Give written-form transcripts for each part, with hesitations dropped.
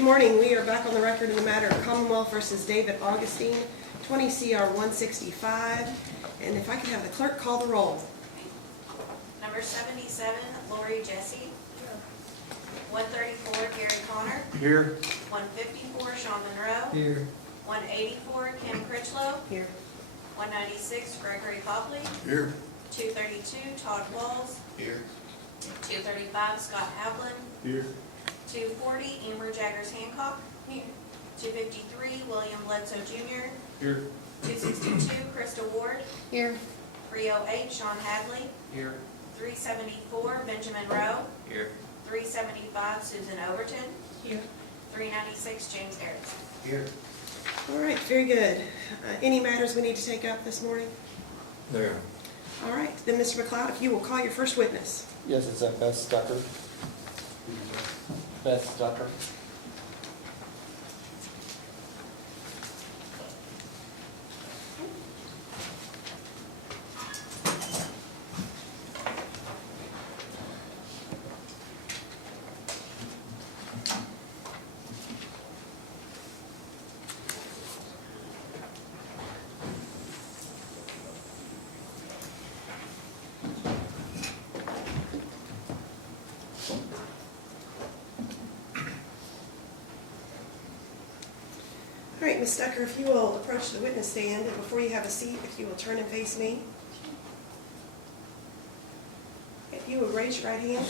Good morning. We are back on the record in the matter of Commonwealth versus David Augustine, 20 CR 165. And if I could have the clerk call the roll. Number 77, Lori Jesse. 134, Gary Connor. Here. 154, Sean Monroe. Here. 184, Kim Critchlow. Here. 196, Gregory Popley. Here. 232, Todd Walls. Here. 235, Scott Havlin. Here. 240, Amber Jaggers Hancock. Here. 253, William Bledsoe Jr. Here. 262, Krista Ward. Here. 308, Sean Hadley. Here. 374, Benjamin Rowe. Here. 375, Susan Overton. Here. 396, James Harris. Here. All right, very good. Any matters we need to take up this morning? There. All right, then Mr. McLeod, if you will call your first witness. Yes, it's Beth Stucker. Beth Stucker. All right, Ms. Stucker, if you will approach the witness stand, and before you have a seat, if you will turn and face me. If you would raise your right hand.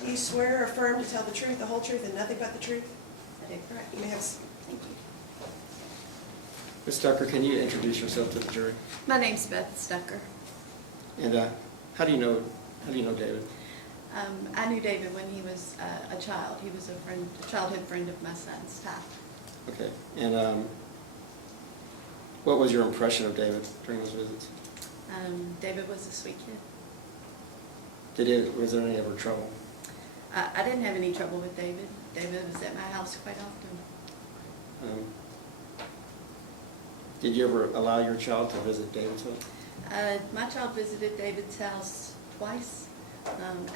Do you swear or affirm to tell the truth, the whole truth, and nothing but the truth? I do. All right, you may have a seat. Thank you. Ms. Stucker, can you introduce yourself to the jury? My name's Beth Stucker. And how do you know David? I knew David when he was a child. He was a childhood friend of my son's, Ty. Okay. And what was your impression of David during those visits? David was a sweet kid. Was there any ever trouble? I didn't have any trouble with David. David was at my house quite often. Did you ever allow your child to visit David's house? My child visited David's house twice.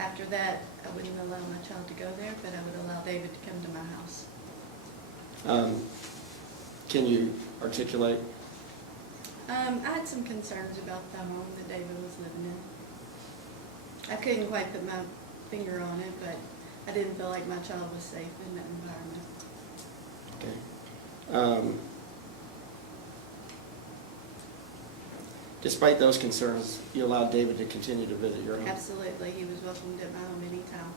After that, I wouldn't allow my child to go there, but I would allow David to come to my house. Can you articulate? I had some concerns about the home that David was living in. I couldn't quite put my finger on it, but I didn't feel like my child was safe in that environment. Okay. Despite those concerns, you allowed David to continue to visit your home? Absolutely. He was welcomed at my home anytime.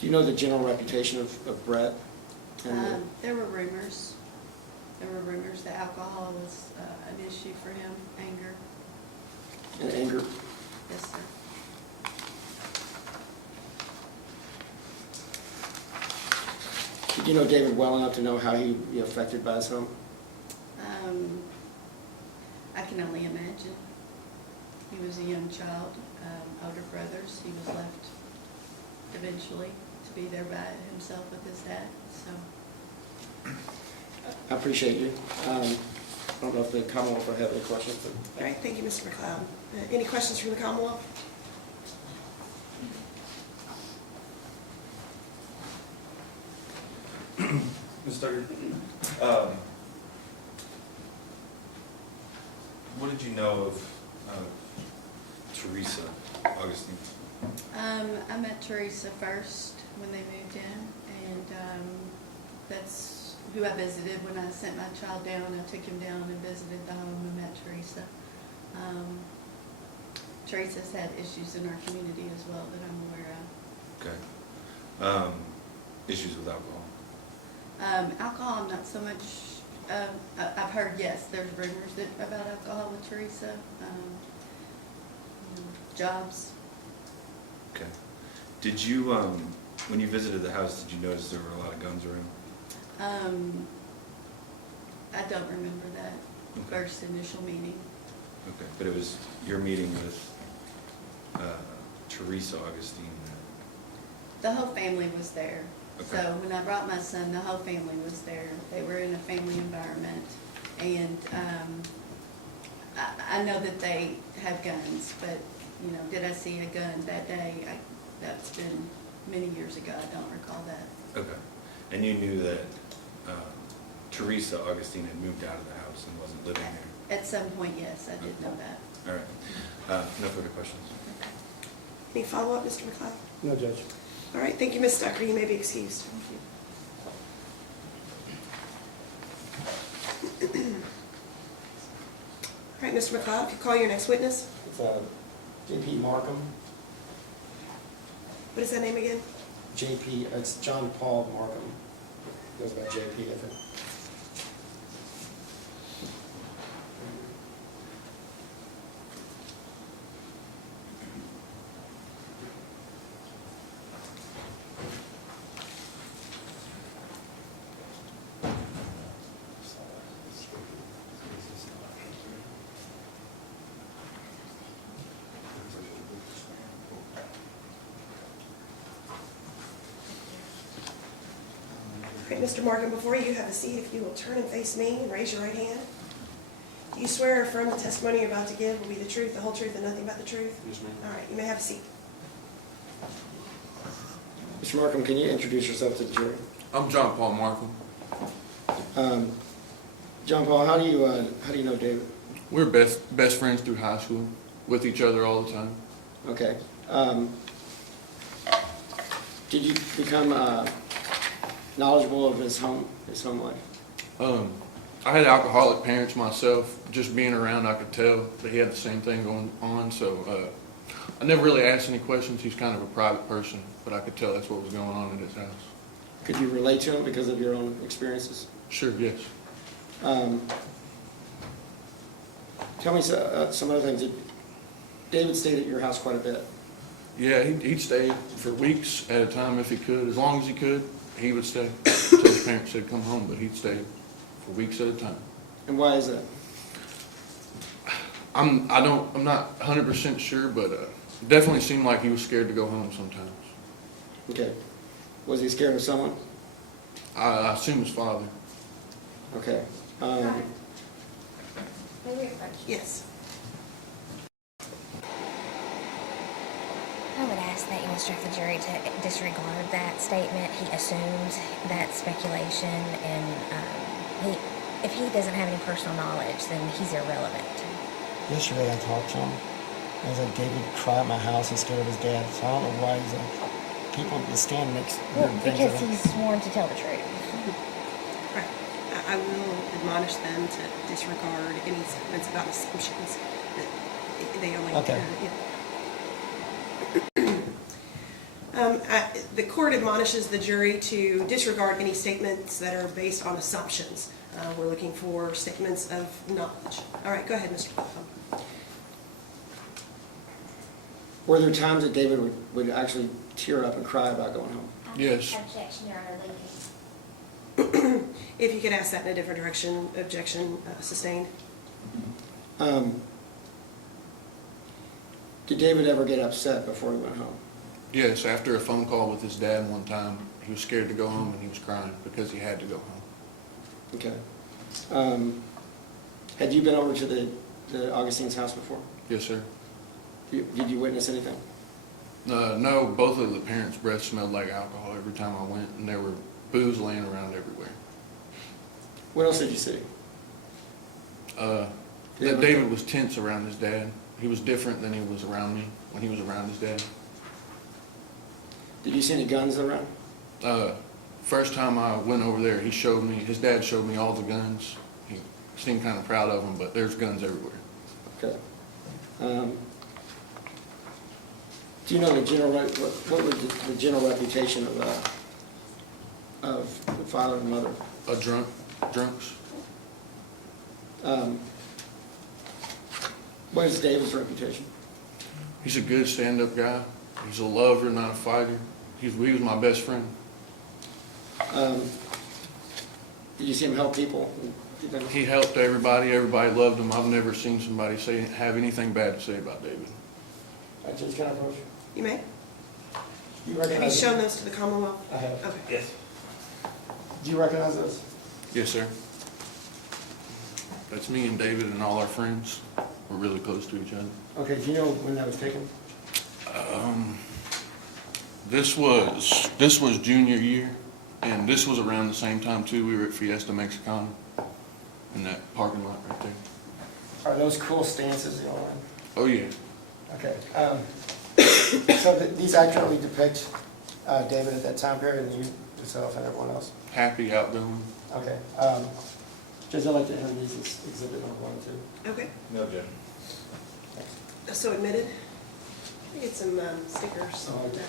Do you know the general reputation of Brett? There were rumors. There were rumors that alcohol was an issue for him, anger. And anger? Yes, sir. Did you know David well enough to know how he'd be affected by his home? I can only imagine. He was a young child, older brothers. He was left eventually to be there by himself with his dad. So. I appreciate you. I don't know if the Commonwealth will have any questions. But... All right, thank you, Mr. McLeod. Any questions from the Commonwealth? Ms. Stucker, what did you know of Teresa Augustine? I met Teresa first when they moved in, and that's who I visited when I sent my child down. I took him down and visited the home and met Teresa. Teresa's had issues in our community as well that I'm aware of. Okay. Issues with alcohol? Alcohol, I'm not so much. I've heard, yes, there's rumors about alcohol with Teresa. Jobs. Okay. Did you, when you visited the house, did you notice there were a lot of guns around? I don't remember that first initial meeting. Okay, but it was your meeting with Teresa Augustine. The whole family was there. Okay. So when I brought my son, the whole family was there. They were in a family environment. And I know that they have guns, but you know, did I see a gun that day? That's been many years ago. I don't recall that. Okay. And you knew that Teresa Augustine had moved out of the house and wasn't living there? At some point, yes, I did know that. All right. No further questions? Any follow-up, Mr. McLeod? No, Judge. All right, thank you, Ms. Stucker. You may be excused. Thank you. All right, Mr. McLeod, if you call your next witness. It's J.P. Markham. What is that name again? J.P., it's John Paul Markham. Goes by J.P., I think. All right, Mr. Morgan, before you have a seat, if you will turn and face me and raise your right hand. Do you swear or affirm the testimony you're about to give will be the truth, the whole truth, and nothing but the truth? Yes, ma'am. All right, you may have a seat. Mr. Markham, can you introduce yourself to the jury? I'm John Paul Markham. John Paul, how do you know David? We're best friends through high school, with each other all the time. Okay. Did you become knowledgeable of his home life? I had alcoholic parents myself. Just being around, I could tell that he had the same thing going on. So I never really asked any questions. He's kind of a private person, but I could tell that's what was going on in his house. Could you relate to him because of your own experiences? Sure, yes. Tell me some other things. David stayed at your house quite a bit. Yeah, he'd stay for weeks at a time if he could. As long as he could, he would stay until his parents said come home, but he'd stay for weeks at a time. And why is that? I'm not 100% sure, but it definitely seemed like he was scared to go home sometimes. Okay. Was he scared of someone? I assume his father. Okay. Yes. I would ask that you instruct the jury to disregard that statement. He assumes that speculation, and if he doesn't have any personal knowledge, then he's irrelevant. Yesterday I talked to him. I was like, David cried at my house. He's scared of his dad. So I don't know why he's people that stand next to Well, him. because he's sworn to tell the truth. Right. I will admonish them to disregard any statements about assumptions that they only. Okay. The court admonishes the jury to disregard any statements that are based on assumptions. We're looking for statements of knowledge. All right, go ahead, Mr. Coffin. Were there times that David would actually tear up and cry about going home? Yes. Objection, Your Honor, leaving. If you could ask that in a different direction, objection sustained. Did David ever get upset before he went home? Yes, after a phone call with his dad one time, he was scared to go home and he was crying because he had to go home. Okay. Had you been over to the Augustine's house before? Yes, sir. Did you witness anything? No, both of the parents' breath smelled like alcohol every time I went, and there were booze laying around everywhere. What else did you see? That David was tense around his dad. He was different than he was around me when he was around his dad. Did you see any guns around? First time I went over there, his dad showed me all the guns. He seemed kind of proud of them, but there's guns everywhere. Okay. Do you know what was the general reputation of the father and mother? Drunks. What is David's reputation? He's a good stand-up guy. He's a lover, not a fighter. He was my best friend. Did you see him help people? He helped everybody. Everybody loved him. I've never seen somebody have anything bad to say about David. Judge, can I approach? You may. You Have you recognize shown them? those to the Commonwealth? I have. Okay. Yes. Do you recognize those? Yes, sir. That's me and David and all our friends. We're really close to each other. Okay, do you know when that was taken? This was junior year, and this was around the same time too. We were at Fiesta Mexicana in that parking lot right there. Are those cool stances y'all in? Oh yeah. Okay. So these accurately depict David at that time period, and you yourself and everyone else? Happy, outgoing. Okay. Judge, I'd like to enter these as exhibit number 1 and 2. Okay, No objection. so admitted. Let me get some stickers. Oh, okay.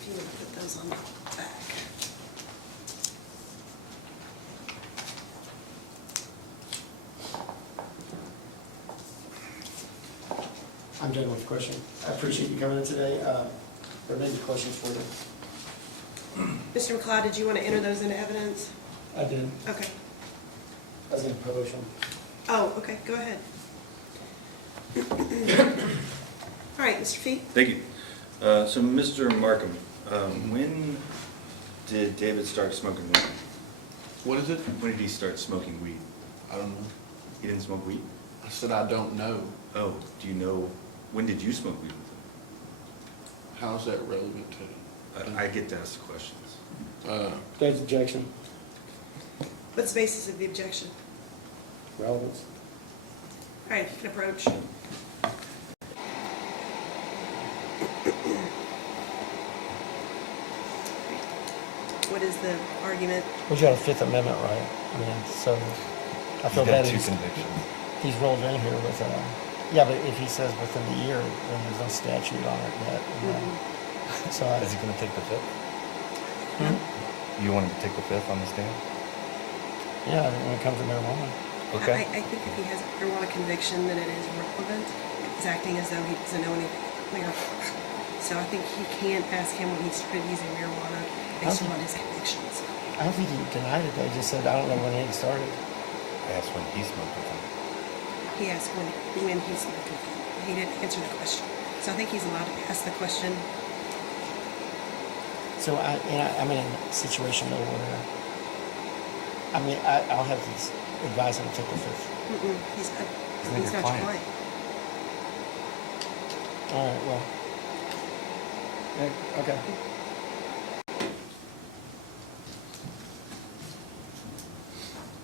If you want to put those on the back. I'm done with the question. I appreciate you coming in today. There may be questions for you. Mr. McLeod, did you want to enter those into evidence? I did. Okay. I was going to publish them. Oh, okay, go ahead. All right, Mr. Fee? Thank you. So, Mr. Markham, when did David start smoking weed? What is it? When did he start smoking weed? I don't know. He didn't smoke weed? I said I don't know. Oh, do you know, when did you smoke weed with How's that relevant to? him? I get to ask the questions. Dave's objection. What's the basis of the objection? Relevance. All right, you can approach. What is the argument? Well, you got a Fifth Amendment right. I mean, so I feel bad he's rolled in here with, yeah, but if he says within the year, then there's no statute on it yet. So Is he gonna take the fifth? Hmm? You want him to take the fifth on the stand? Yeah, when it comes to marijuana. Okay. I think if he has a marijuana conviction, then it is relevant. He's acting as though he doesn't know anything about marijuana. So I think he can't ask him when he started using marijuana based on his convictions. I don't think he denied it. They just said, I don't know when it started. I asked when he smoked with him. He asked when he smoked with him. He didn't answer the question. So I think he's allowed to ask the question. So I'm in a situation though where, I mean, I'll have to advise him to take the fifth. He's not not your your client. client. All right, well. Yeah, okay.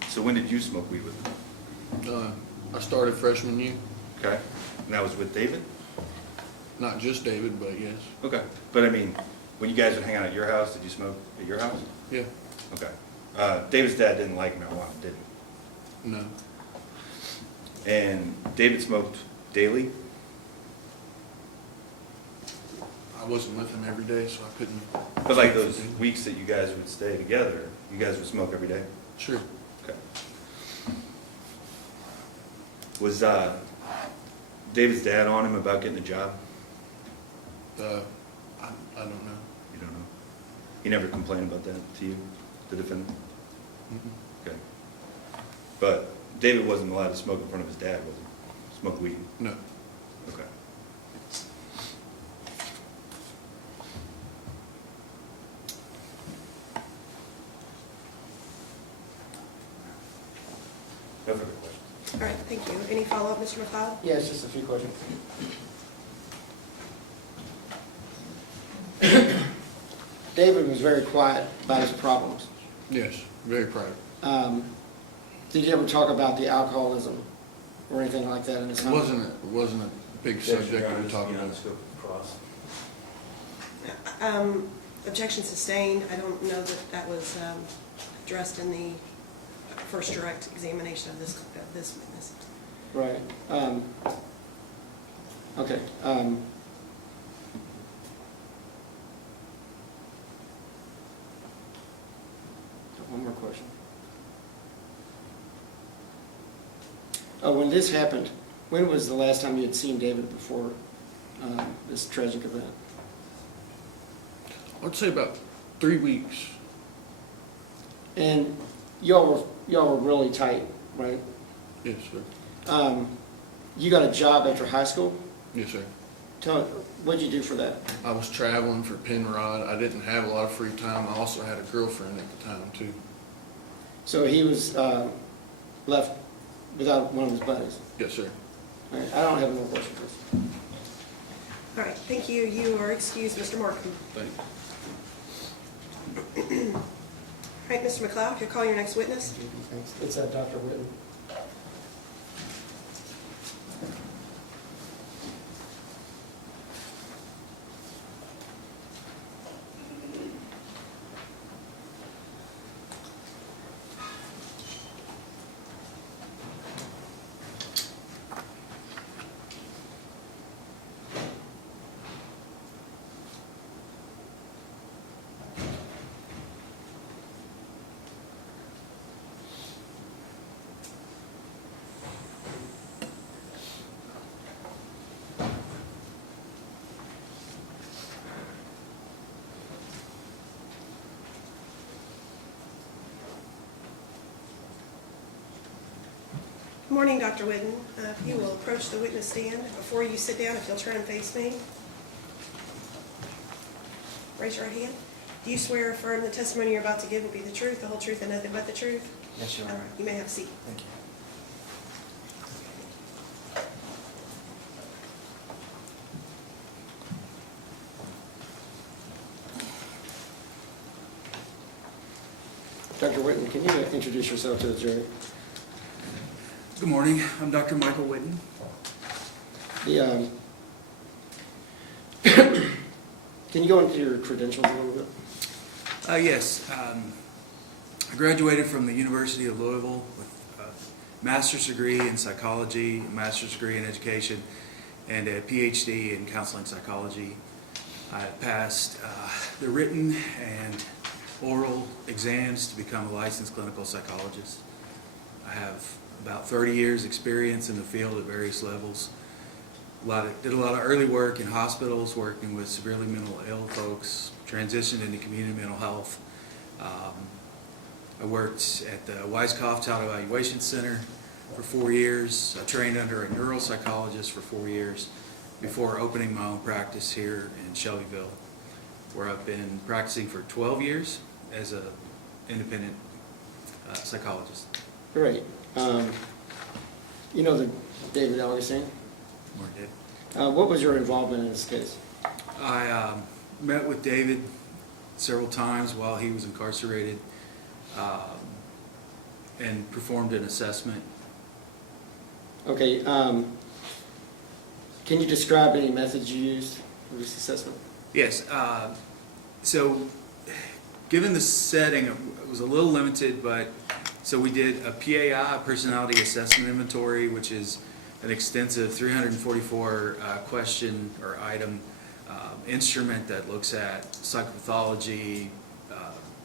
So when did you smoke weed with him? I started freshman year. Okay. And that was with David? Not just David, but yes. Okay. But I mean, when you guys would hang out at your house, did you smoke at your house? Yeah. Okay. David's dad didn't like marijuana, did he? No. And David smoked daily? I wasn't with him every day, so I couldn't. But like those weeks that you guys would stay together, you guys would smoke every day? Sure. Okay. Was David's dad on him about getting a job? I don't know. You don't know? He never complained about that to you, the defendant? Mm-mm. Okay. But David wasn't allowed to smoke in front of his dad, was he? Smoke weed? No. Okay. No further questions. All right, thank you. Any follow-up, Mr. McLeod? Yeah, it's just a few questions. David was very quiet about his problems. Yes. Very private. Did you ever talk about the alcoholism or anything like that in his It home? wasn't a big subject we were talking about. Objection sustained. I don't know that that was addressed in the first direct examination of this witness. Right. Okay. One more question. Oh, when this happened, when was the last time you had seen David before this tragic event? I'd say about 3 weeks. And y'all were really tight, right? Yes, sir. You got a job after high school, Yes, sir. What'd you do for that? I was traveling for Penrod. I didn't have a lot of free time. I also had a girlfriend at the time too. So he was left without one of his buddies? Yes, sir. All right, I don't have no questions. All right, thank you. You are excused, Mr. Markham. Thank you. All right, Mr. McLeod, you'll call your next witness. Thanks. It's Dr. Whitten. Good morning, Dr. Whitten. If you will approach the witness stand. Before you sit down, if you'll turn and face me. Raise your right hand. Do you swear or affirm the testimony you're about to give will be the truth, the whole truth, and nothing but the truth? Yes, Your All Honor. right, you may have a seat. Thank you. Dr. Whitten, can you introduce yourself to the jury? Good morning. I'm Dr. Michael Whitten. Can you go into your credentials a little bit? Yes, I graduated from the University of Louisville with a master's degree in psychology, a master's degree in education, and a PhD in counseling psychology. I passed the written and oral exams to become a licensed clinical psychologist. I have about 30 years experience in the field at various levels. Did a lot of early work in hospitals, working with severely mentally ill folks, transitioned into community mental health. I worked at the Weiskopf Child Evaluation Center for 4 years. I trained under a neuropsychologist for 4 years before opening my own practice here in Shelbyville, where I've been practicing for 12 years as an independent psychologist. Great. You know the David Augustine? More did. What was your involvement in this case? I met with David several times while he was incarcerated and performed an assessment. Okay. Can you describe any methods you used for this assessment? Yes. So given the setting, it was a little limited, but so we did a PAI, Personality Assessment Inventory, which is an extensive 344 question or item instrument that looks at psychopathology,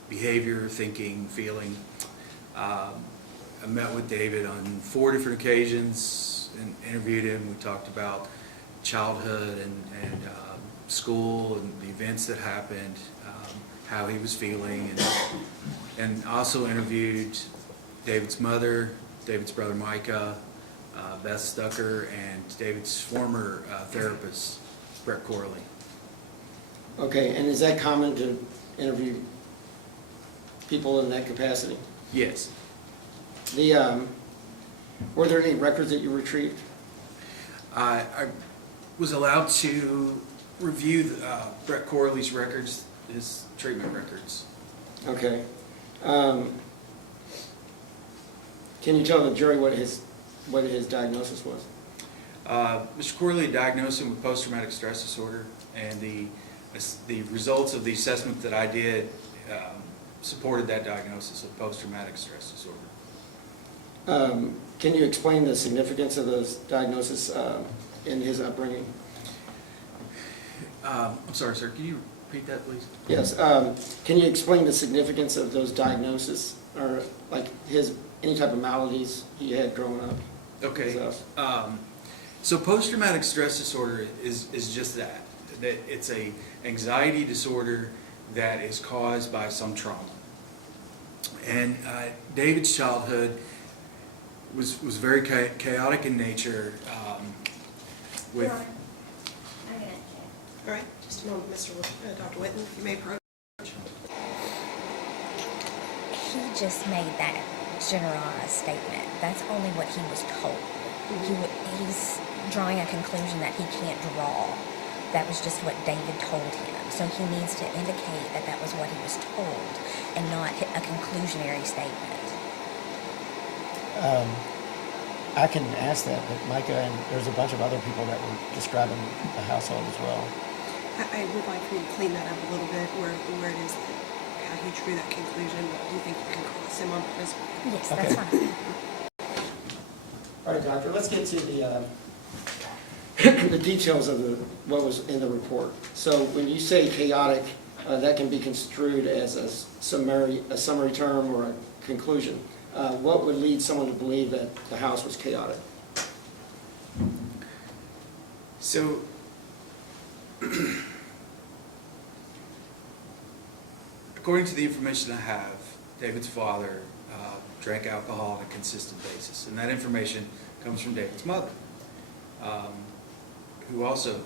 behavior, thinking, feeling. I met with David on 4 different occasions and interviewed him. We talked about childhood and school and the events that happened, how he was feeling, and also interviewed David's mother, David's brother Micah, Beth Stucker, and David's former therapist, Brett Corley. Okay, and is that common to interview people in that capacity? Yes. Were there any records that you retrieved? I was allowed to review Brett Corley's records, his treatment records. Okay. Can you tell the jury what his diagnosis was? Mr. Corley diagnosed him with post-traumatic stress disorder, and the results of the assessment that I did supported that diagnosis of post-traumatic stress disorder. Can you explain the significance of those diagnoses in his upbringing? I'm sorry, sir. Can you repeat that, please? Yes. Can you explain the significance of those diagnoses, or like any type of maladies he had growing up? Okay. So post-traumatic stress disorder is just that it's a anxiety disorder that is caused by some trauma. And David's childhood was very chaotic in nature. Your Honor, I'm going All right, just a moment, Dr. Whitten, if you may approach. He just made that generalized statement. That's only what he was told. He's drawing a conclusion that he can't draw. That was just what David told him. So he needs to indicate that that was what he was told and not a conclusionary statement. I can ask that, but Micah, and there's a bunch of other people that were describing the household as well. I would like for you to clean that up a little bit, where it is that how he drew that conclusion. Do you think you can cross him on that as well? Yes, Okay. that's fine. All right, doctor, let's get to the the details of what was in the report. So when you say chaotic, that can be construed as a summary term or a conclusion. What would lead someone to believe that the house was chaotic? So, according to the information I have, David's father drank alcohol on a consistent basis, and that information comes from David's mother, who also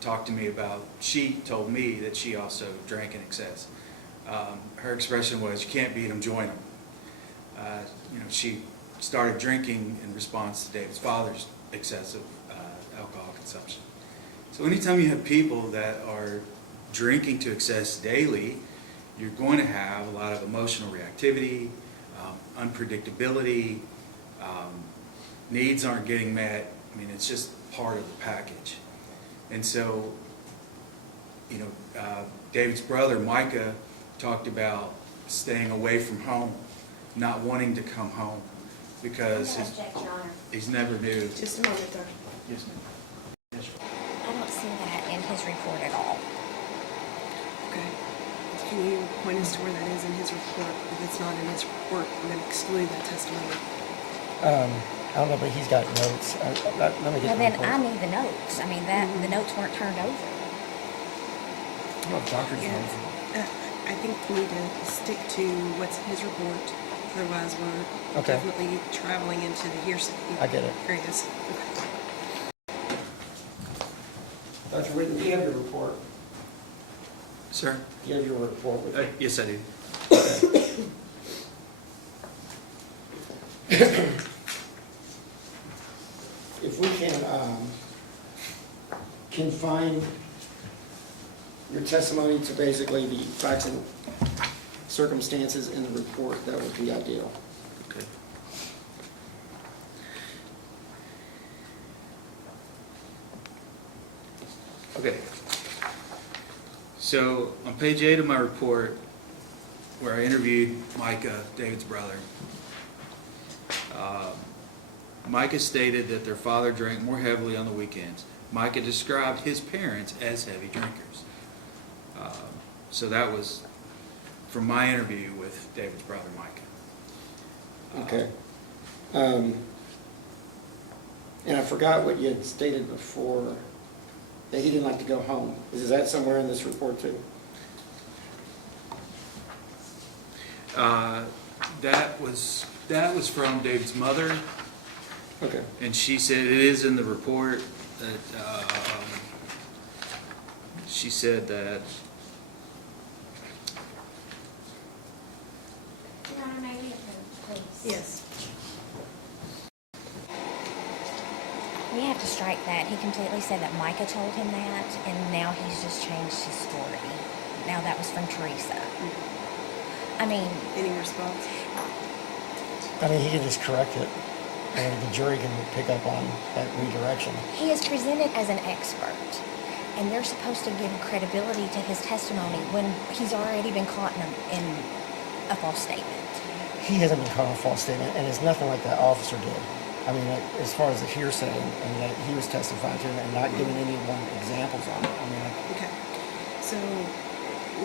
talked to me about, she told me that she also drank in excess. Her expression was, "You can't beat them, join them." She started drinking in response to David's father's excessive alcohol consumption. So anytime you have people that are drinking to excess daily, you're going to have a lot of emotional reactivity, unpredictability, needs aren't getting met. I mean, it's just part of the package. And so, David's brother, Micah, talked about staying away from home, not wanting to come home because he's never knew. Just a moment, Dr. Yes, ma'am. Yes, sir. I don't see that in his report at all. Okay. Can you point us to where that is in his report? If it's not in his report, we're going to exclude that testimony. I don't know, but he's got notes. Let me get Well, the then report. I need the notes. I mean, the notes weren't turned over. Well, doctor's Yeah. notes. I think we need to stick to what's in his report. Otherwise, we're Okay. definitely traveling into the hearsay I get it. areas. Okay. Dr. Whitten, do you have your report? Sir? Do you have your report with you? Yes, I do. If we can confine your testimony to basically the facts and circumstances in the report, that would be ideal. Okay. Okay. So on page 8 of my report, where I interviewed Micah, David's brother, Micah stated that their father drank more heavily on the weekends. Micah described his parents as heavy drinkers. So that was from my interview with David's brother, Micah. Okay. And I forgot what you had stated before, that he didn't like to go home. Is that somewhere in this report too? That was from David's mother, Okay. and she said it is in the report that she said that. Your Honor, may we approve, please? Yes. We have to strike that. He completely said that Micah told him that, and now he's just changed his story. Now that was from Teresa. I mean, Any response? I mean, he can just correct it, and the jury can pick up on that redirection. he is presented as an expert, and they're supposed to give credibility to his testimony when he's already been caught in a false statement. He hasn't been caught on a false statement, and it's nothing like that officer did. I mean, as far as the hearsay and that he was testifying to and not giving anyone examples on it. I mean, Okay. So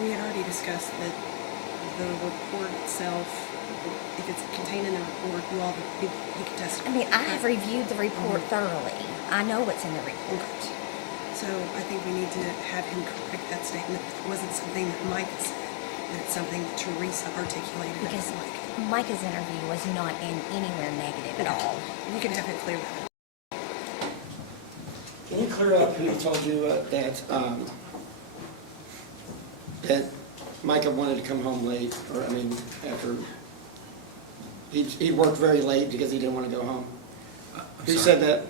we had already discussed that the report itself, if it's contained in the report, he can testify. I mean, I have reviewed the report thoroughly. I know what's in the report. So I think we need to have him correct that statement. It wasn't something that Micah said, but it's something that Teresa articulated. Because as Micah. Micah's interview was not in anywhere negative at all. You can have him clear that up. Can you clear up who told you that that Micah wanted to come home late, or, I mean, after, he worked very late because he didn't want to go home. I'm Who sorry. said that?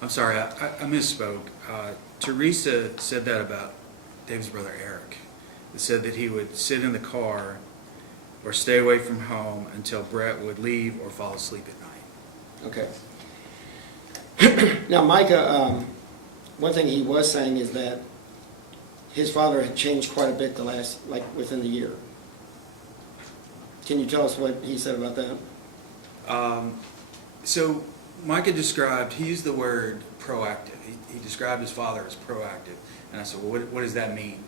I'm sorry, I misspoke. Teresa said that about David's brother Eric. It said that he would sit in the car or stay away from home until Brett would leave or fall asleep at night. Okay. Now, Micah, one thing he was saying is that his father had changed quite a bit the last, like, within the year. Can you tell us what he said about that? So Micah described, he used the word proactive. He described his father as proactive. And I said, well, what does that mean?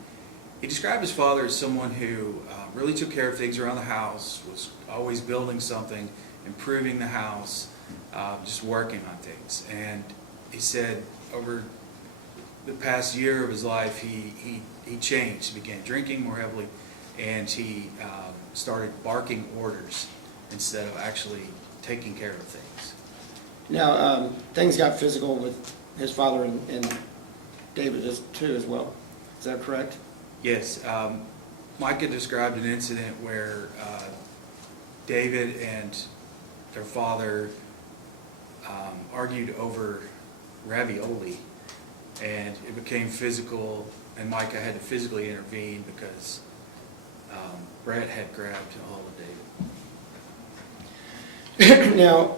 He described his father as someone who really took care of things around the house, was always building something, improving the house, just working on things. And he said over the past year of his life, he changed. He began drinking more heavily, and he started barking orders instead of actually taking care of things. Now, things got physical with his father and David too as well. Is that correct? Yes. Micah described an incident where David and their father argued over ravioli, and it became physical, and Micah had to physically intervene because Brett had grabbed a hold of David. Now,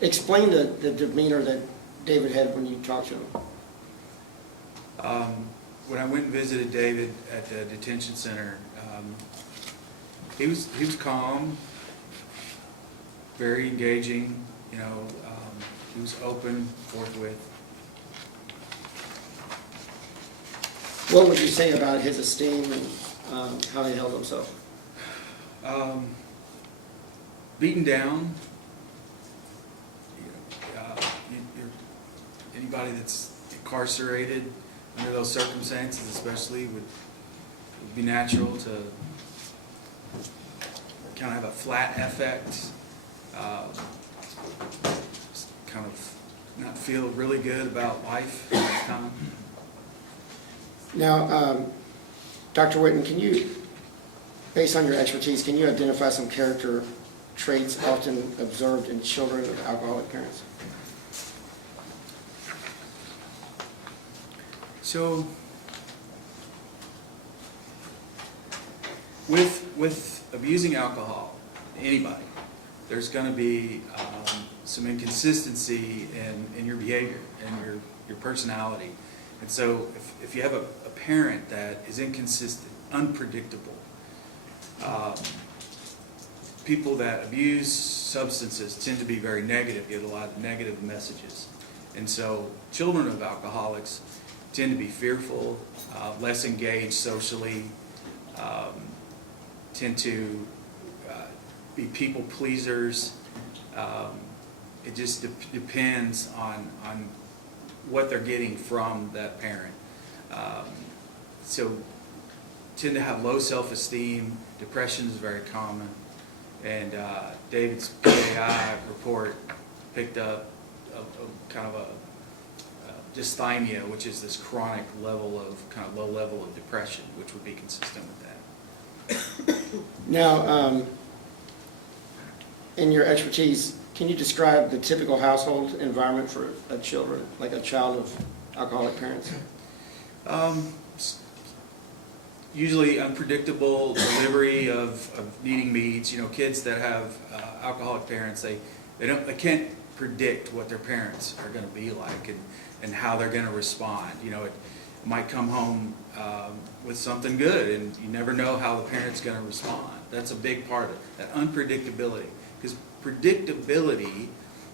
explain the demeanor that David had when you talked to him. When I went and visited David at the detention center, he was calm, very engaging. You know, he was open forthwith. What would you say about his esteem and how he held himself? Beaten down. Anybody that's incarcerated under those circumstances, especially, would be natural to kind of have a flat affect, just kind of not feel really good about life at the time. Now, Dr. Whitten, can you, based on your expertise, can you identify some character traits often observed in children of alcoholic parents? So, with abusing alcohol, anybody, there's going to be some inconsistency in your behavior and your personality. And so, if you have a parent that is inconsistent, unpredictable, people that abuse substances tend to be very negative, get a lot of negative messages. And so, children of alcoholics tend to be fearful, less engaged socially, tend to be people pleasers. It just depends on what they're getting from that parent. So tend to have low self-esteem. Depression is very common. And David's PAI report picked up a kind of a dysthymia, which is this chronic level of, kind of low level of depression, which would be consistent with that. Now, in your expertise, can you describe the typical household environment for a child of alcoholic parents? Usually unpredictable delivery of needing needs. You know, kids that have alcoholic parents, they can't predict what their parents are going to be like and how they're going to respond. You know, it might come home with something good, and you never know how the parent's going to respond. That's a big part of it, that unpredictability. Because predictability,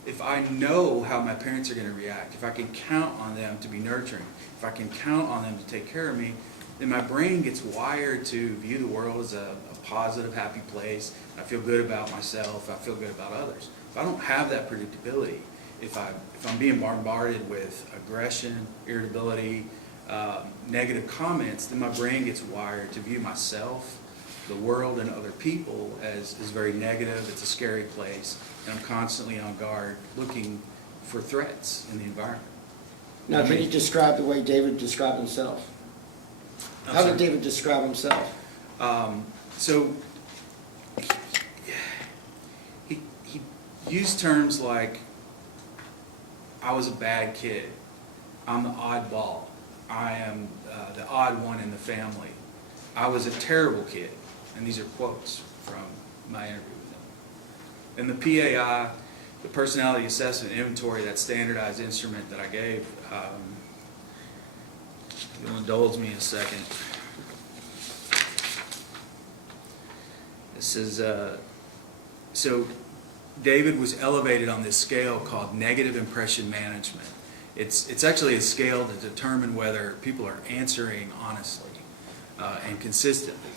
if I know how my parents are going to react, if I can count on them to be nurturing, if I can count on them to take care of me, then my brain gets wired to view the world as a positive, happy place. I feel good about myself. I feel good about others. If I don't have that predictability, if I'm being bombarded with aggression, irritability, negative comments, then my brain gets wired to view myself, the world, and other people as very negative. It's a scary place, and I'm constantly on guard looking for threats in the environment. Now, can you describe the way David described himself? How did David describe himself? So he used terms like, I was a bad kid, I'm the oddball, I am the odd one in the family, I was a terrible kid. And these are quotes from my interview with him. And the PAI, the Personality Assessment Inventory, that standardized instrument that I gave, you'll indulge me a second. This is, so David was elevated on this scale called negative impression management. It's actually a scale to determine whether people are answering honestly and consistently.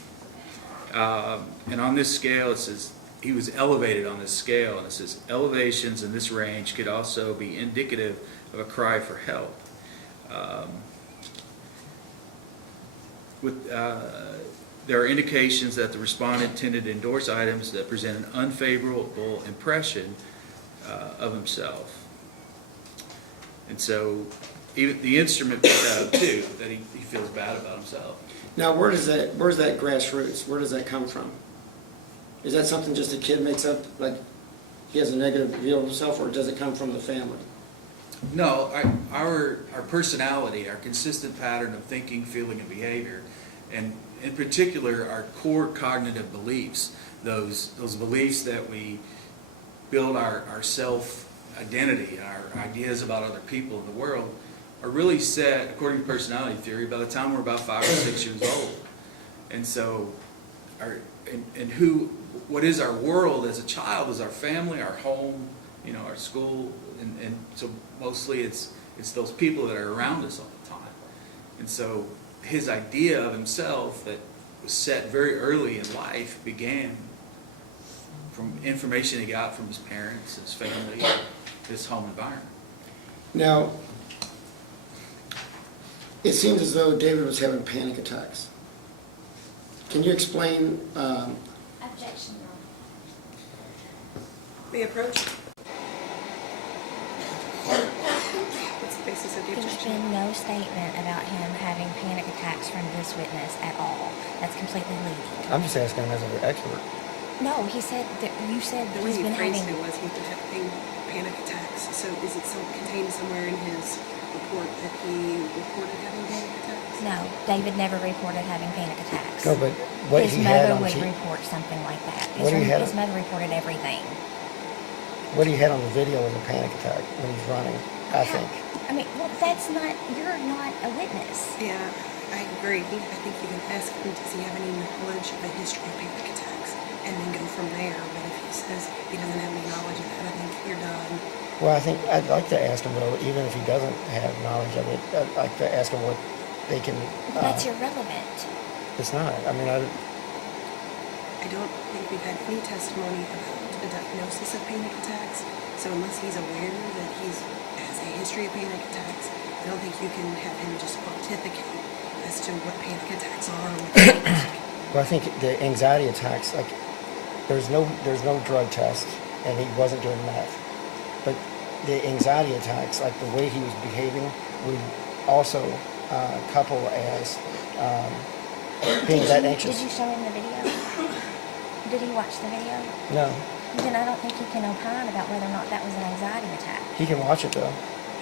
And on this scale, it says he was elevated on this scale, and it says elevations in this range could also be indicative of a cry for help. There are indications that the respondent tended to endorse items that present an unfavorable impression of himself. And so even the instrument too, that he feels bad about himself. Now, where's that grassroots? Where does that come from? Is that something just a kid makes up, like he has a negative view of himself, or does it come from the family? No, our personality, our consistent pattern of thinking, feeling, and behavior, and in particular our core cognitive beliefs, those beliefs that we build our self-identity and our ideas about other people in the world, are really set, according to personality theory, by the time we're about 5 or 6 years old. And so, what is our world as a child is our family, our home, our school, and so mostly it's those people that are around us all the time. And so his idea of himself that was set very early in life began from information he got from his parents, his family, his home environment. Now, it seems as though David was having panic attacks. Can you explain? Objection, Your Honor. The approach? What's the basis of the There's objection? been no statement about him having panic attacks from this witness at all. That's completely leading. I'm just asking him as an expert. No, he said that you said The that way he's he been phrased having. it was he was having panic attacks. So is it contained somewhere in his report that he reported having panic attacks? No, David never reported having panic attacks. No, but what His he had mother on would T- report something like that. What he had- His mother reported everything. what he had on the video was a panic attack when he's running, I think. I mean, well, that's not. You're not a witness. Yeah, I agree. I think you can ask him, does he have any knowledge of a history of panic attacks? And then go from there. But if he says he doesn't have any knowledge of that, I think you're done. Well, I think I'd like to ask him though, even if he doesn't have knowledge of it, I'd like to ask him what they can. That's irrelevant. It's not. I mean, I don't think we've had any testimony about a diagnosis of panic attacks. So unless he's aware that he has a history of panic attacks, I don't think you can have him just pontificate as to what panic attacks are or what they look like. well, I think the anxiety attacks, like, there's no drug test, and he wasn't doing meth. But the anxiety attacks, like the way he was behaving, would also couple as being that anxious. Did you show him the video? Did he watch the video? No, Then I don't think he can opine about whether or not that was an anxiety attack. he can watch it though.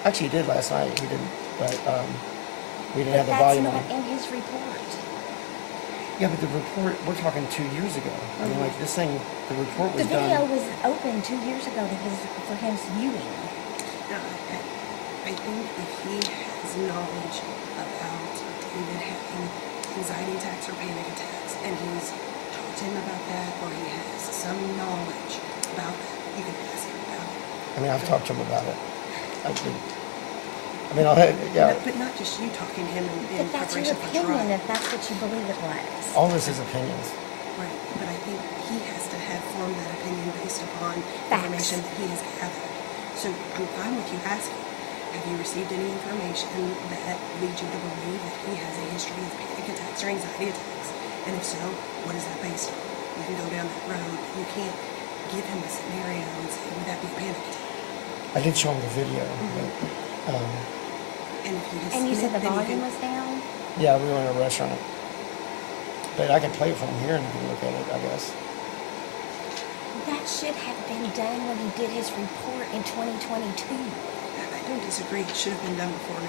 Actually, he did last night. He didn't, but we didn't But have the that's volume not on. in his report. Yeah, but the report, we're talking 2 years ago. I mean, like, this thing, the report The was video done. was open 2 years ago for his viewing. No, I think if he has knowledge about David having anxiety attacks or panic attacks, and he's talked to him about that, or he has some knowledge about that, you can ask him about it. I mean, I've talked to him about it. But not just you talking to him in But that's your preparation for opinion, trial. if that's what you believe it was. All this is opinions. Right, but I think he has to have formed that opinion based upon Facts. information that he has gathered. So I'm fine with you asking, have you received any information that leads you to believe that he has a history of panic attacks or anxiety attacks? And if so, what is that based on? You can go down that road. You can't give him a scenario and say, would that be a panic attack? I did show him the video. But, And if he has And you said the then you volume can- was down? Yeah, we were in a restaurant. But I can play it from here and you can look at it, I guess. That should have been done when he did his report in 2022. I don't disagree, it should have been done before.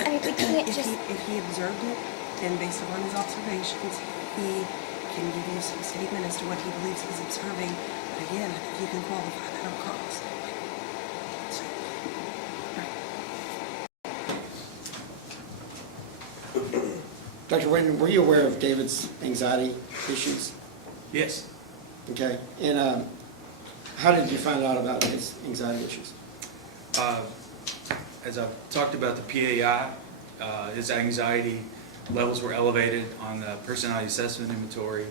I mean, we can't just, If he observed it, then based upon his observations, he can give you some statement as to what he believes he's observing. But again, I think you can qualify that on cause. So, right. Dr. Whitten, were you aware of David's anxiety issues? Yes. Okay, and how did you find out about his anxiety issues? As I've talked about the PAI, his anxiety levels were elevated on the personality assessment inventory.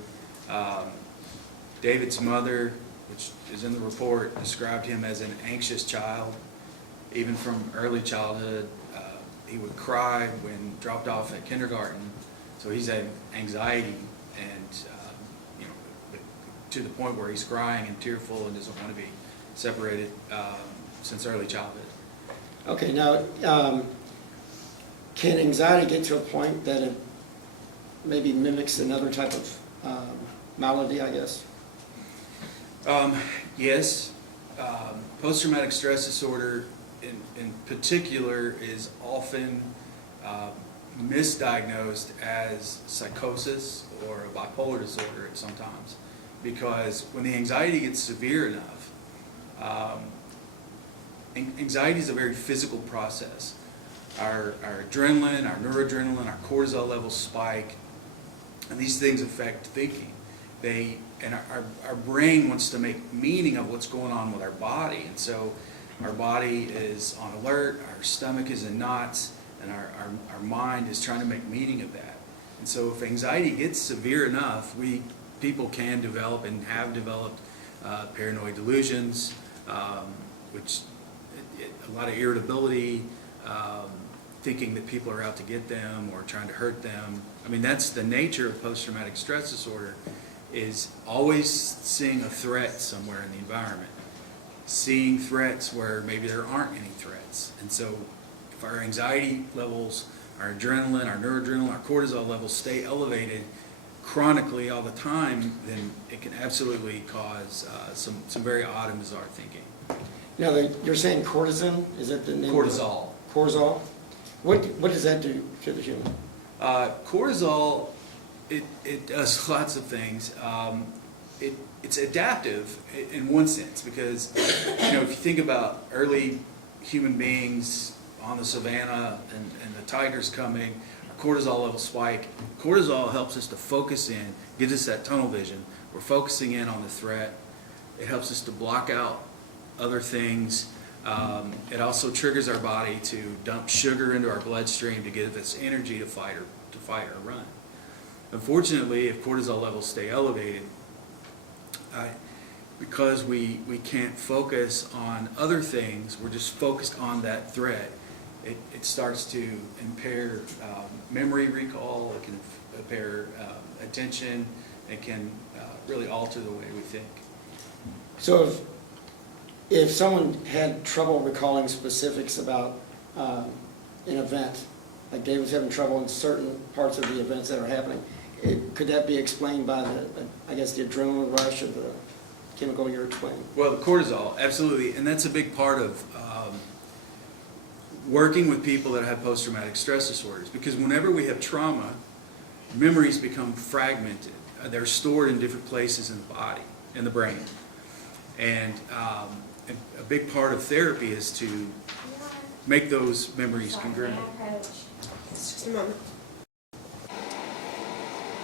David's mother, which is in the report, described him as an anxious child. Even from early childhood, he would cry when dropped off at kindergarten. So he's had anxiety and, to the point where he's crying and tearful and doesn't want to be separated since early childhood. Okay, now, can anxiety get to a point that it maybe mimics another type of malady, I guess? Yes. Post-traumatic stress disorder in particular is often misdiagnosed as psychosis or a bipolar disorder at sometimes, because when the anxiety gets severe enough, anxiety is a very physical process. Our adrenaline, our noradrenaline, our cortisol levels spike, and these things affect thinking. Our brain wants to make meaning of what's going on with our body, and so our body is on alert, our stomach is in knots, and our mind is trying to make meaning of that. And so if anxiety gets severe enough, people can develop and have developed paranoid delusions, which a lot of irritability, thinking that people are out to get them or trying to hurt them. I mean, that's the nature of post-traumatic stress disorder, is always seeing a threat somewhere in the environment, seeing threats where maybe there aren't any threats. And so if our anxiety levels, our adrenaline, our noradrenaline, our cortisol levels stay elevated chronically all the time, then it can absolutely cause some very odd and bizarre thinking. Now, you're saying cortisone, is that the name? Cortisol. Cortisol? What does that do to the human? Cortisol, it does lots of things. It's adaptive in one sense, because if you think about early human beings on the savannah and the tigers coming, our cortisol levels spike. Cortisol helps us to focus in, gives us that tunnel vision. We're focusing in on the threat. It helps us to block out other things. It also triggers our body to dump sugar into our bloodstream to give us energy to fight or run. Unfortunately, if cortisol levels stay elevated, because we can't focus on other things, we're just focused on that threat, it starts to impair memory recall, it can impair attention, it can really alter the way we think. So if someone had trouble recalling specifics about an event, like Dave was having trouble in certain parts of the events that are happening, could that be explained by the adrenaline rush of the chemical you're explaining? Well, the cortisol, absolutely, and that's a big part of working with people that have post-traumatic stress disorders, because whenever we have trauma, memories become fragmented. They're stored in different places in the body, in the brain. And a big part of therapy is to make those memories congruent. It's just a moment.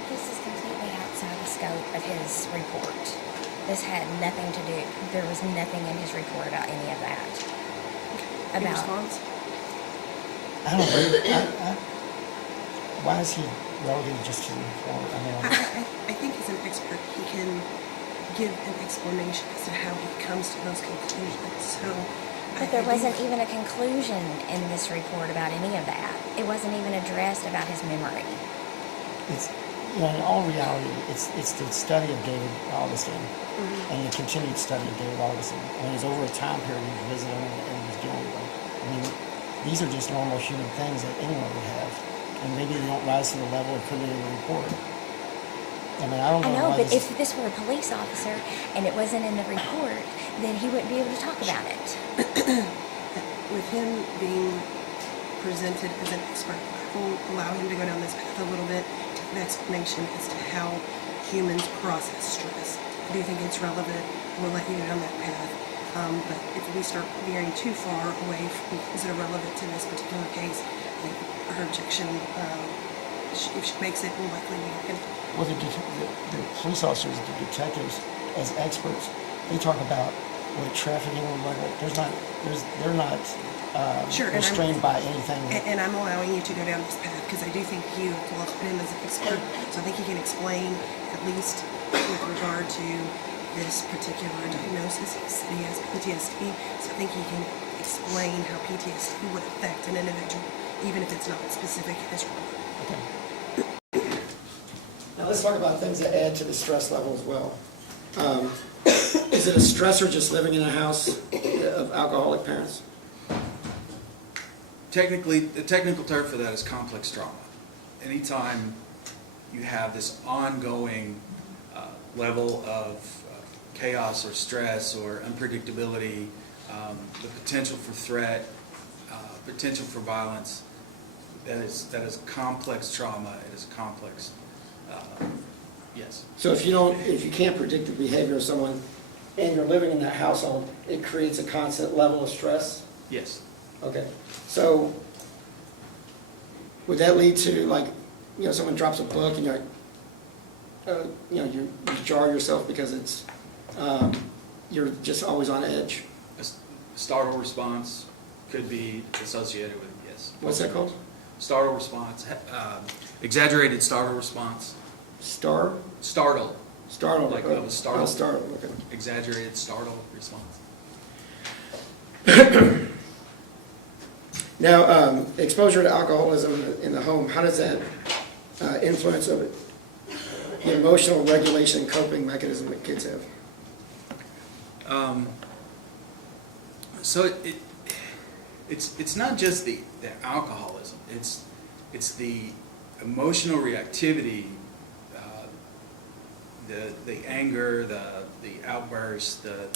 This is completely outside the scope of his report. This had nothing to do, there was nothing in his report about any of that. Any About, response? I don't know. Why is he relegated just to the report? I think as an expert, he can give an explanation as to how he comes to those conclusions. So, but there wasn't even a conclusion in this report about any of that. It wasn't even addressed about his memory. It's, in all reality, it's the study of David Augustine and the continued study of David Augustine. I mean, it's over a time period he's visiting and he's dealing with him. I mean, these are just normal human things that anyone would have. And maybe they don't rise to the level of putting it in the report. I mean, I don't know. I know, why but this- if this were a police officer and it wasn't in the report, then he wouldn't be able to talk about it. With him being presented as an expert, I will allow him to go down this path a little bit, to an explanation as to how humans process stress. I do think it's relevant. We'll let you go down that path. But if we start veering too far away from is it relevant to this particular case, I think her objection, if she makes it, will likely be. Well, the police officers, the detectives, as experts, they talk about what trafficking and what they're not Sure, and restrained by anything. And I'm allowing you to go down this path because I do think you qualify him as an expert. So I think he can explain, at least with regard to this particular diagnosis. He said he has PTSD, so I think he can explain how PTSD would affect an individual, even if it's not specific in his report. Okay. Now let's talk about things that add to the stress level as well. Is it a stressor just living in a house of alcoholic parents? Technically, the technical term for that is complex trauma. Anytime you have this ongoing level of chaos or stress or unpredictability, the potential for threat, potential for violence, that is complex trauma. It is complex. Yes. So if you can't predict the behavior of someone and you're living in that household, it creates a constant level of stress? Yes. Okay. So would that lead to, like, someone drops a book and you're like, you jar yourself because it's, you're just always on edge? A startle response could be associated with, yes. What's that called? Startle response, exaggerated startle response. Startle? Startle, like oh, of a startle. Oh, startle, okay. Exaggerated startle response. Now, exposure to alcoholism in the home, how does that influence of it? The emotional regulation and coping mechanism that kids have? So it's not just the alcoholism. It's the emotional reactivity, the anger, the outbursts, the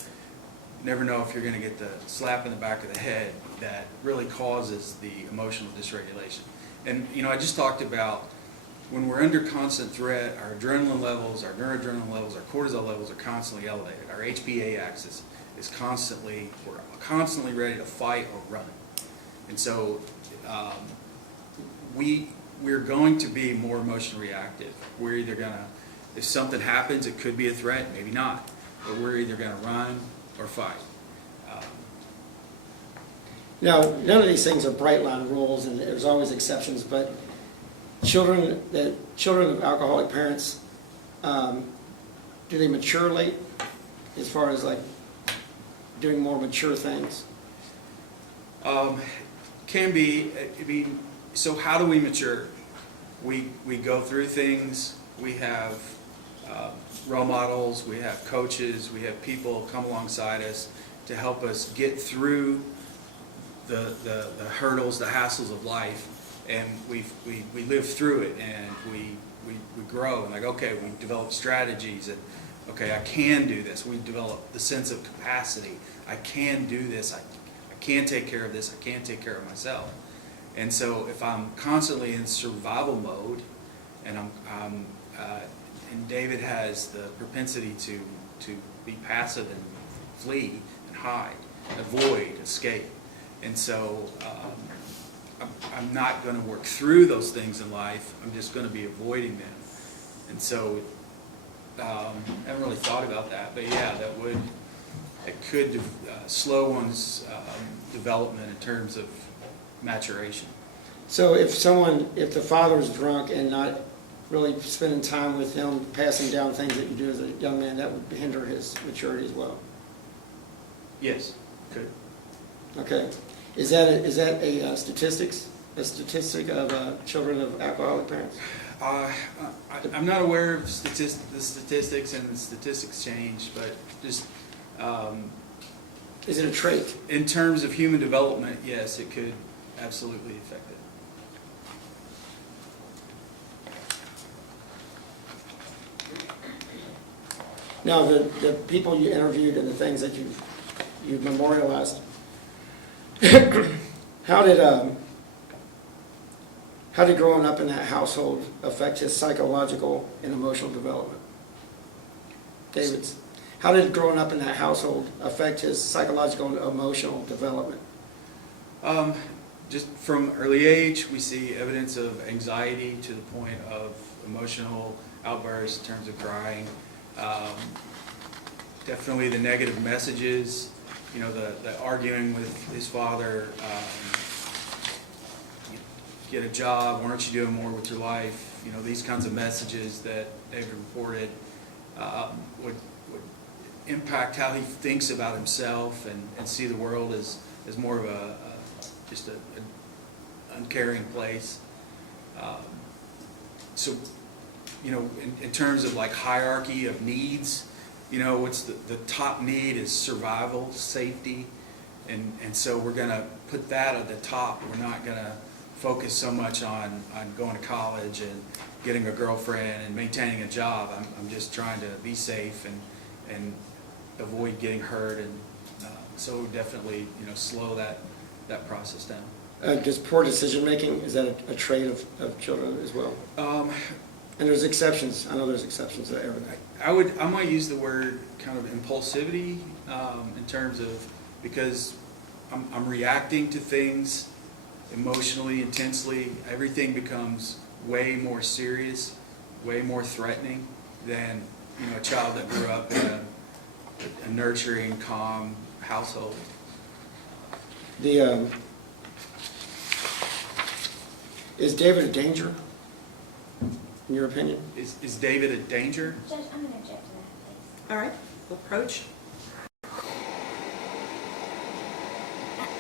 never know if you're going to get the slap in the back of the head that really causes the emotional dysregulation. And I just talked about when we're under constant threat, our adrenaline levels, our noradrenaline levels, our cortisol levels are constantly elevated. Our HPA axis is we're constantly ready to fight or run. And so we're going to be more emotionally reactive. We're either going to, if something happens, it could be a threat, maybe not, but we're either going to run or fight. Now, none of these things are bright line rules, and there's always exceptions, but children of alcoholic parents, do they mature late as far as like doing more mature things? Can be. I mean, so how do we mature? We go through things. We have role models. We have coaches. We have people come alongside us to help us get through the hurdles, the hassles of life, and we live through it, and we grow. And like, okay, we develop strategies, and okay, I can do this. We develop the sense of capacity. I can do this. I can take care of this. I can take care of myself. And so if I'm constantly in survival mode, and and David has the propensity to be passive and flee and hide, avoid, escape. And so I'm not going to work through those things in life. I'm just going to be avoiding them. And so I haven't really thought about that, but yeah, it could slow one's development in terms of maturation. So if the father's drunk and not really spending time with him, passing down things that you do as a young man, that would hinder his maturity as well? Yes, could. Okay. Is that a statistic of children of alcoholic parents? I'm not aware of the statistics, and the statistics change, but just is it a trait? In terms of human development, yes, it could absolutely affected. Now, the people you interviewed and the things that you've memorialized, how did growing up in that household affect his psychological and emotional development? David's, how did growing up in that household affect his psychological and emotional development? Just from early age, we see evidence of anxiety to the point of emotional outbursts in terms of crying. Definitely the negative messages, you know, the arguing with his father, get a job, why aren't you doing more with your life? You know, these kinds of messages that David reported would impact how he thinks about himself and see the world as more of just an uncaring place. So, you know, in terms of like hierarchy of needs, you know, what's the top need is survival, safety, and so we're going to put that at the top. We're not going to focus so much on going to college and getting a girlfriend and maintaining a job. I'm just trying to be safe and avoid getting hurt, and so definitely, you know, slow that process down. Does poor decision making, is that a trait of children as well? And there's exceptions. I know there's exceptions to everything. I might use the word kind of impulsivity in terms of, because I'm reacting to things emotionally, intensely. Everything becomes way more serious, way more threatening than, you know, a child that grew up in a nurturing, calm household. Is David a danger, in your opinion? Is David a danger? Judge, I'm going to object to that, please. All right, we'll approach.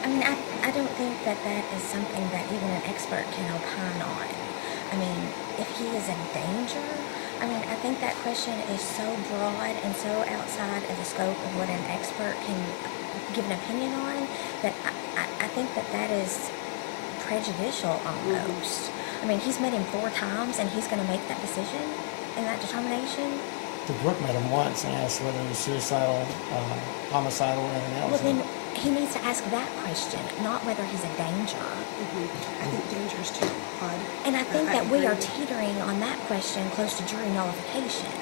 I mean, I don't think that is something that even an expert can opine on. I mean, if he is a danger, I mean, I think that question is so broad and so outside of the scope of what an expert can give an opinion on that I think that is prejudicial almost. I mean, he's met him 4 times and he's going to make that decision and that determination. The Brooke met him once and asked whether he was suicidal, homicidal, or anything else. Well, then he needs to ask that question, not whether he's a danger. I think danger is too broad. And I think that we agree. are teetering on that question close to jury nullification.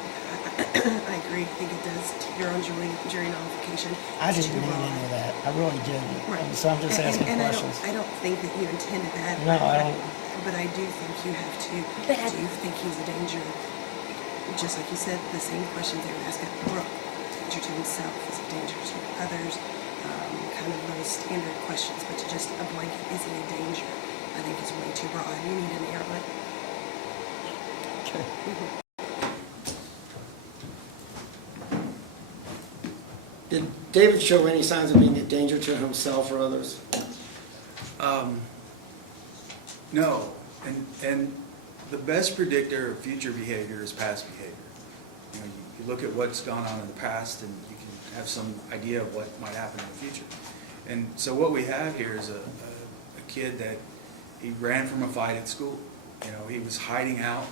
I agree. I think it does teeter on jury nullification. I It's didn't too mean broad. any of that. I really didn't. Right. So I'm just asking and questions. I don't think that you intended that. No, I don't. But I do think you have to. But do you think he's a danger? Just like you said, the same questions they were asking Brooke. Danger to himself, is he danger to others? Kind of those standard questions. But to just a blanket, is he a danger? I think is way too broad. You need to narrow it. Okay. Did David show any signs of being a danger to himself or others? No, and the best predictor of future behavior is past behavior. You know, you look at what's gone on in the past, and you can have some idea of what might happen in the future. And so what we have here is a kid that he ran from a fight at school. You know, he was hiding out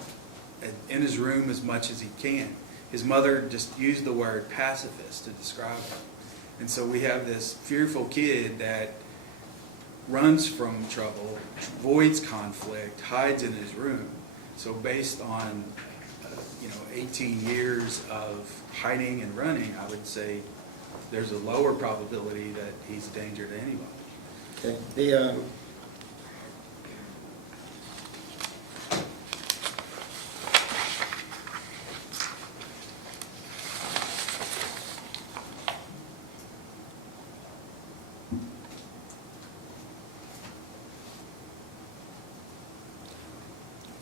in his room as much as he can. His mother just used the word pacifist to describe him. And so we have this fearful kid that runs from trouble, avoids conflict, hides in his room. So based on 18 years of hiding and running, I would say there's a lower probability that he's a danger to anybody. Okay.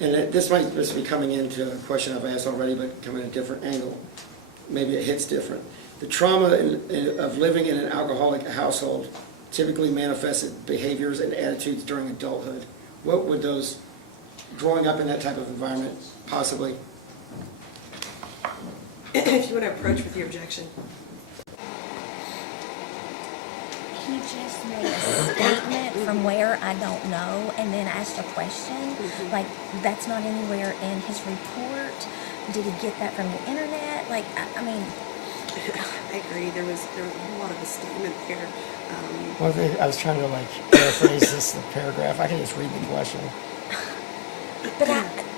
And this might just be coming into a question I've asked already, but coming at a different angle. Maybe it hits different. The trauma of living in an alcoholic household typically manifested behaviors and attitudes during adulthood. What would those, growing up in that type of environment, possibly? If you want to approach with your objection. he just made a statement from where I don't know and then asked a question. Like, that's not anywhere in his report. Did he get that from the internet? Like, I mean... I agree. There was a lot of a statement there. I was trying to like paraphrase the paragraph. I can just read the question. But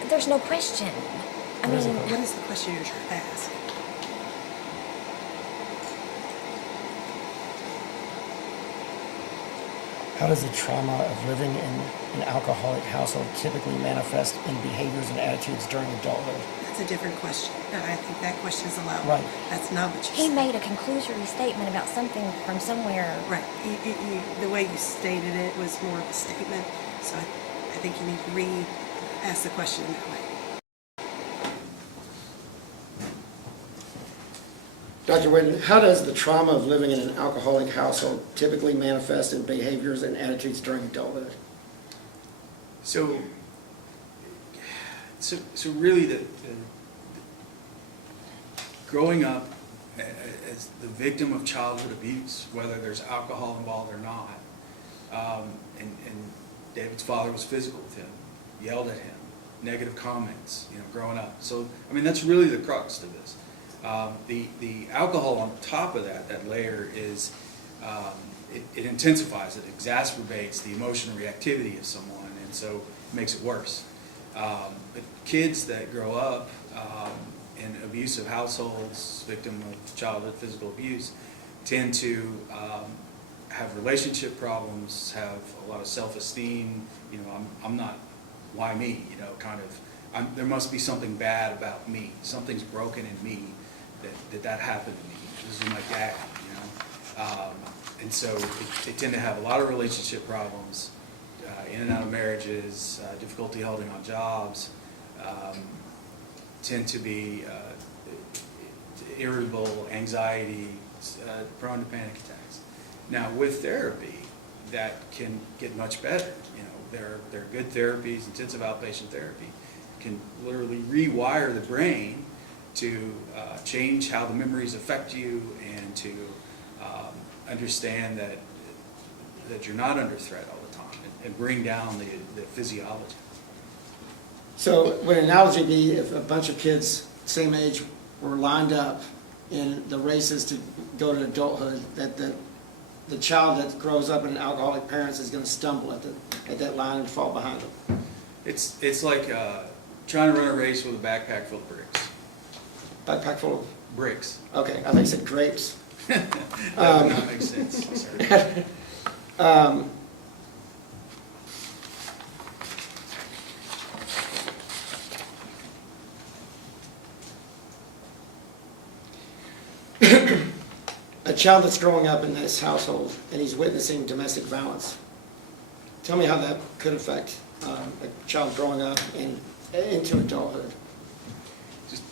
there's no question. I What is mean, it? What is the question you're trying to ask? How does the trauma of living in an alcoholic household typically manifest in behaviors and attitudes during adulthood? That's a different question. I think that question is allowed. Right. That's not what you he said. made a conclusory statement about something from somewhere. Right. The way you stated it was more of a statement. So I think you need to re-ask the question that way. Dr. Whitten, how does the trauma of living in an alcoholic household typically manifest in behaviors and attitudes during adulthood? So really, the growing up as the victim of childhood abuse, whether there's alcohol involved or not, and David's father was physical with him, yelled at him, negative comments, growing up. So, I mean, that's really the crux to this. The alcohol on top of that layer is, it intensifies, it exacerbates the emotional reactivity of someone, and so it makes it worse. But kids that grow up in abusive households, victim of childhood physical abuse, tend to have relationship problems, have a lot of self-esteem. I'm not, why me? There must be something bad about me. Something's broken in me that happened to me. This is my dad, and so they tend to have a lot of relationship problems, in and out of marriages, difficulty holding on jobs, tend to be irritable, anxiety, prone to panic attacks. Now, with therapy, that can get much better. There are good therapies, intensive outpatient therapy, can literally rewire the brain to change how the memories affect you and to understand that you're not under threat all the time and bring down the physiology. So would an analogy be if a bunch of kids, same age, were lined up in the races to go to adulthood, that the child that grows up in alcoholic parents is going to stumble at that line and fall behind them? It's like trying to run a race with a backpack full of bricks. Backpack full of? Bricks. Okay, I think you said grapes. That would not make sense. Sorry. A child that's growing up in this household and he's witnessing domestic violence. Tell me how that could affect a child growing up into adulthood. Just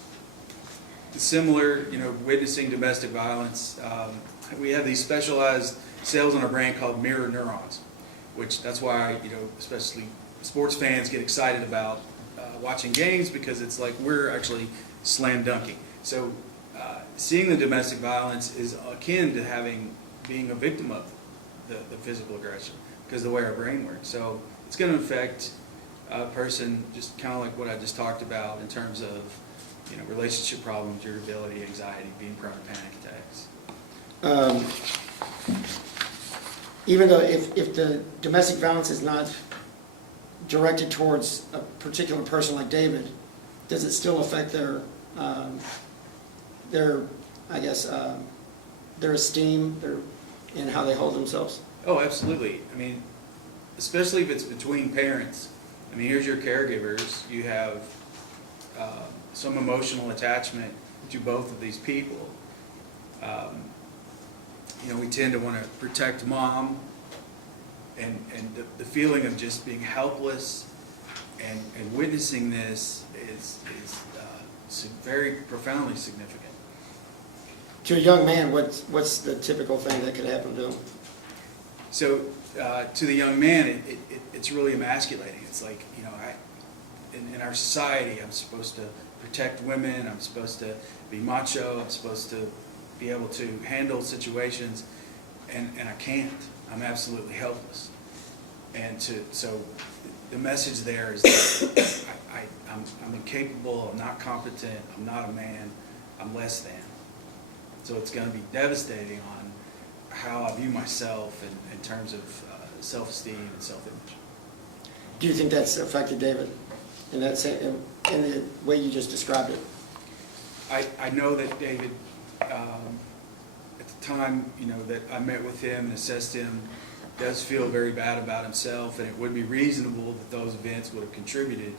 similar, witnessing domestic violence. We have these specialized cells in our brain called mirror neurons, which that's why, especially sports fans get excited about watching games, because it's like we're actually slam dunking. So seeing the domestic violence is akin to being a victim of the physical aggression, because of the way our brain works. So it's going to affect a person, just kind of like what I just talked about in terms of relationship problems, irritability, anxiety, being prone to panic attacks. Even though if the domestic violence is not directed towards a particular person like David, does it still affect their esteem, and how they hold themselves? Oh, absolutely. I mean, especially if it's between parents. I mean, here's your caregivers. You have some emotional attachment to both of these people. We tend to want to protect mom, and the feeling of just being helpless and witnessing this is very profoundly significant. To a young man, what's the typical thing that could happen to him? So to the young man, it's really emasculating. It's like, in our society, I'm supposed to protect women, I'm supposed to be macho, I'm supposed to be able to handle situations, and I can't. I'm absolutely helpless. And so the message there is that I'm incapable, I'm not competent, I'm not a man, I'm less than. So it's going to be devastating on how I view myself in terms of self-esteem and self-image. Do you think that's affected David in the way you just described it? I know that David, at the time, that I met with him and assessed him, does feel very bad about himself, and it would be reasonable that those events would have contributed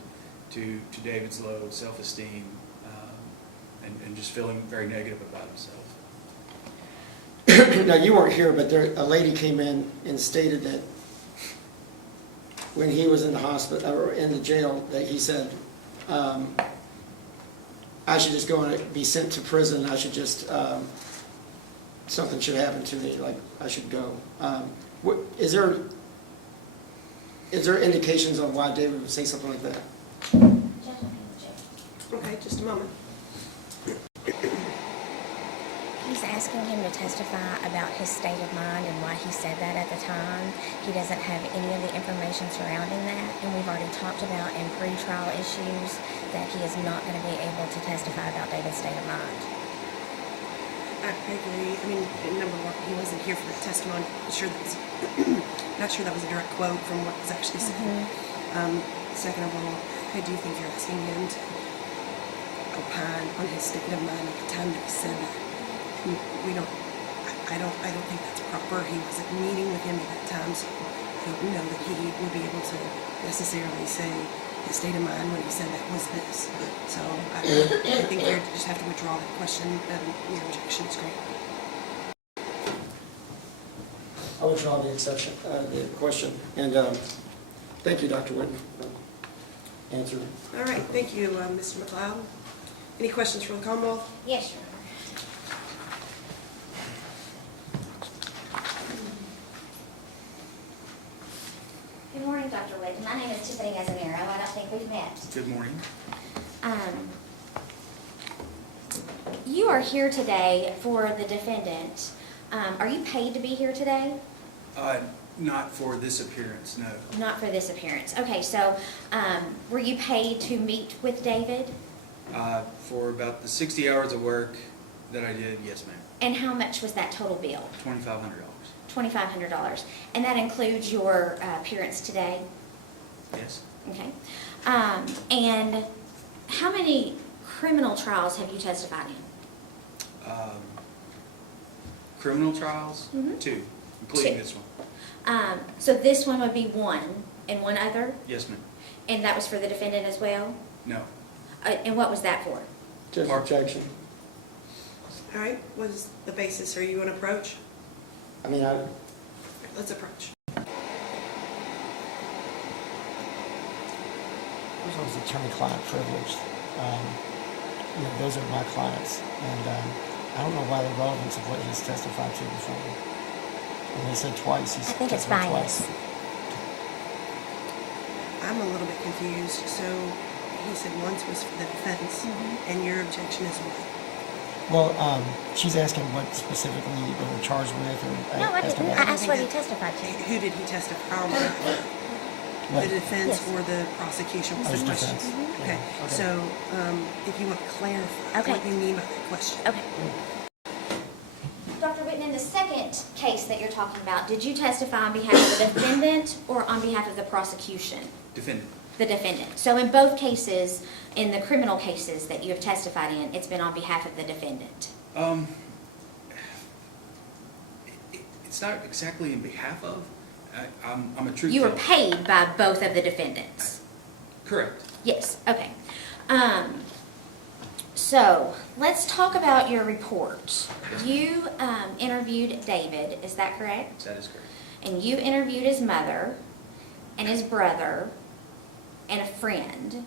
to David's low self-esteem and just feeling very negative about himself. Now, you weren't here, but a lady came in and stated that when he was in the hospital, or in the jail, that he said, I should just go and be sent to prison, I should just, something should happen to me, like I should go. Is there indications on why David would say something like that? Okay, just a moment. He's asking him to testify about his state of mind and why he said that at the time. He doesn't have any of the information surrounding that, and we've already talked about in pre-trial issues that he is not going to be able to testify about David's state of mind. I agree. I mean, number one, he wasn't here for the testimony. Not sure that was a direct quote from what was actually said. Second of all, I do think you're asking him to opine on his state of mind at the time that he said that. I don't think that's proper. He wasn't meeting with him at that time, so I don't know that he would be able to necessarily say his state of mind when he said that was this. So I think you just have to withdraw that question, and your objection is great. I withdraw the exception, the question, and thank you, Dr. Whitten, for answering. All right, thank you, Mr. McLeod. Any questions for the Commonwealth? Yes, Your Honor. Good morning, Dr. Whitten. My name is Tiffany Gazzanero. I don't think we've met. Good morning. You are here today for the defendant. Are you paid to be here today? Not for this appearance, no. Not for this appearance. Okay, so were you paid to meet with David? For about the 60 hours of work that I did, yes, ma'am. And how much was that total bill? $2,500. $2,500. And that includes your appearance today? Yes. Okay. And how many criminal trials have you testified in? Criminal trials? Mhm. 2, including 2. this one. So this one would be 1 and 1 other? Yes, ma'am. And that was for the defendant as well? No. And what was that for? Just objection. All right, what is the basis? Are you going to approach? I mean, Let's approach. First of all, it's attorney-client privilege. Those are my clients, and I don't know why the relevance of what he's testified to before. And he said twice. He's I think it's testified bias. twice. I'm a little bit confused. So he said once was for the defense, and your objection is what? Well, she's asking what specifically they were charged with, or No, I as to didn't. what- I asked what he testified to. Who did he testify on? what- The defense Yes. or the prosecution was Oh, the it's question? defense. Okay, Yeah, okay. so if you want to clarify Okay. what you mean by that question. Okay. Dr. Whitten, in the second case that you're talking about, did you testify on behalf of the defendant or on behalf of the prosecution? Defendant. The defendant. So in both cases, in the criminal cases that you have testified in, it's been on behalf of the defendant. It's not exactly in behalf of. I'm a truth You were teller. paid by both of the defendants? Correct. Yes, okay. So let's talk about your report. You interviewed David, is that correct? That is correct. And you interviewed his mother and his brother and a friend.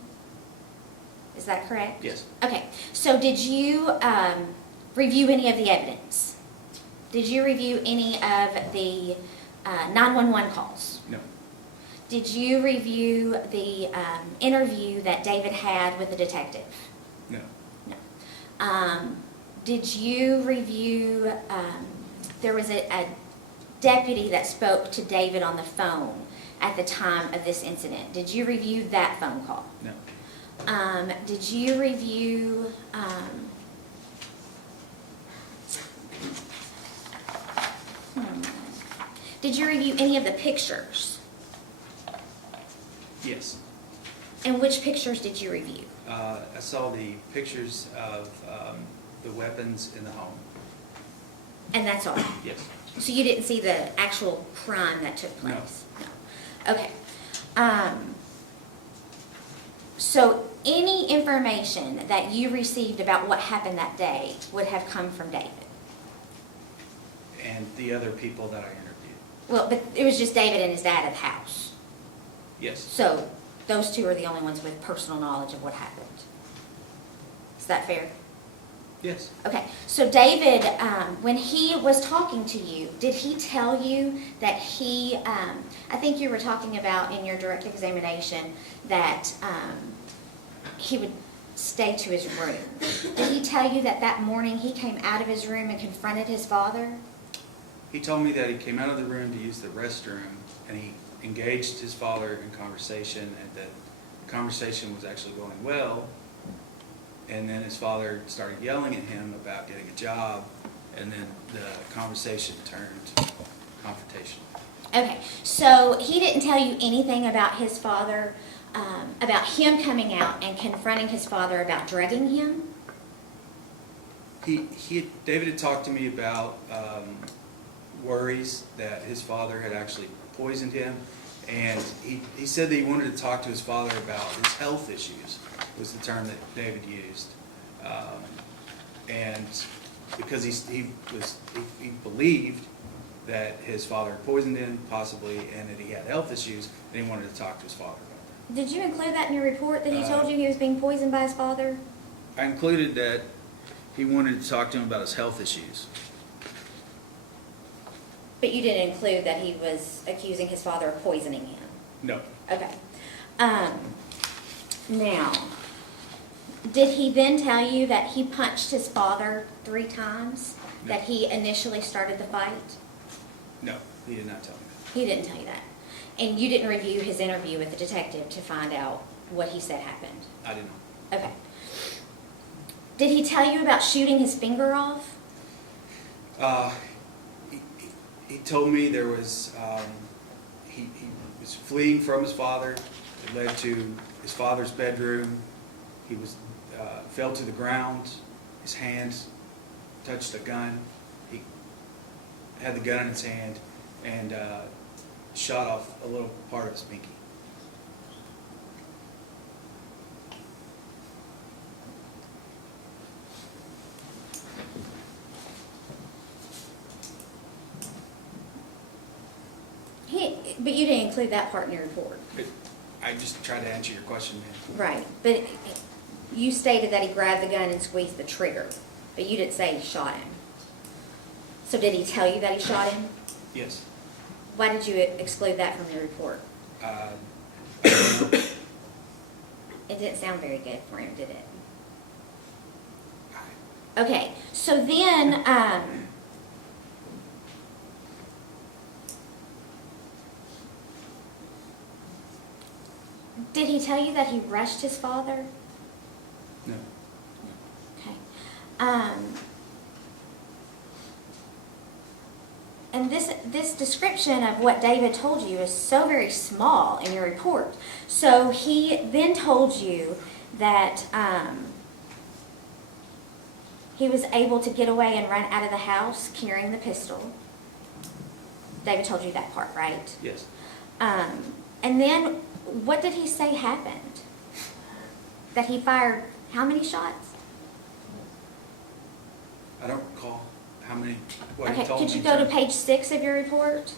Is that correct? Yes. Okay, so did you review any of the evidence? Did you review any of the 911 calls? No. Did you review the interview that David had with the detective? No. No. Did you review, there was a deputy that spoke to David on the phone at the time of this incident, did you review that phone call? No. Did you review, did you review any of the pictures? Yes. And which pictures did you review? I saw the pictures of the weapons in the home. And that's all? Yes. So you didn't see the actual crime that took place? No. Okay. So any information that you received about what happened that day would have come from David? And the other people that I interviewed. Well, but it was just David and his dad at the house. Yes. So those two are the only ones with personal knowledge of what happened. Is that fair? Yes. Okay, so David, when he was talking to you, did he tell you that he, I think you were talking about in your direct examination that he would stay to his room. Did he tell you that that morning he came out of his room and confronted his father? He told me that he came out of the room to use the restroom and he engaged his father in conversation and that the conversation was actually going well. And then his father started yelling at him about getting a job, and then the conversation turned confrontational. Okay, so he didn't tell you anything about his father, about him coming out and confronting his father about drugging him? David had talked to me about worries that his father had actually poisoned him, and he said that he wanted to talk to his father about his health issues, was the term that David used. And because he believed that his father had poisoned him, possibly, and that he had health issues, and he wanted to talk to his father about that. Did you include that in your report, that he told you he was being poisoned by his father? I included that he wanted to talk to him about his health issues. But you didn't include that he was accusing his father of poisoning him? No. Okay. Now, did he then tell you that he punched his father 3 times? No. That he initially started the fight? No, he did not tell me that. He didn't tell you that. And you didn't review his interview with the detective to find out what he said happened? I did not. Okay. Did he tell you about shooting his finger off? He told me there was, he was fleeing from his father. It led to his father's bedroom. He was, fell to the ground. His hand touched a gun. He had the gun in his hand and shot off a little part of his pinky. But you didn't include that part in your report. I just tried to answer your question, ma'am. Right. But you stated that he grabbed the gun and squeezed the trigger. But you didn't say he shot him. So did he tell you that he shot him? Yes. Why did you exclude that from your report? It It didn't sound very good for him, did it? Okay. So then, did he tell you that he rushed his father? No. Okay. And this description of what David told you is so very small in your report. So he then told you that he was able to get away and run out of the house carrying the pistol. David told you that part, right? Yes. And then what did he say happened? That he fired how many shots? I don't recall how many, what he Okay, told me. could you go to page 6 of your report?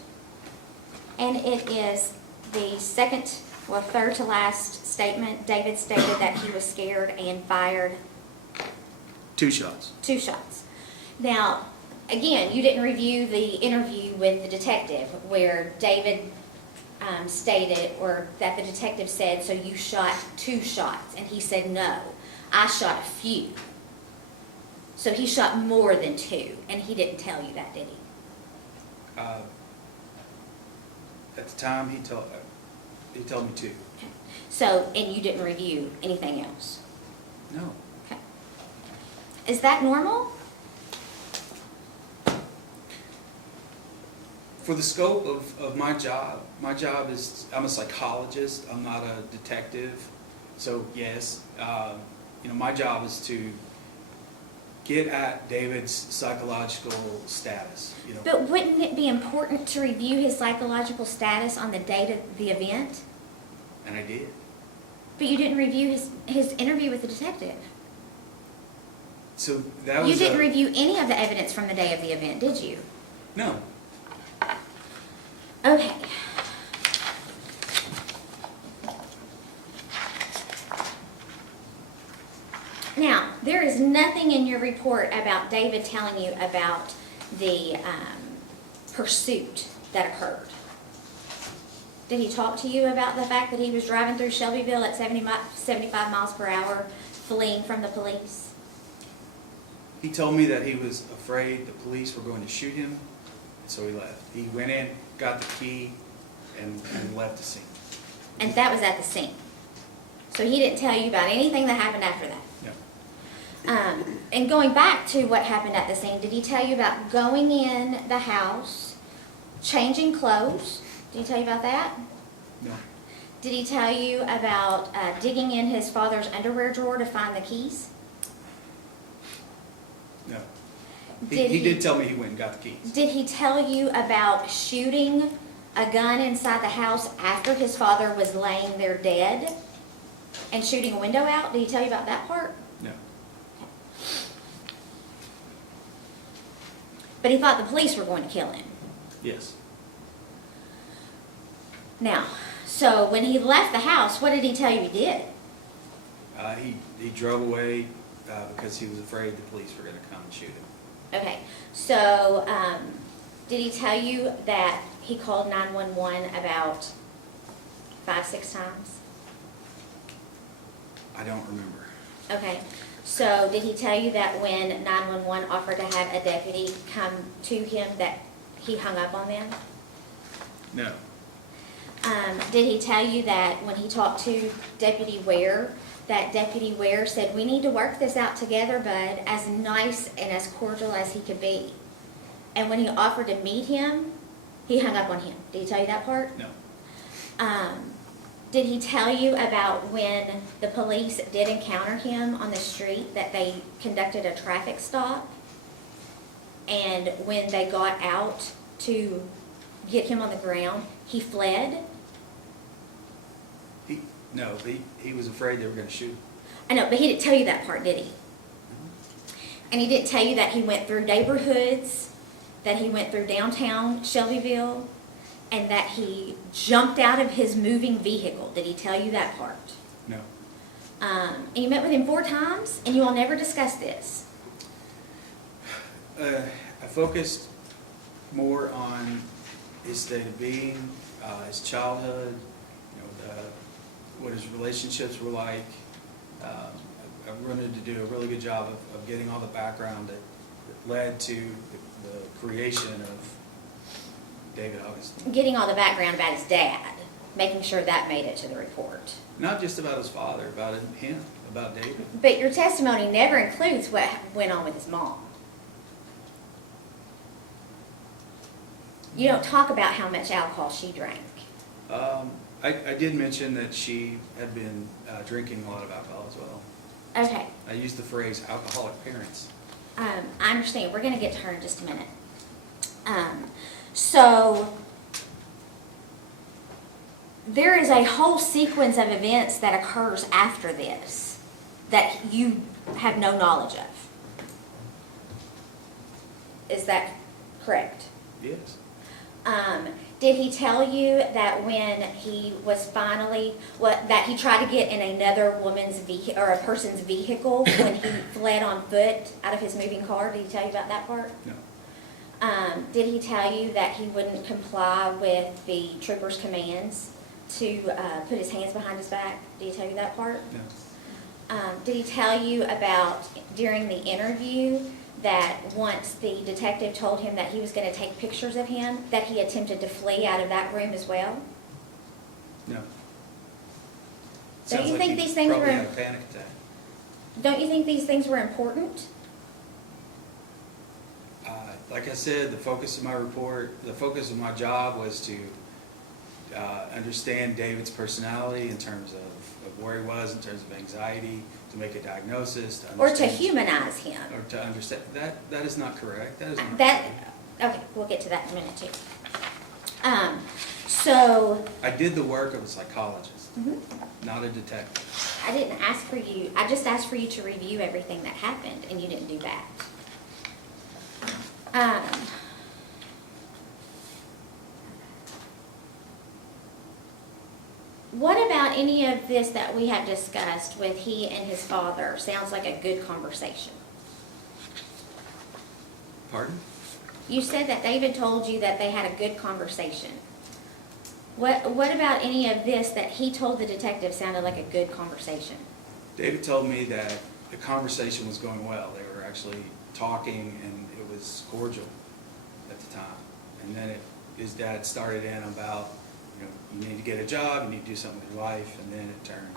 And it is the third to last statement. David stated that he was scared and fired 2 shots. 2 shots. Now, again, you didn't review the interview with the detective where David stated, or that the detective said, so you shot 2 shots. And he said, no, I shot a few. So he shot more than 2, and he didn't tell you that, did he? At the time, he told me to. So, and you didn't review anything else? No. Okay. Is that normal? For the scope of my job is, I'm a psychologist, I'm not a detective. So yes, my job is to get at David's psychological status. But wouldn't it be important to review his psychological status on the date of the event? And I did. But you didn't review his interview with the detective. So that was You didn't review any of the evidence from the day of the event, did you? No. Okay. Now, there is nothing in your report about David telling you about the pursuit that occurred. Did he talk to you about the fact that he was driving through Shelbyville at 75 miles per hour, fleeing from the police? He told me that he was afraid the police were going to shoot him, so he left. He went in, got the key, and left the scene. And that was at the scene. So he didn't tell you about anything that happened after that? No. And going back to what happened at the scene, did he tell you about going in the house, changing clothes? Did he tell you about that? No. Did he tell you about digging in his father's underwear drawer to find the keys? No. He did tell me he went and got the keys. Did he tell you about shooting a gun inside the house after his father was laying there dead and shooting a window out? Did he tell you about that part? No. But he thought the police were going to kill him. Yes. Now, so when he left the house, what did he tell you he did? He drove away because he was afraid the police were going to come and shoot him. Okay, so did he tell you that he called 911 about 5-6 times? I don't remember. Okay, so did he tell you that when 911 offered to have a deputy come to him that he hung up on them? No. Did he tell you that when he talked to Deputy Ware, that Deputy Ware said, "We need to work this out together, bud," as nice and as cordial as he could be? And when he offered to meet him, he hung up on him. Did he tell you that part? No. Did he tell you about when the police did encounter him on the street, that they conducted a traffic stop, and when they got out to get him on the ground, he fled? No, he was afraid they were going to shoot him. I know, but he didn't tell you that part, did he? And he didn't tell you that he went through neighborhoods, that he went through downtown Shelbyville, and that he jumped out of his moving vehicle. Did he tell you that part? No. And you met with him 4 times, and you all never discussed this. I focused more on his state of being, his childhood, what his relationships were like. I wanted to do a really good job of getting all the background that led to the creation of David Augustine. Getting all the background about his dad, making sure that made it to the report. Not just about his father, about him, about David. But your testimony never includes what went on with his mom. You don't talk about how much alcohol she drank. I did mention that she had been drinking a lot of alcohol as well. Okay. I used the phrase alcoholic parents. I understand. We're going to get to her in just a minute. So there is a whole sequence of events that occurs after this that you have no knowledge of. Is that correct? Yes. Did he tell you that when he was finally, that he tried to get in another woman's vehicle, or a person's vehicle, when he fled on foot out of his moving car? Did he tell you about that part? No. Did he tell you that he wouldn't comply with the trooper's commands to put his hands behind his back? Did he tell you that part? No. Did he tell you about, during the interview, that once the detective told him that he was going to take pictures of him, that he attempted to flee out of that room as well? No. Don't Sounds you like think he these things probably were- had a panic attack. Don't you think these things were important? Like I said, the focus of my report, the focus of my job was to understand David's personality in terms of where he was, in terms of anxiety, to make a diagnosis, to Or to understand. humanize him? Or to understand. That is not correct. That is not That, correct. okay, we'll get to that in a minute too. So, I did the work of a psychologist, mhm. not a detective. I didn't ask for you, I just asked for you to review everything that happened, and you didn't do that. What about any of this that we have discussed with he and his father? Sounds like a good conversation. Pardon? You said that David told you that they had a good conversation. What about any of this that he told the detective sounded like a good conversation? David told me that the conversation was going well. They were actually talking, and it was cordial at the time. And then his dad started in about, you need to get a job, you need to do something with your life, and then it turned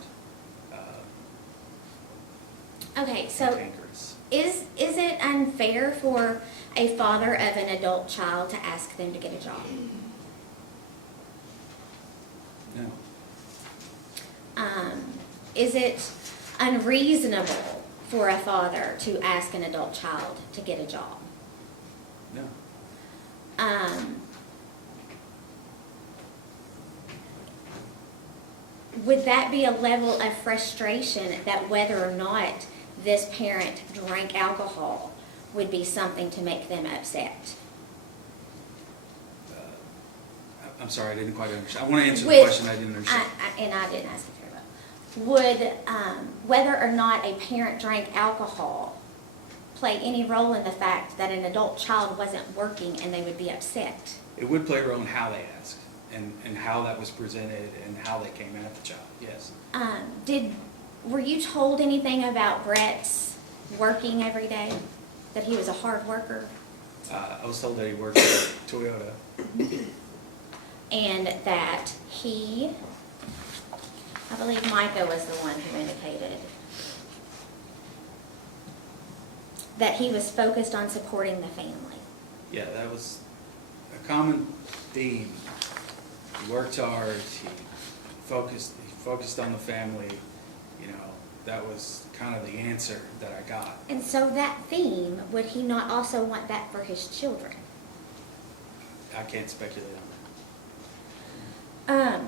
Okay, so cantankerous. is it unfair for a father of an adult child to ask them to get a job? No. Is it unreasonable for a father to ask an adult child to get a job? No. Would that be a level of frustration that whether or not this parent drank alcohol would be something to make them upset? I'm sorry, I didn't quite understand. I want to answer the With- question I didn't understand. And I didn't ask it very well. Would whether or not a parent drank alcohol play any role in the fact that an adult child wasn't working and they would be upset? It would play a role in how they asked and how that was presented and how they came at the child, yes. Were you told anything about Brett's working every day? That he was a hard worker? I was told that he worked at Toyota. And that I believe Micah was the one who indicated that he was focused on supporting the family. Yeah, that was a common theme. He worked hard, he focused on the family, that was kind of the answer that I got. And so that theme, would he not also want that for his children? I can't speculate on that.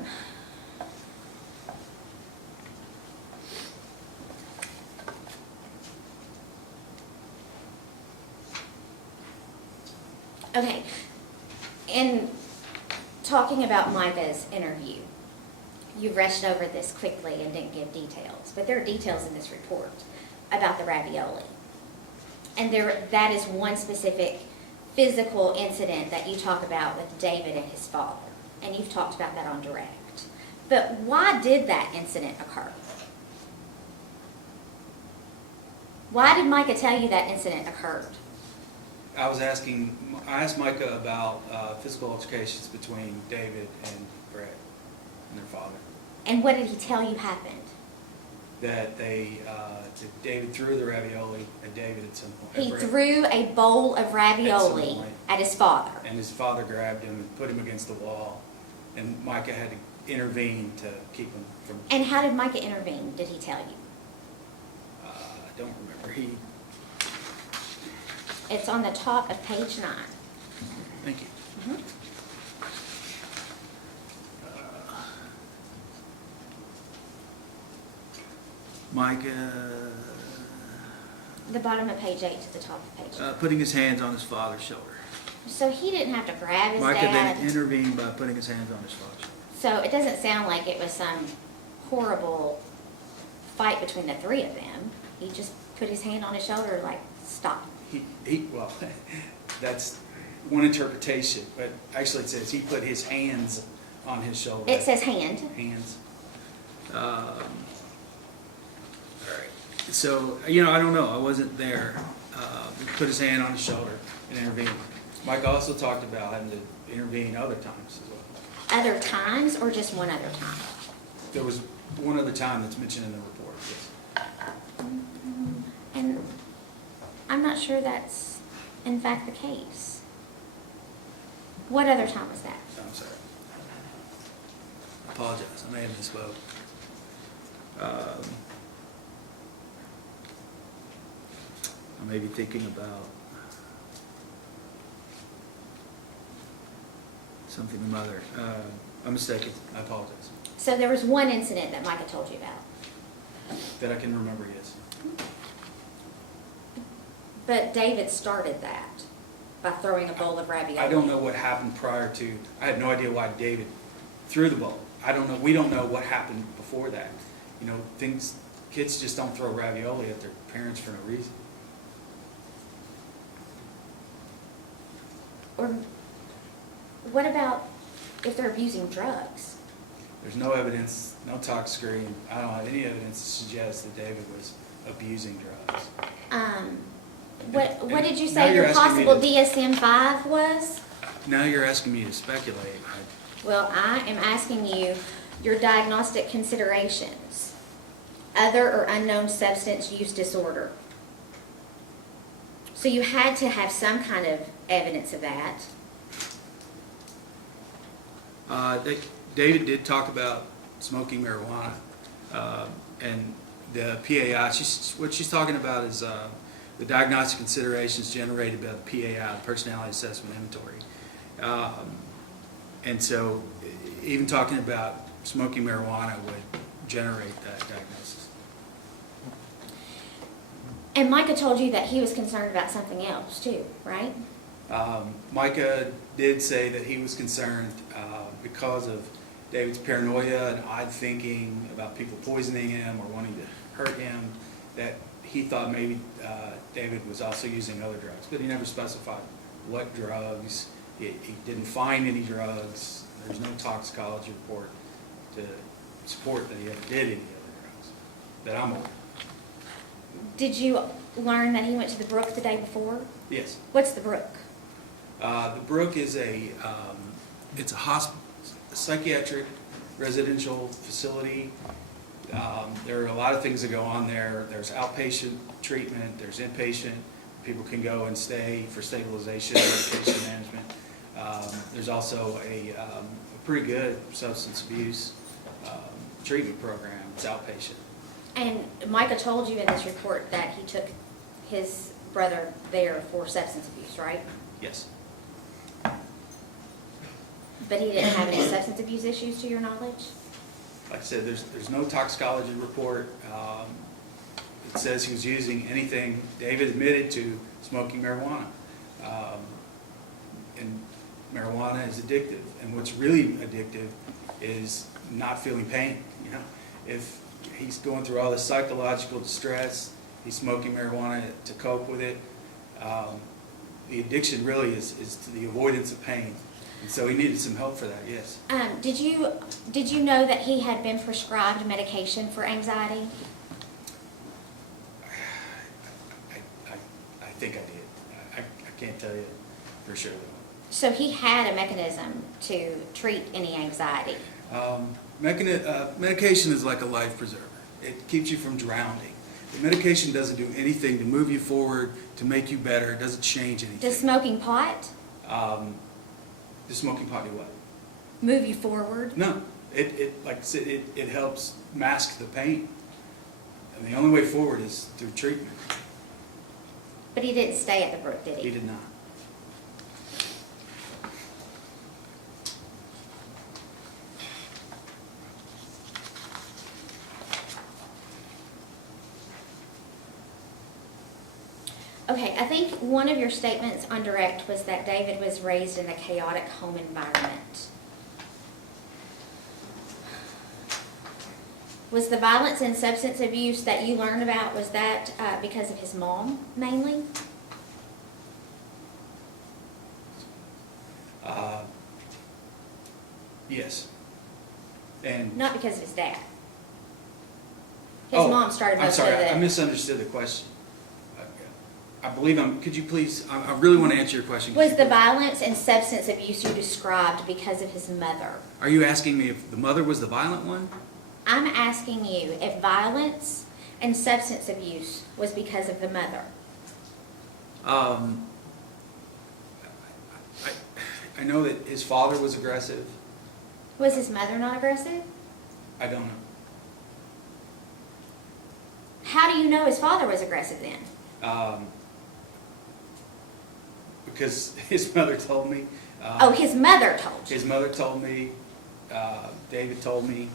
Okay, in talking about Micah's interview, you rushed over this quickly and didn't give details, but there are details in this report about the ravioli. And that is one specific physical incident that you talk about with David and his father, and you've talked about that on direct. But why did that incident occur? Why did Micah tell you that incident occurred? I asked Micah about physical altercations between David and Brett and their father. And what did he tell you happened? That David threw the ravioli at David at some point. He Brett. threw a bowl of ravioli point. at his father. And his father grabbed him and put him against the wall. And Micah had to intervene to keep him from... And how did Micah intervene, did he tell you? I don't remember. It's on the top of page 9. Thank you. Micah The bottom of page 8 to the top of page 9. putting his hands on his father's shoulder. So he didn't have to grab his Micah dad. then intervened by putting his hands on his father's shoulder. So it doesn't sound like it was some horrible fight between the three of them. He just put his hand on his shoulder like, stop. Well, that's one interpretation, but actually it says he put his hands on his shoulder. It says hand. Hands. All right. So, I don't know. I wasn't there. put his hand on his shoulder and intervene. Mike also talked about having to intervene other times as well. Other times or just one other time? There was one other time that's mentioned in the report, yes. And I'm not sure that's in fact the case. What other time was that? I'm sorry. I apologize, I may have misspoke. I may be thinking about something the mother. I'm mistaken, I apologize. So there was one incident that Micah told you about? That I can remember, yes. But David started that by throwing a bowl of ravioli. I don't know what happened prior to, I had no idea why David threw the ball. I don't know, we don't know what happened before that. You know, kids just don't throw ravioli at their parents for no reason. Or what about if they're abusing drugs? There's no evidence, no tox screen, I don't have any evidence to suggest that David was abusing drugs. What did you Now say you're your asking me possible to- DSM-5 was? Now you're asking me to speculate. Well, I am asking you your diagnostic considerations. Other or unknown substance use disorder. So you had to have some kind of evidence of that. David did talk about smoking marijuana, and the PAI, what she's talking about is the diagnostic considerations generated by the PAI, the Personality Assessment Inventory. And so even talking about smoking marijuana would generate that diagnosis. And Micah told you that he was concerned about something else too, right? Micah did say that he was concerned because of David's paranoia and odd thinking about people poisoning him or wanting to hurt him, that he thought maybe David was also using other drugs, but he never specified what drugs. He didn't find any drugs. There's no toxicology report to support that he ever did any other drugs that I'm aware of. Did you learn that he went to the Brook the day before? Yes. What's the Brook? The Brook is it's a psychiatric residential facility. There are a lot of things that go on there. There's outpatient treatment, there's inpatient. People can go and stay for stabilization, medication management. There's also a pretty good substance abuse treatment program. It's outpatient. And Micah told you in this report that he took his brother there for substance abuse, right? Yes. But he didn't have any substance abuse issues to your knowledge? Like I said, there's no toxicology report. It says he was using anything. David admitted to smoking marijuana. And marijuana is addictive. And what's really addictive is not feeling pain. You know, if he's going through all this psychological distress, he's smoking marijuana to cope with it. The addiction really is to the avoidance of pain. And so he needed some help for that, yes. Did you know that he had been prescribed medication for anxiety? I think I did. I can't tell you for sure though. So he had a mechanism to treat any anxiety. Medication is like a life preserver. It keeps you from drowning. The medication doesn't do anything to move you forward, to make you better. It doesn't change anything. Does smoking pot Does smoking pot do what? move you forward? No. It like I said, it helps mask the pain. And the only way forward is through treatment. But he didn't stay at the Brook, did he? He did not. Okay, I think one of your statements on direct was that David was raised in a chaotic home environment. Was the violence and substance abuse that you learned about, was that because of his mom mainly? Yes. And Not because of his dad? His mom started I'm most sorry, of the... I misunderstood the question. believe could you please, I really want to answer your question. Was the violence and substance abuse you described because of his mother? Are you asking me if the mother was the violent one? I'm asking you if violence and substance abuse was because of the mother. I know that his father was aggressive. Was his mother not aggressive? I don't know. How do you know his father was aggressive then? Because his mother told me. His mother told you. His mother told me. David told me.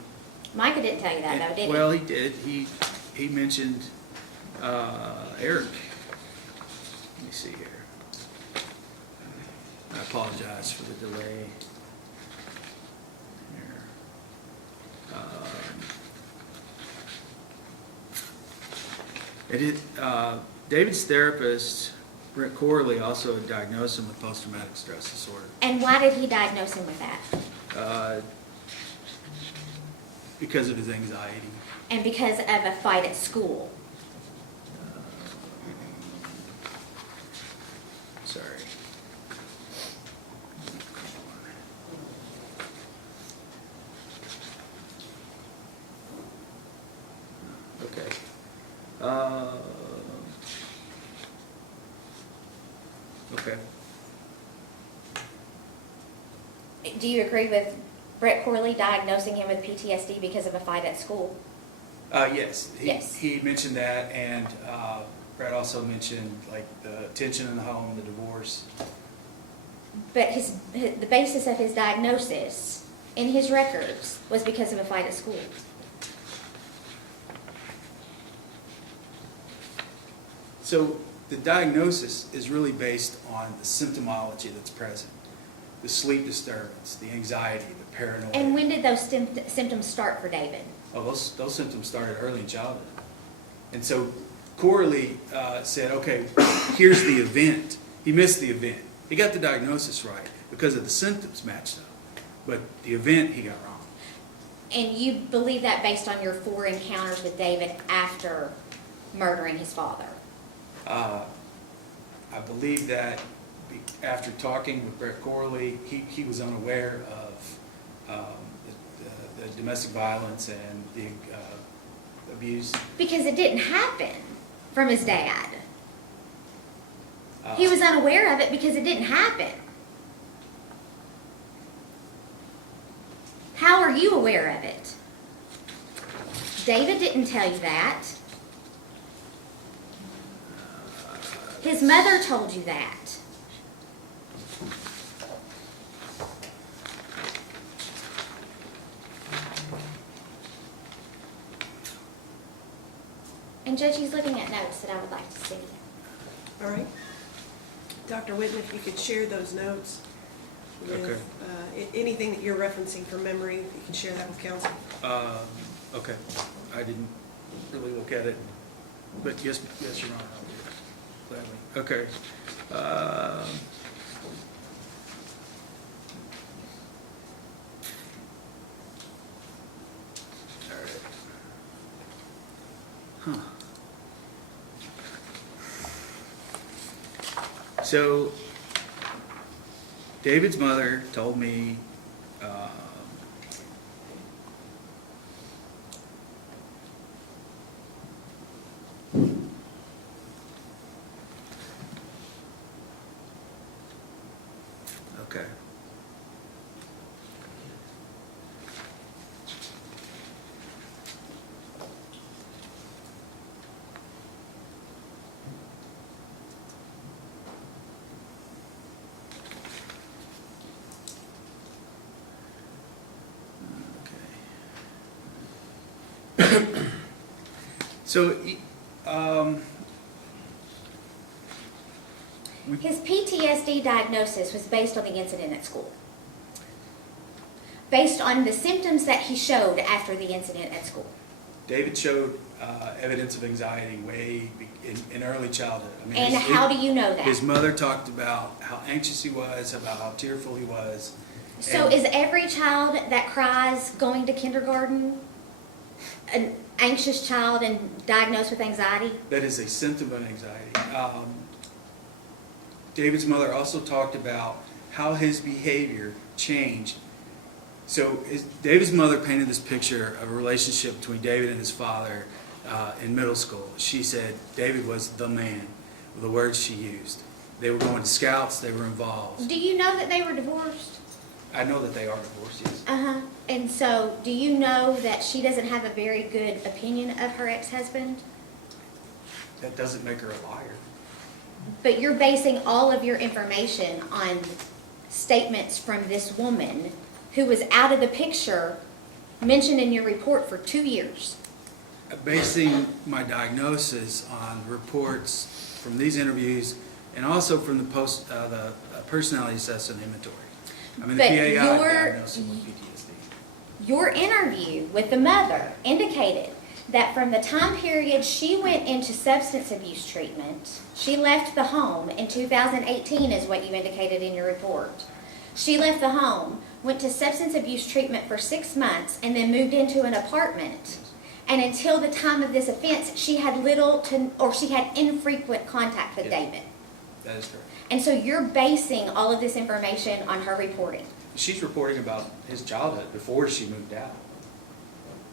Micah didn't tell you that, though, did he? Well, he did. He mentioned Eric. Let me see here. I apologize for the delay. Here. David's therapist, Brent Corley, also diagnosed him with post-traumatic stress disorder. And why did he diagnose him with that? Because of his anxiety. And because of a fight at school? Sorry. Okay. Okay. Do you agree with Brett Corley diagnosing him with PTSD because of a fight at school? Yes. Yes. He mentioned that, and Brett also mentioned like the tension in the home, the divorce. But the basis of his diagnosis in his records was because of a fight at school. So the diagnosis is really based on the symptomology that's present. The sleep disturbance, the anxiety, the paranoia. And when did those symptoms start for David? Oh, those symptoms started early in childhood. And so Corley said, okay, here's the event. He missed the event. He got the diagnosis right because of the symptoms matched up. But the event he got wrong. And you believe that based on your 4 encounters with David after murdering his father? I believe that after talking with Brett Corley, he was unaware of the domestic violence and the abuse. Because it didn't happen from his dad. He was unaware of it because it didn't happen. How are you aware of it? David didn't tell you that. His mother told you that. And Judge, he's looking at notes that I would like to see. All right. Dr. Whitten, if you could share those notes with Okay. Anything that you're referencing from memory, if you can share that with council. Okay. I didn't really look at it, but yes, Your Honor, I'll do it gladly. Okay. All right. Huh. So, David's mother told me okay. So, His PTSD diagnosis was based on the incident at school. Based on the symptoms that he showed after the incident at school. David showed evidence of anxiety way in early childhood. I mean, And how do you know that? His mother talked about how anxious he was, about how tearful he was. So And is every child that cries going to kindergarten an anxious child and diagnosed with anxiety? that is a symptom of anxiety. David's mother also talked about how his behavior changed. So David's mother painted this picture of a relationship between David and his father in middle school. She said David was the man, were the words she used. They were going to scouts, they were involved. Do you know that they were divorced? I know that they are divorced, yes. Uh-huh. And so, do you know that she doesn't have a very good opinion of her ex-husband? That doesn't make her a liar. But you're basing all of your information on statements from this woman who was out of the picture, mentioned in your report for 2 years. Basing my diagnosis on reports from these interviews and also from the personality assessment inventory. I mean, the But PAI your- diagnosed him with PTSD. Your interview with the mother indicated that from the time period she went into substance abuse treatment, she left the home in 2018 is what you indicated in your report. She left the home, went to substance abuse treatment for 6 months, and then moved into an apartment. And until the time of this offense, she had she had infrequent contact with Yes. David. That is correct. And so you're basing all of this information on her reporting. She's reporting about his childhood before she moved out.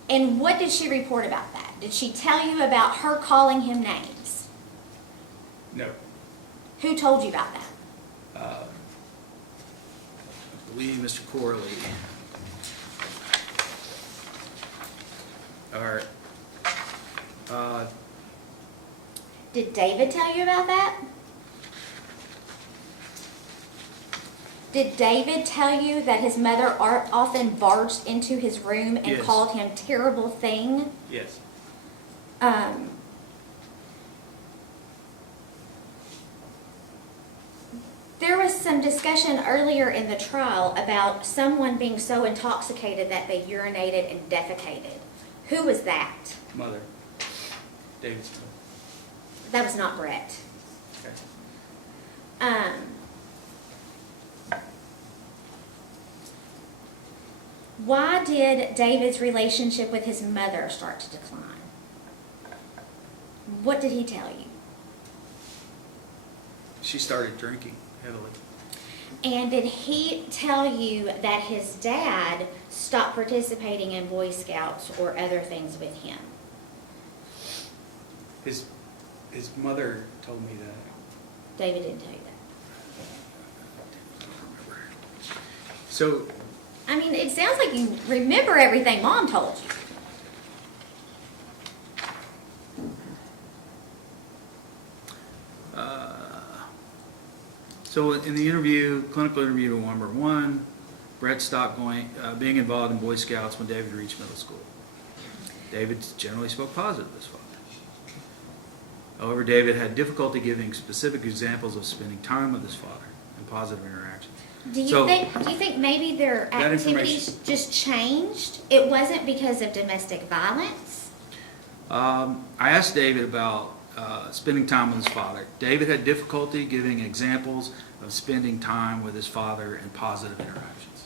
And what did she report about that? Did she tell you about her calling him names? No. Who told you about that? I believe Mr. Corley. Or, Did David tell you about that? Did David tell you that his mother often barged into his room and Yes. called him terrible thing? yes. There was some discussion earlier in the trial about someone being so intoxicated that they urinated and defecated. Who was that? Mother. David's mother. That was not Brett. Okay. Why did David's relationship with his mother start to decline? What did he tell you? She started drinking heavily. And did he tell you that his dad stopped participating in Boy Scouts or other things with him? His mother told me that. David didn't tell you that. I don't remember. So, I mean, it sounds like you remember everything Mom told you. so in the interview, clinical interview number 1, Brett stopped being involved in Boy Scouts when David reached middle school. David generally spoke positive of his father. However, David had difficulty giving specific examples of spending time with his father and positive interactions. Do you So- think maybe their That activities information- just changed? It wasn't because of domestic violence? I asked David about spending time with his father. David had difficulty giving examples of spending time with his father and positive interactions.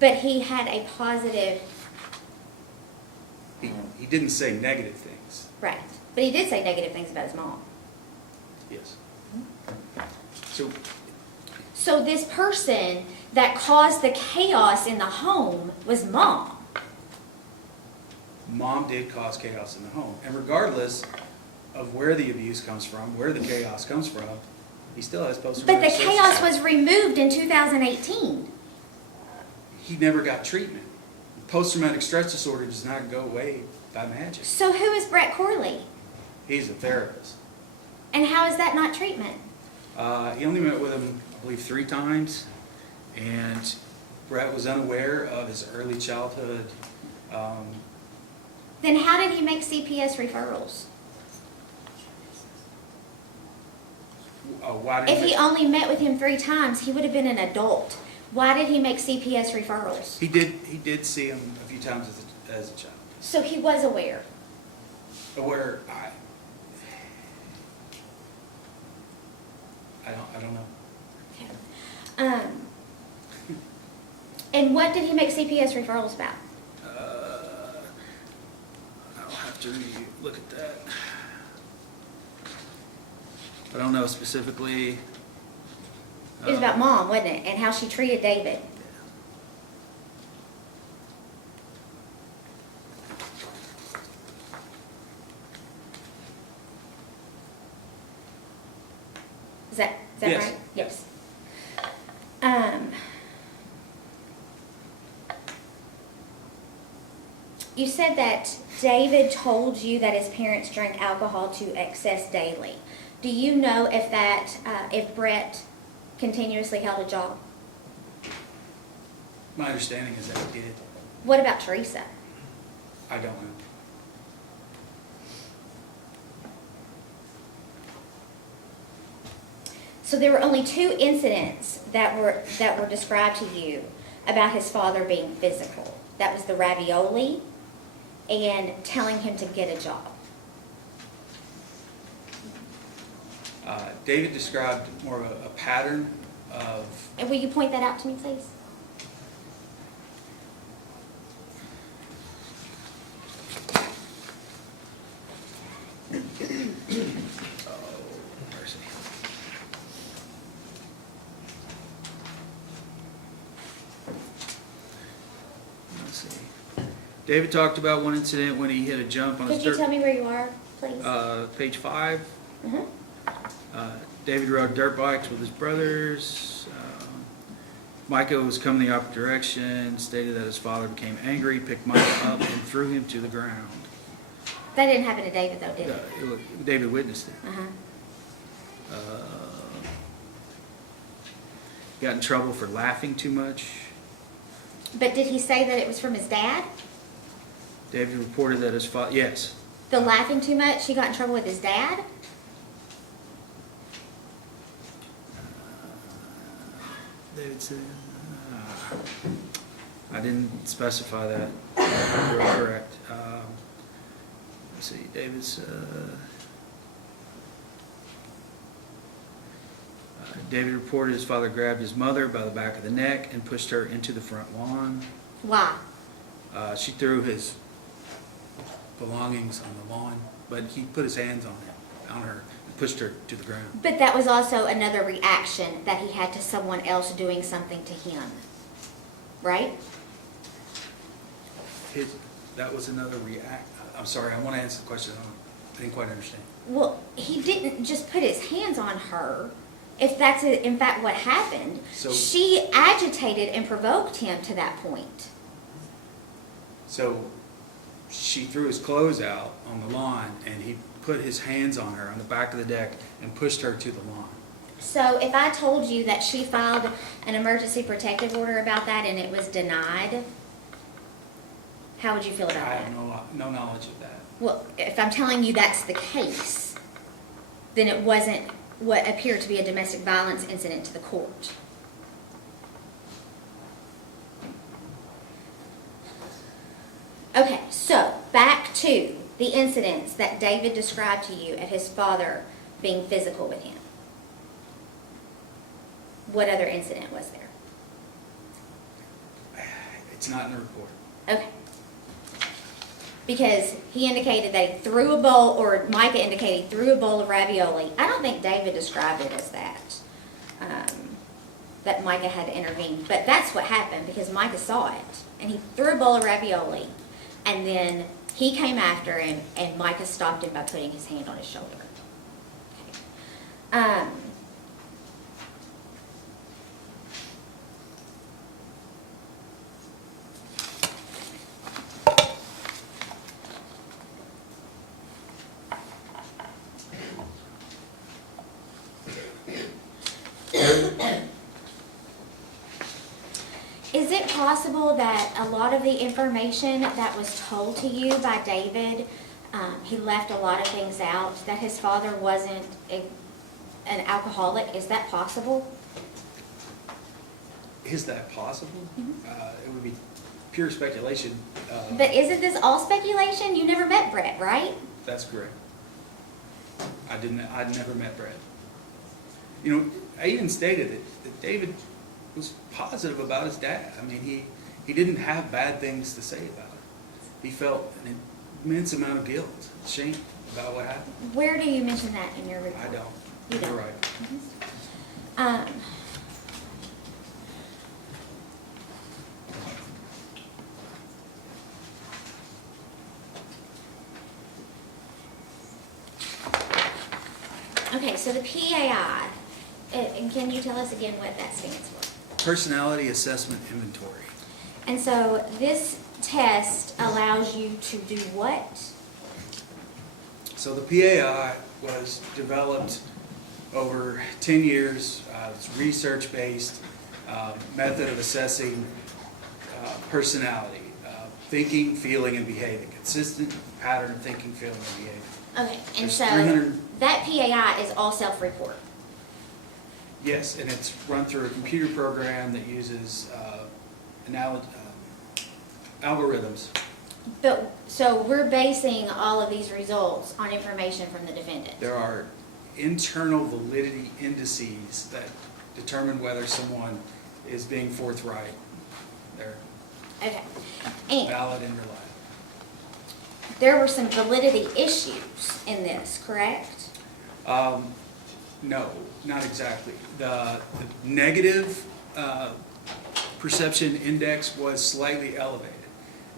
But he had a positive, He didn't say negative things. right. But he did say negative things about his mom. Yes. So, So this person that caused the chaos in the home was Mom. Mom did cause chaos in the home. And regardless of where the abuse comes from, where the chaos comes from, he still has But post-traumatic the stress chaos disorder. was removed in 2018. He never got treatment. Post-traumatic stress disorder does not go away by magic. So who is Brett Corley? He's a therapist. And how is that not treatment? He only met with him, I believe, 3 times, and Brett was unaware of his early childhood. Then how did he make CPS referrals? Why did If he only met with him 3 times, he would have been an adult. Why did he make CPS referrals? He did see him a few times as a child. So he was aware. Where I don't know. Okay. And what did he make CPS referrals about? I'll have to look at that. I don't know specifically. It was about Mom, wasn't it? And how she treated David. Is that Yes. right? Yes. You said that David told you that his parents drank alcohol to excess daily. Do you know if Brett continuously held a job? My understanding is that he did. What about Teresa? I don't know. So there were only 2 incidents that were described to you about his father being physical. That was the ravioli and telling him to get a job. David described more of a pattern of, And will you point that out to me, please? mercy. Let's see. David talked about one incident when he hit a jump on his Could you dirt. tell me where you are, please? Page 5. Mhm. David rode dirt bikes with his brothers. Micah was coming the opposite direction, stated that his father became angry, picked Micah up, and threw him to the ground. That didn't happen to David, though, did it? David witnessed it. Uh-huh. Got in trouble for laughing too much. But did he say that it was from his dad? David reported that his father, yes. The laughing too much, he got in trouble with his dad? David said, I didn't specify that. You're correct. Let's see, David reported his father grabbed his mother by the back of the neck and pushed her into the front lawn. Why? She threw his belongings on the lawn, but he put his hands on her and pushed her to the ground. But that was also another reaction that he had to someone else doing something to him, right? That was another I'm sorry, I want to answer the question. I didn't quite understand. Well, he didn't just put his hands on her. If that's in fact what happened, So- she agitated and provoked him to that point. So she threw his clothes out on the lawn, and he put his hands on her on the back of the deck and pushed her to the lawn. So if I told you that she filed an emergency protective order about that and it was denied, how would you feel about I that? have no knowledge of that. Well, if I'm telling you that's the case, then it wasn't what appeared to be a domestic violence incident to the court. Okay, so back to the incidents that David described to you of his father being physical with him. What other incident was there? It's not in the report. Okay. Because he indicated that he threw a bowl, or Micah indicated he threw a bowl of ravioli. I don't think David described it as that, that Micah had to intervene. But that's what happened, because Micah saw it. And he threw a bowl of ravioli, and then he came after him, and Micah stopped him by putting his hand on his shoulder. Okay. Is it possible that a lot of the information that was told to you by David, he left a lot of things out, that his father wasn't an alcoholic? Is that possible? Is that possible? It would be pure speculation. But isn't this all speculation? You never met Brett, right? That's correct. I'd never met Brett. You know, I even stated that David was positive about his dad. I mean, he didn't have bad things to say about it. He felt an immense amount of guilt, shame about what happened. Where do you mention that in your report? I don't. You don't? You're right. Okay, so the PAI, and can you tell us again what that stands for? Personality Assessment Inventory. And so this test allows you to do what? So the PAI was developed over 10 years. It's research-based method of assessing personality, thinking, feeling, and behaving. Consistent pattern of thinking, feeling, and behaving. Okay, and There's so 300 that PAI is all self-report. Yes, and it's run through a computer program that uses algorithms. But, so we're basing all of these results on information from the defendant. There are internal validity indices that determine whether someone is being forthright. They're Okay. And valid and reliable. there were some validity issues in this, correct? No, not exactly. The negative perception index was slightly elevated.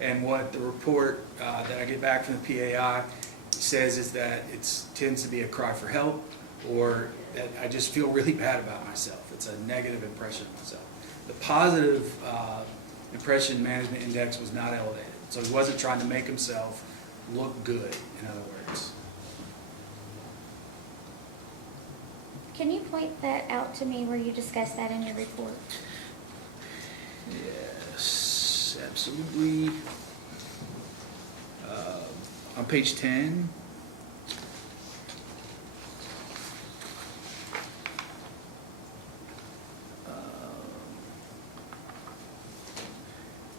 And what the report that I get back from the PAI says is that it tends to be a cry for help, or that I just feel really bad about myself. It's a negative impression of myself. The positive impression management index was not elevated. So he wasn't trying to make himself look good, in other words. Can you point that out to me where you discuss that in your report? Yes, absolutely. On page 10.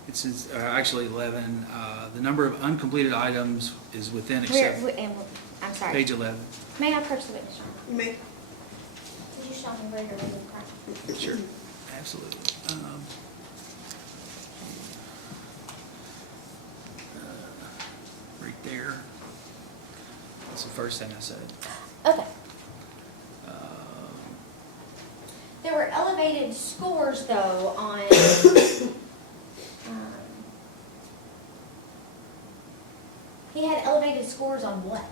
It says, actually 11, the number of uncompleted items is within accept. I'm sorry. Page 11. May I approach the witness? You may. Could you show me where you're reading from? Sure, absolutely. Right there. That's the first thing I said. Okay. There were elevated scores, though, on he had elevated scores on what?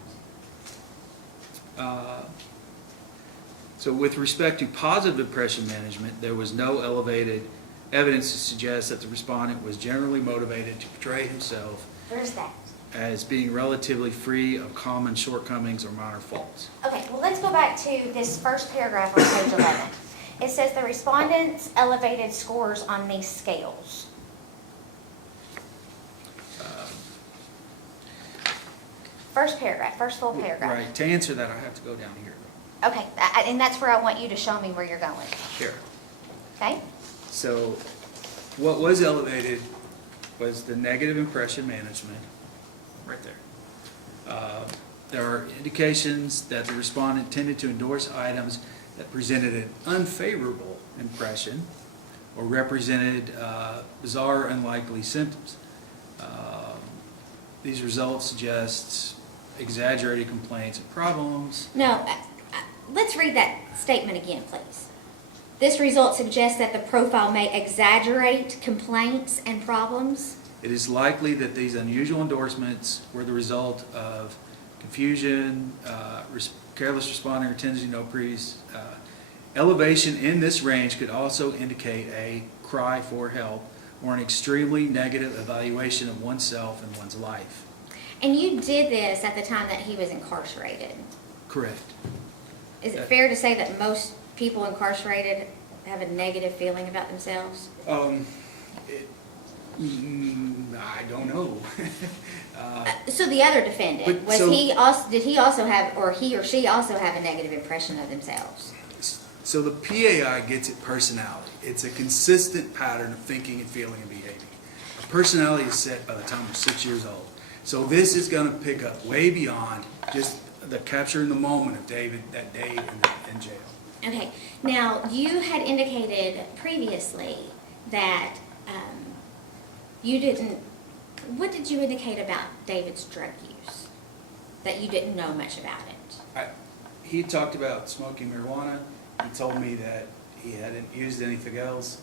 So with respect to positive impression management, there was no elevated evidence to suggest that the respondent was generally motivated to portray himself Where's that? as being relatively free of common shortcomings or minor faults. Okay, well, let's go back to this first paragraph on page 11. It says the respondents elevated scores on these scales. First paragraph, first full paragraph. Right, to answer that, I have to go down here. Okay, and that's where I want you to show me where you're going. Here. Okay? So what was elevated was the negative impression management, right there. There are indications that the respondent tended to endorse items that presented an unfavorable impression or represented bizarre, unlikely symptoms. These results suggest exaggerated complaints and problems. No, let's read that statement again, please. This result suggests that the profile may exaggerate complaints and problems. It is likely that these unusual endorsements were the result of confusion, careless responding or tendency to no previous. Elevation in this range could also indicate a cry for help or an extremely negative evaluation of oneself and one's life. And you did this at the time that he was incarcerated. Correct. Is it fair to say that most people incarcerated have a negative feeling about themselves? I don't know. So the other defendant, did he also have, or he or she also have a negative impression of themselves? So the PAI gets at personality. It's a consistent pattern of thinking and feeling and behaving. Personality is set by the time we're 6 years old. So this is going to pick up way beyond just the capture in the moment of David that day in jail. Okay. Now, you had indicated previously that you didn't, what did you indicate about David's drug use? That you didn't know much about it? He talked about smoking marijuana. He told me that he hadn't used anything else.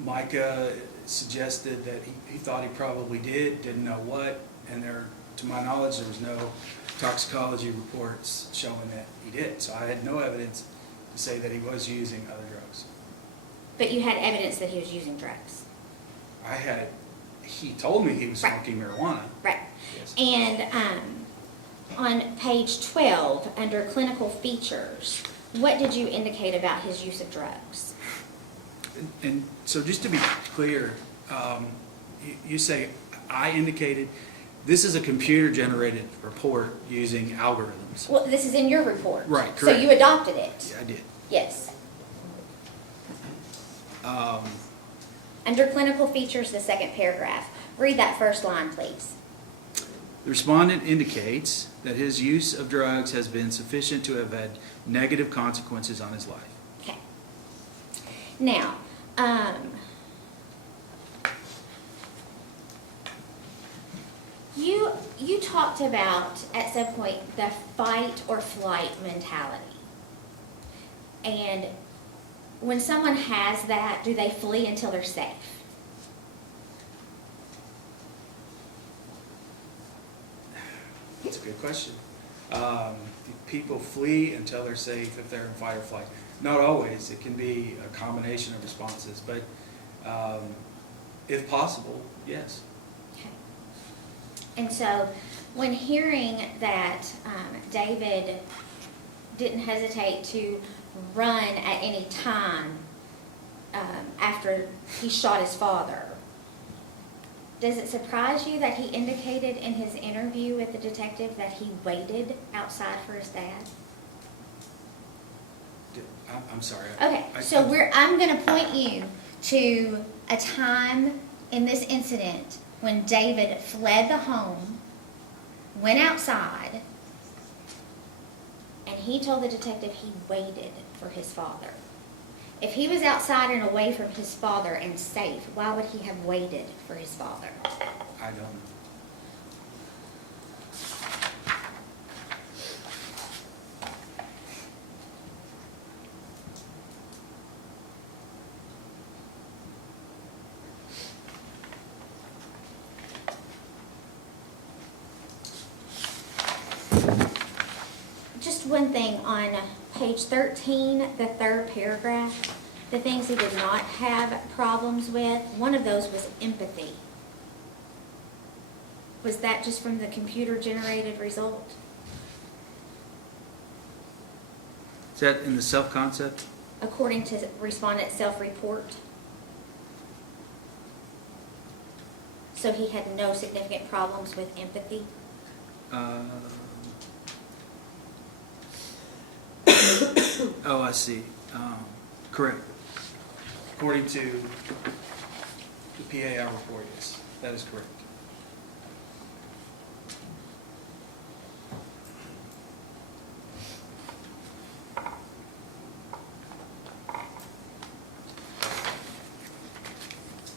Micah suggested that he thought he probably didn't know what, and there are to my knowledge, there was no toxicology reports showing that he did. So I had no evidence to say that he was using other drugs. But you had evidence that he was using drugs. He told me he was smoking marijuana. Right. Yes. And on page 12, under clinical features, what did you indicate about his use of drugs? And so just to be clear, you say I indicated, this is a computer-generated report using algorithms. Well, this is in your report. Right, So correct. you adopted it? Yeah, I did. Yes. Under clinical features, the second paragraph. Read that first line, please. The respondent indicates that his use of drugs has been sufficient to have had negative consequences on his life. Okay. Now, you talked about, at some point, the fight or flight mentality. And when someone has that, do they flee until they're safe? That's a good question. People flee until they're safe if they're in fight or flight. Not always. It can be a combination of responses, but if possible, yes. Okay. And so, when hearing that David didn't hesitate to run at any time after he shot his father, does it surprise you that he indicated in his interview with the detective that he waited outside for his dad? I'm sorry. Okay, so I'm going to point you to a time in this incident when David fled the home, went outside, and he told the detective he waited for his father. If he was outside and away from his father and safe, why would he have waited for his father? I don't know. Just one thing on page 13, the third paragraph, the things he did not have problems with, one of those was empathy. Was that just from the computer-generated result? Is that in the self-concept? According to respondent's self-report. So he had no significant problems with empathy? Oh, I see. Correct. According to the PAI report, yes, that is correct.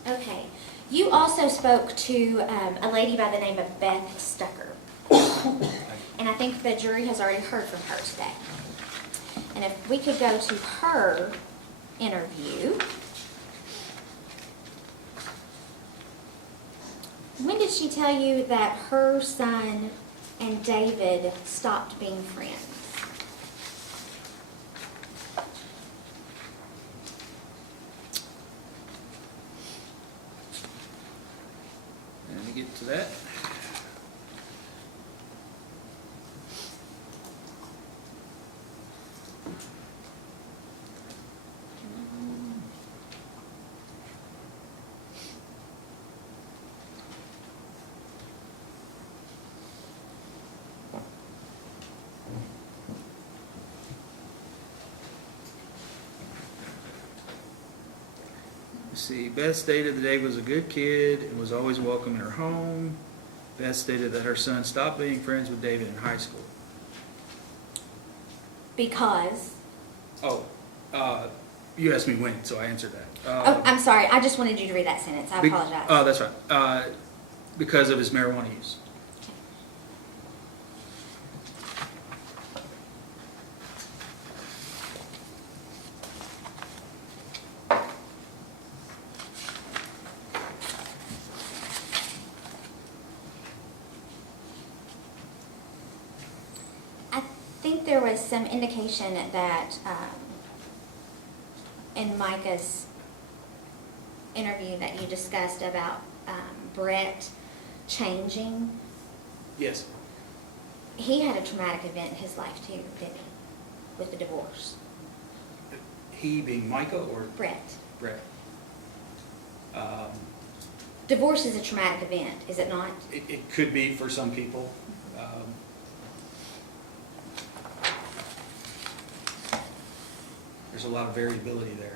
Okay. You also spoke to a lady by the name of Beth Stucker. And I think the jury has already heard from her today. And if we could go to her interview. When did she tell you that her son and David stopped being friends? Let me get to that. See, Beth stated that Dave was a good kid and was always welcome in her home. Beth stated that her son stopped being friends with David in high school. Because? Oh, you asked me when, so I answered that. Oh, I'm sorry. I just wanted you to read that sentence. I apologize. Oh, that's right. Because of his marijuana use. there was some indication that in Micah's interview that you discussed about Brett changing. Yes. He had a traumatic event in his life too, didn't he? With the divorce. He being Micah or Brett. Brett? Divorce is a traumatic event, is it not? It could be for some people. There's a lot of variability there.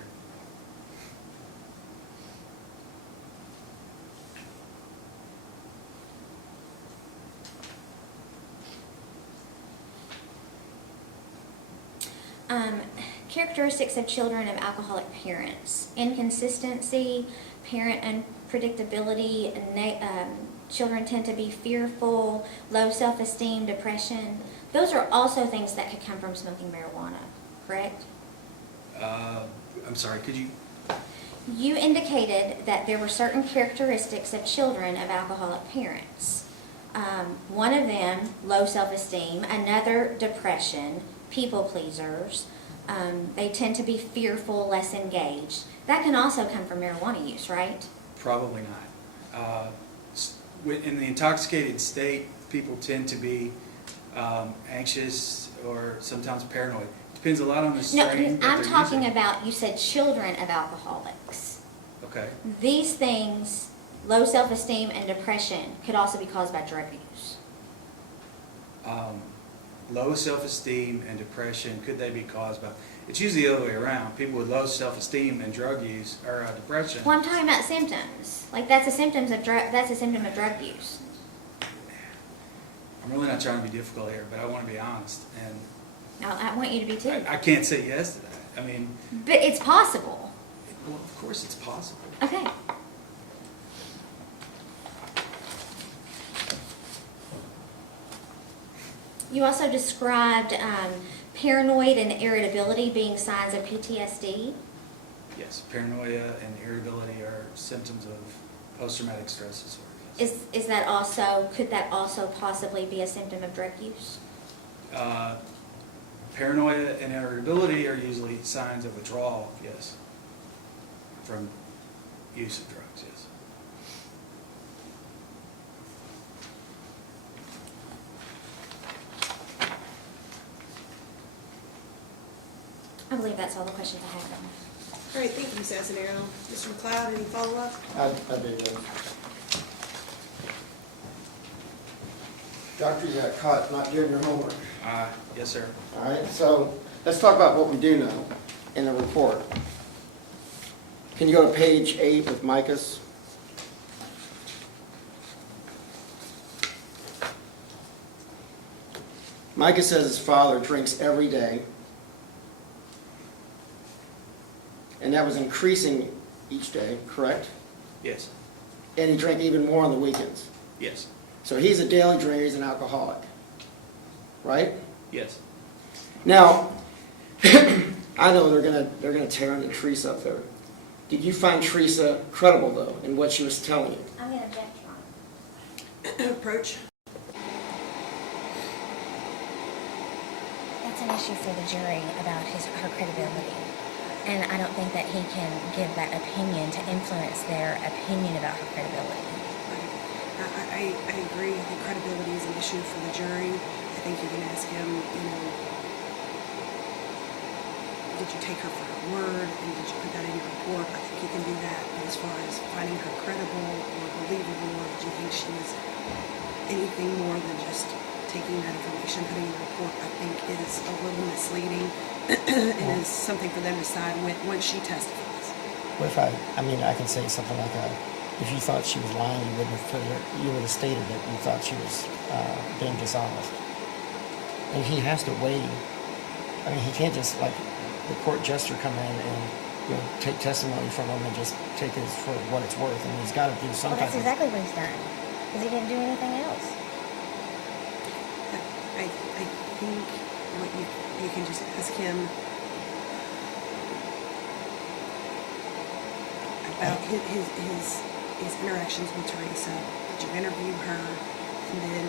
Characteristics of children of alcoholic parents: inconsistency, parent unpredictability, children tend to be fearful, low self-esteem, depression. Those are also things that could come from smoking marijuana, correct? I'm sorry, could you? You indicated that there were certain characteristics of children of alcoholic parents. One of them, low self-esteem, another, depression, people pleasers. They tend to be fearful, less engaged. That can also come from marijuana use, right? Probably not. In the intoxicated state, people tend to be anxious or sometimes paranoid. Depends a lot on the strain. No, I'm talking about, you said children of alcoholics. Okay. These things, low self-esteem and depression, could also be caused by drug use. Low self-esteem and depression, could they be caused by? It's usually the other way around. People with low self-esteem and drug use or depression. Well, I'm talking about symptoms. Like that's a symptom of drug use. I'm really not trying to be difficult here, but I want to be honest, and I want you to be too. I can't say yes to that. I mean, But it's possible. well, of course it's possible. Okay. You also described paranoid and irritability being signs of PTSD. Yes, paranoia and irritability are symptoms of post-traumatic stress disorder. Yes. Is that also, could that also possibly be a symptom of drug use? Paranoia and irritability are usually signs of withdrawal, yes, from use of drugs, yes. I believe that's all the questions I have. All right, thank you, Ms. Asanero. Mr. McLeod, any follow-up? I do, Judge. Doctor, you got caught not doing your homework. Yes, sir. All right, so let's talk about what we do know in the report. Can you go to page 8 with Micah's? Micah says his father drinks every day, and that was increasing each day, correct? Yes, And he drank even more on the weekends. yes, So he's a daily drinker, he's an alcoholic, right? yes. Now, I know they're gonna tear into Teresa up there. Did you find Teresa credible though in what she was telling you? I'm going to object, Your Honor. Approach. That's an issue for the jury about her credibility. And I don't think that he can give that opinion to influence their opinion about her credibility. I agree. I think credibility is an issue for the jury. I think you can ask him, did you take her for her word, and did you put that in your report? I think you can do that. But as far as finding her credible or believable, or did you think she was anything more than just taking that information, putting it in the report, I think is a little misleading and is something for them to decide when she testifies. What if I can say something like, if you thought she was lying, you would have stated that you thought she was being dishonest. And he has to weigh, he can't just like the court jester come in and take testimony from him and just take it for what it's worth. And he's got to do some Well, type that's of... exactly what he's done, because he didn't do anything else. I think what you can just ask him about his interactions with Teresa. Did you interview her? And then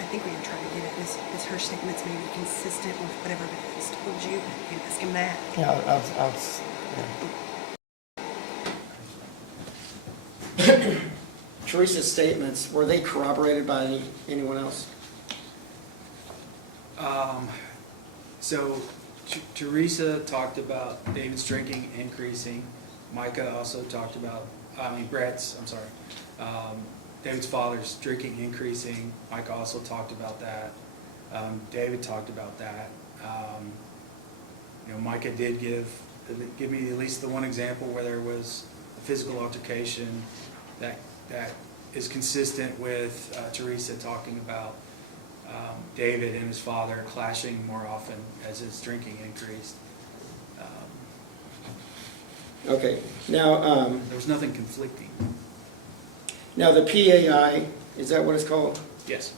I think what you're trying to get at is her statements maybe consistent with whatever defense told you. You can ask him that. Yeah, I was, yeah. Teresa's statements, were they corroborated by anyone else? So Teresa talked about David's drinking increasing. Micah also talked about, David's father's drinking increasing. Micah also talked about that. David talked about that. Micah did give me at least the one example where there was a physical altercation that is consistent with Teresa talking about David and his father clashing more often as his drinking increased. Okay, now, There was nothing conflicting. now the PAI, is that what it's called? Yes.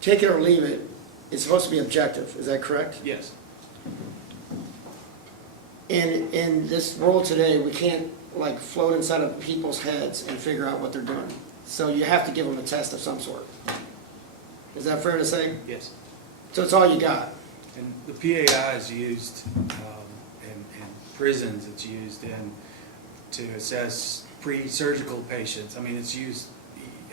Take it or leave it, it's supposed to be objective, is that correct? Yes. In this world today, we can't like float inside of people's heads and figure out what they're doing. So you have to give them a test of some sort. Is that fair to say? Yes. So it's all you got? And the PAI is used in prisons. It's used to assess pre-surgical patients. I mean, it's used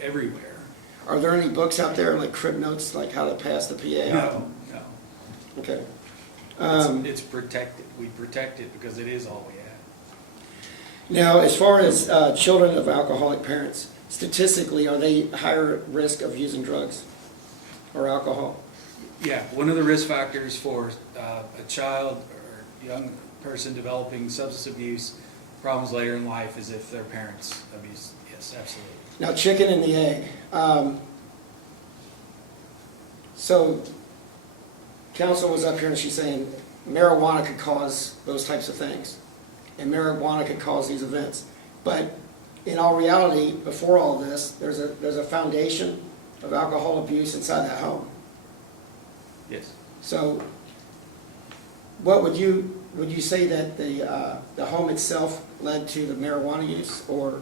everywhere. Are there any books out there, like crib notes, like how to pass the PAI? No. Okay. It's protected. We protect it because it is all we have. Now, as far as children of alcoholic parents, statistically, are they higher risk of using drugs or alcohol? Yeah, one of the risk factors for a child or young person developing substance abuse problems later in life is if their parents abuse. Yes, absolutely. Now, chicken and the egg. So, counsel was up here and she's saying marijuana could cause those types of things, and marijuana could cause these events. But in all reality, before all this, there's a foundation of alcohol abuse inside that home. Yes. So, what would you say that the home itself led to the marijuana use, or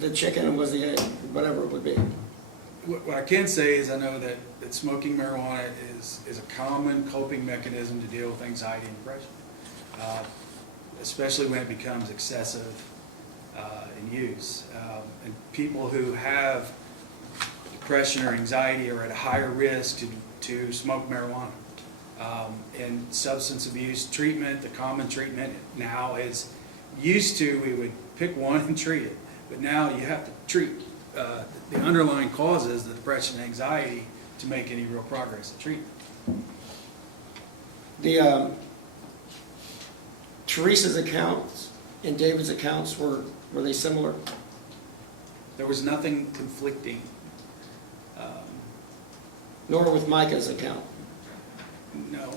the chicken was the egg, whatever it would be? What I can say is I know that smoking marijuana is a common coping mechanism to deal with anxiety and depression, especially when it becomes excessive in use. And people who have depression or anxiety are at a higher risk to smoke marijuana. And substance abuse treatment, the common treatment now is, used to we would pick one and treat it, but now you have to treat the underlying causes, the depression and anxiety, to make any real progress in treatment. The Teresa's accounts and David's accounts, were they similar? There was nothing conflicting. Nor with Micah's account. No.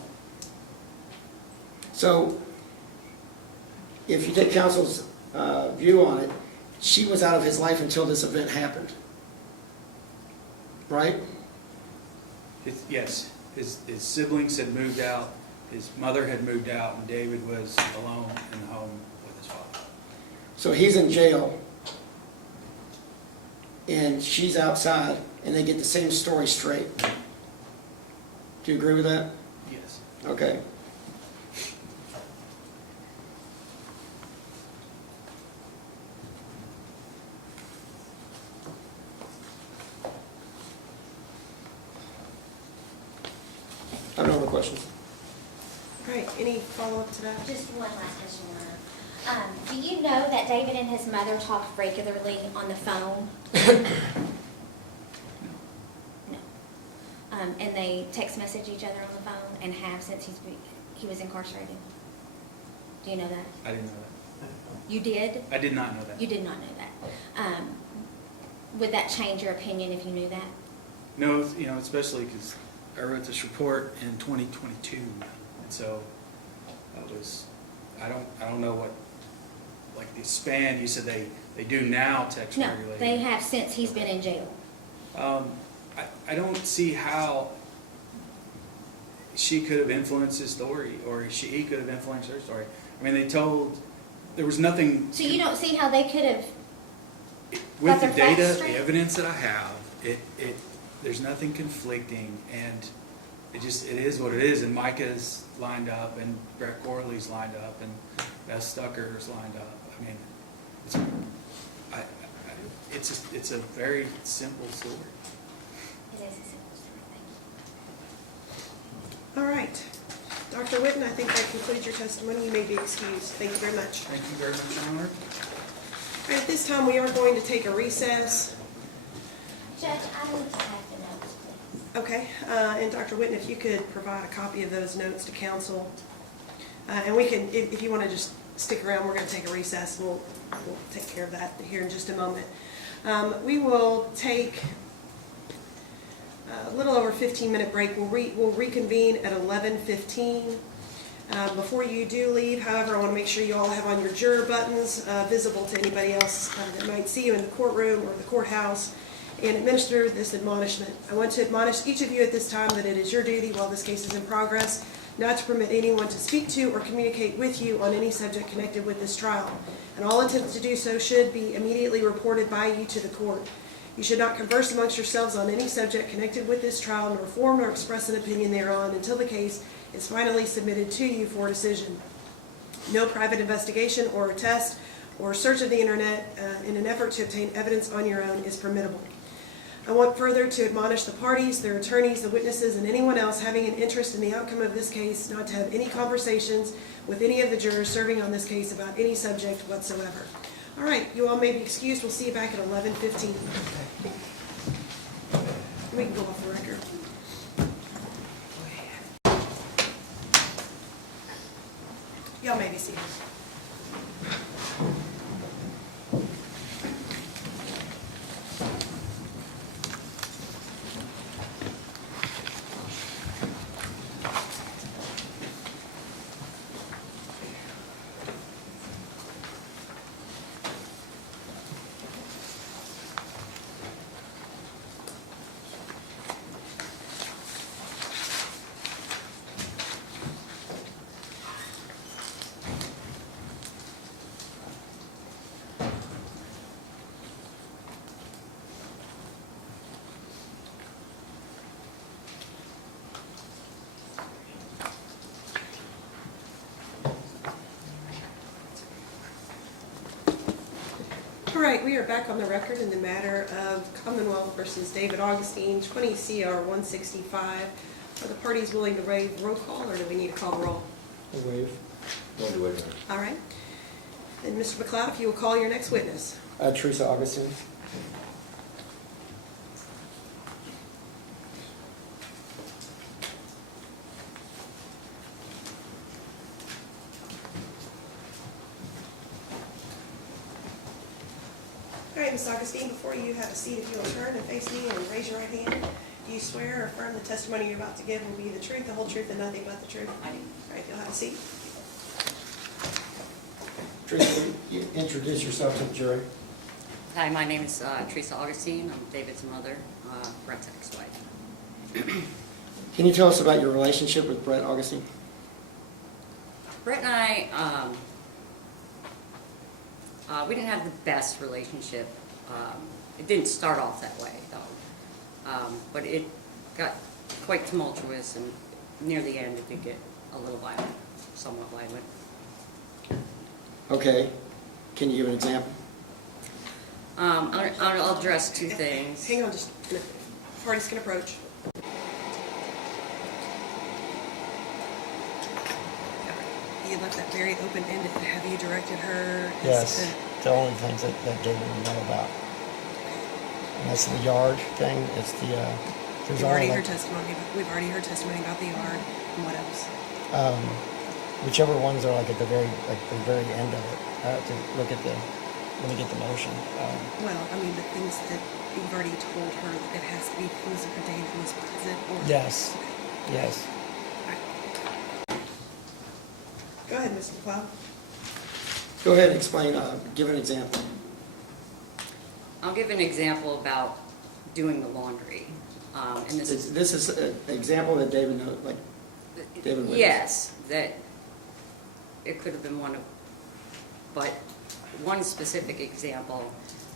So, if you take counsel's view on it, she was out of his life until this event happened, right? Yes. His siblings had moved out, his mother had moved out, and David was alone in the home with his father. So he's in jail, and she's outside, and they get the same story straight. Do you agree with that? Yes. Okay. I have no more questions. All right, any follow-up to that? Just one last question, Your Honor. Do you know that David and his mother talk regularly on the phone? No. And they text message each other on the phone and have since he was incarcerated? Do you know that? I didn't know that. You did? I did not know that. You did not know that. Would that change your opinion if you knew that? No, especially because I wrote this report in 2022, and so I don't know what, like the span, you said they do now text No, regularly. they have since he's been in jail. I don't see how she could have influenced his story, or he could have influenced her story. I mean, there was nothing. So you don't see how they could have With got the their facts data, straight? the evidence that I have, there's nothing conflicting, and it is what it is, and Micah's lined up, and Brett Corley's lined up, and Beth Stucker's lined up. I mean, it's a very simple story. It is a simple story, thank you. All right. Dr. Whitten, I think that concludes your testimony. You may be excused. Thank you very much. Thank you very much, Your Honor. All right, at this time, we are going to take a recess. Judge, I need to have the notes, please. Okay, and Dr. Whitten, if you could provide a copy of those notes to council. And we can, if you want to just stick around, we're going to take a recess. We'll take care of that here in just a moment. We will take a little over 15-minute break. We'll reconvene at 11:15. Before you do leave, however, I want to make sure you all have on your juror buttons visible to anybody else that might see you in the courtroom or the courthouse, and administer this admonishment. I want to admonish each of you at this time that it is your duty while this case is in progress not to permit anyone to speak to or communicate with you on any subject connected with this trial, and all attempts to do so should be immediately reported by you to the court. You should not converse amongst yourselves on any subject connected with this trial, nor form nor express an opinion thereon until the case is finally submitted to you for decision. No private investigation or test or search of the internet in an effort to obtain evidence on your own is permissible. I want further to admonish the parties, their attorneys, the witnesses, and anyone else having an interest in the outcome of this case not to have any conversations with any of the jurors serving on this case about any subject whatsoever. All right, you all may be excused. We'll see you back at 11:15. We can go off the record. Y'all may be seated. All right, we are back on the record in the matter of Commonwealth versus David Augustine, 20 CR 165. Are the parties willing to waive roll call, or do we need to call the roll? Waive. All right. And Mr. McLeod, if you will call your next witness. Teresa Augustine. All right, Ms. Augustine, before you have a seat, if you will turn and face me and raise your right hand. Do you swear or affirm the testimony you're about to give will be the truth, the whole truth, and nothing but the truth? I do. All right, you'll have a seat. Teresa, will you introduce yourself to the jury? Hi, my name is Teresa Augustine. I'm David's mother, Brett's ex-wife. Can you tell us about your relationship with Brett Augustine? Brett and I, we didn't have the best relationship. It didn't start off that way, though. But it got quite tumultuous, and near the end it did get a little violent, somewhat violent. Okay. Can you give an example? I'll address two things. Hang on just a minute. Parties can approach. You left that very open-ended. Have you directed her? Yes, the only things that David would know about. And that's the yard thing. It's the, We've already heard testimony. We've already heard testimony about the yard. And what else? Whichever ones are like at the very end of it. I have to look at let me get the motion. Well, I mean, the things that you've already told her that it has to be things that David was present or... Yes, yes. Go ahead, Mr. McLeod. Go ahead and explain, give an example. I'll give an example about doing the laundry. And This is an example that David knows, like David witnessed. Yes, that it could have been one of, but one specific example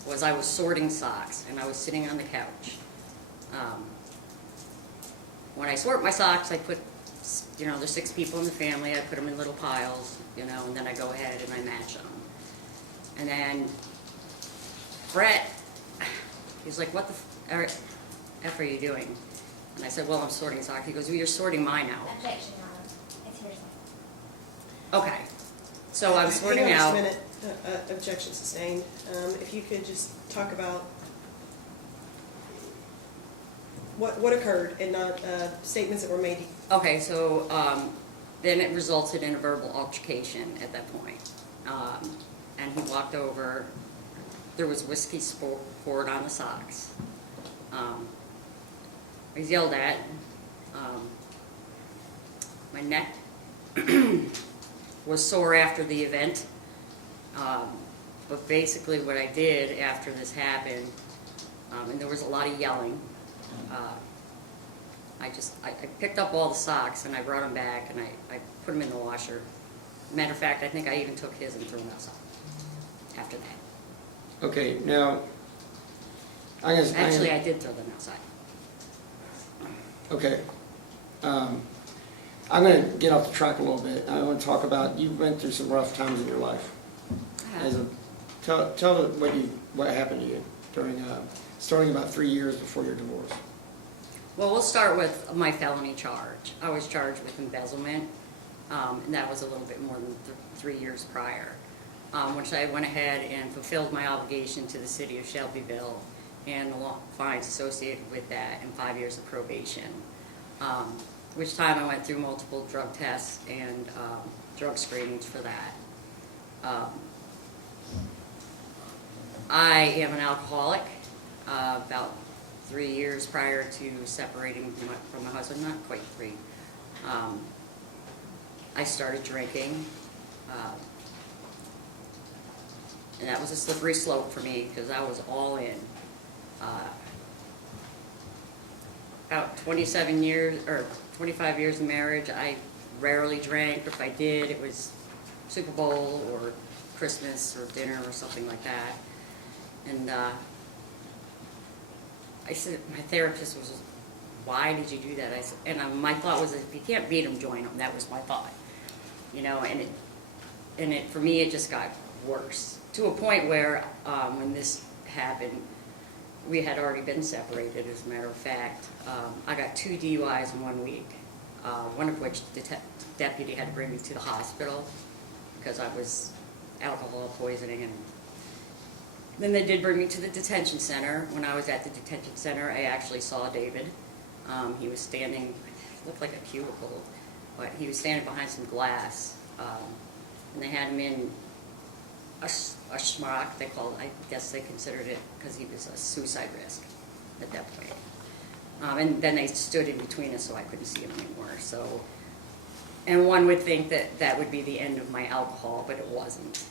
was I was sorting socks, and I was sitting on the couch, When I sort my socks, I put, there's 6 people in the family, I put them in little piles, and then I go ahead and I match them. And then Brett, he's like, what the F are you doing? And I said, well, I'm sorting socks. He goes, well, you're sorting mine out. Objection, Your Honor. It's hearsay. Okay. So I'm sorting Hang on out. just a minute. Objection sustained. If you could just talk about what occurred and not statements that were made. Okay, so then it resulted in a verbal altercation at that point. And he walked over. There was whiskey poured on the socks. I was yelled at. My neck was sore after the event. But basically what I did after this happened, and there was a lot of yelling, I picked up all the socks and I brought them back and I put them in the washer. Matter of fact, I think I even took his and threw them outside after that. Okay, now, I guess. Actually, I did throw them outside. Okay. I'm going to get off the track a little bit. I want to talk about, you went through some rough times in your life. Tell what happened to you during, starting about 3 years before your divorce. Well, we'll start with my felony charge. I was charged with embezzlement, and that was a little bit more than 3 years prior, which I went ahead and fulfilled my obligation to the city of Shelbyville and the fines associated with that and 5 years of probation, which time I went through multiple drug tests and drug screenings for that. I am an alcoholic. About 3 years prior to separating from my husband, not quite 3, I started drinking. And that was a slippery slope for me because I was all in. About 27 years or 25 years of marriage, I rarely drank. If I did, it was Super Bowl or Christmas or dinner or something like that. And I said, my therapist was, why did you do that? I said, and my thought was, if you can't beat them, join them. That was my thought, and it for me, it just got worse to a point where when this happened, we had already been separated. As a matter of fact, I got 2 DUIs in 1 week. One of which the deputy had to bring me to the hospital because I was alcohol poisoning, and then they did bring me to the detention center. When I was at the detention center, I actually saw David. He was standing, looked like a cubicle, but he was standing behind some glass, and they had him in a schmuck, I guess they considered it, because he was a suicide risk at that point. And then they stood in between us so I couldn't see him anymore. So, and one would think that that would be the end of my alcohol, but it wasn't.